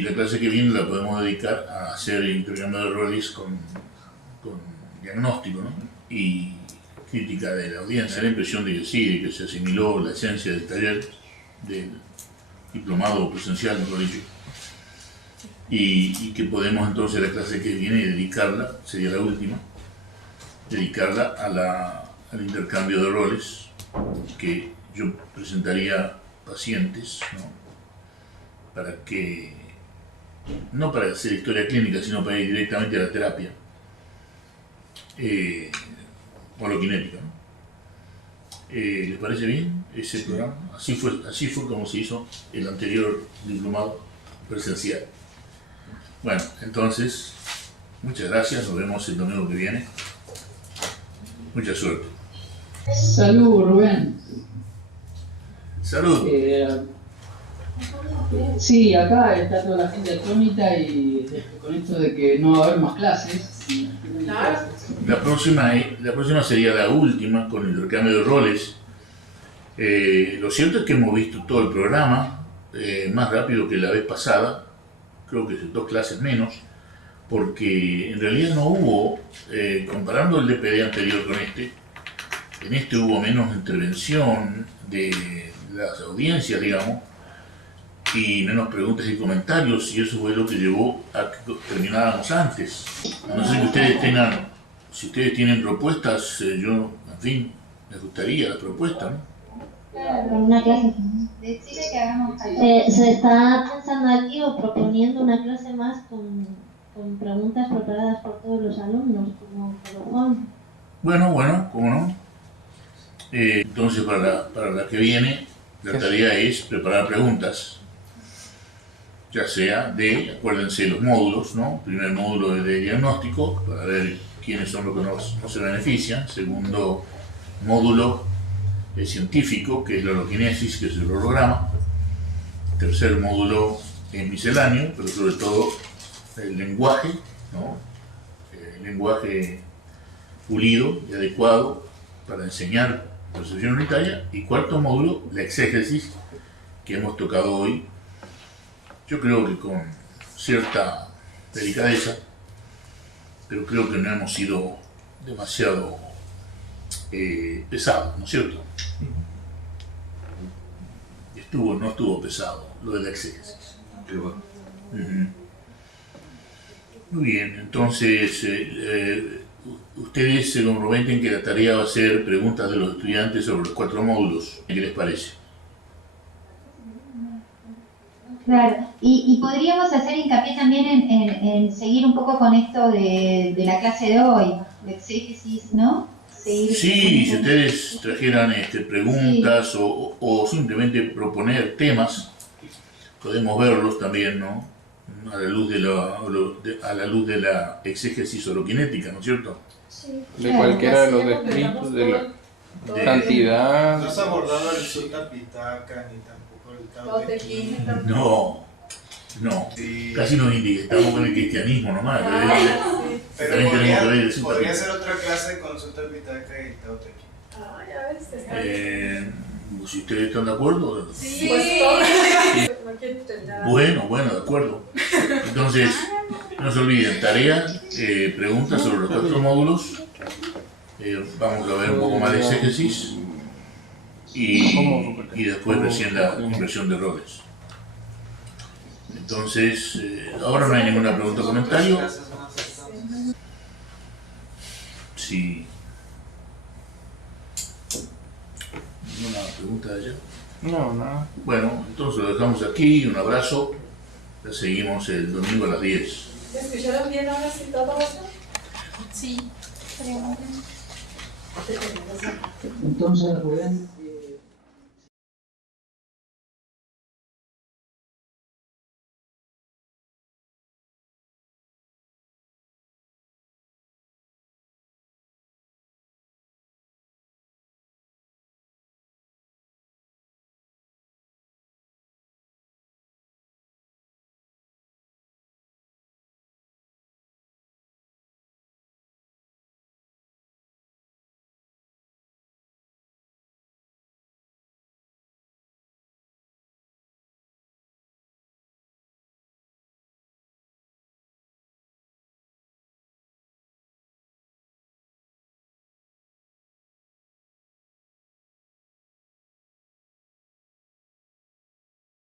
la clase que viene la podemos dedicar a hacer intercambio de roles con diagnóstico, ¿no? Y crítica de la audiencia. La impresión de que sí, de que se asimiló la esencia del taller, del diplomado presencial, mejor dicho. Y que podemos entonces la clase que viene dedicarla, sería la última, dedicarla al intercambio de roles, que yo presentaría pacientes, ¿no? Para que, no para hacer historia clínica, sino para ir directamente a la terapia holokinética, ¿no? ¿Les parece bien ese programa? Así fue como se hizo el anterior diplomado presencial. Bueno, entonces, muchas gracias, nos vemos el domingo que viene. Mucha suerte. Salud, Rubén. Salud. Sí, acá está toda la gente atónita y con esto de que no va a haber más clases. La próxima sería la última con el intercambio de roles. Lo cierto es que hemos visto todo el programa más rápido que la vez pasada, creo que 2 clases menos, porque en realidad no hubo, comparando el DPD anterior con en este hubo menos intervención de las audiencias, digamos, y menos preguntas y comentarios, y eso fue lo que llevó a que termináramos antes. A no ser que ustedes tengan, si ustedes tienen propuestas, yo, en fin, me gustaría la propuesta, ¿no? Una clase. Decime que hagamos algo. Se está pensando aquí o proponiendo una clase más con preguntas preparadas por todos los alumnos, como colofón. Bueno, cómo no. Entonces para la que viene, la tarea es preparar preguntas, ya sea acuérdense los módulos, ¿no? Primer módulo de diagnóstico, para ver quiénes son los que no se benefician. Segundo módulo científico, que es la holokinesis, que es el holograma. Tercer módulo misceláneo, pero sobre todo el lenguaje, ¿no? El lenguaje pulido y adecuado para enseñar percepción unitaria. Y cuarto módulo, la exégesis, que hemos tocado hoy, yo creo que con cierta delicadeza, pero creo que no hemos sido demasiado pesados, ¿no es cierto? No estuvo pesado lo de la exégesis. Qué bueno. Muy bien, entonces ustedes se comprometen que la tarea va a ser preguntas de los estudiantes sobre los 4 módulos. ¿Qué les parece? Claro, y podríamos hacer hincapié también en seguir un poco con esto de la clase de hoy, de exégesis, ¿no? Sí, si ustedes trajeran preguntas, sí, o simplemente proponer temas, podemos verlos también, ¿no? A la luz de la exégesis holokinética, ¿no es cierto? Sí. De cualquiera de los escritos, de la cantidad. No has abordado el Sutta Pitaka ni tampoco el Tao Te Ching. No, casi nos estamos con el cristianismo nomás. Pero También tenemos que ver el podría ser otra clase de consulta al Pitaka y Tao Te Ching. Ya ves, está bien. Si ustedes están de acuerdo. Sí, pues todo. No quiero entender. Bueno, de acuerdo. Entonces, no se olviden, tarea, preguntas sobre los 4 módulos. Vamos a ver un poco más de exégesis y después recién la inversión de roles. Entonces, ahora no hay ninguna pregunta o comentario. Sí. ¿Ninguna pregunta de allá? No, nada. Bueno, entonces lo dejamos aquí, un abrazo. Ya seguimos el domingo a las 10. ¿Me escucharon bien ahora sí todo eso? Sí. Entonces, Rubén,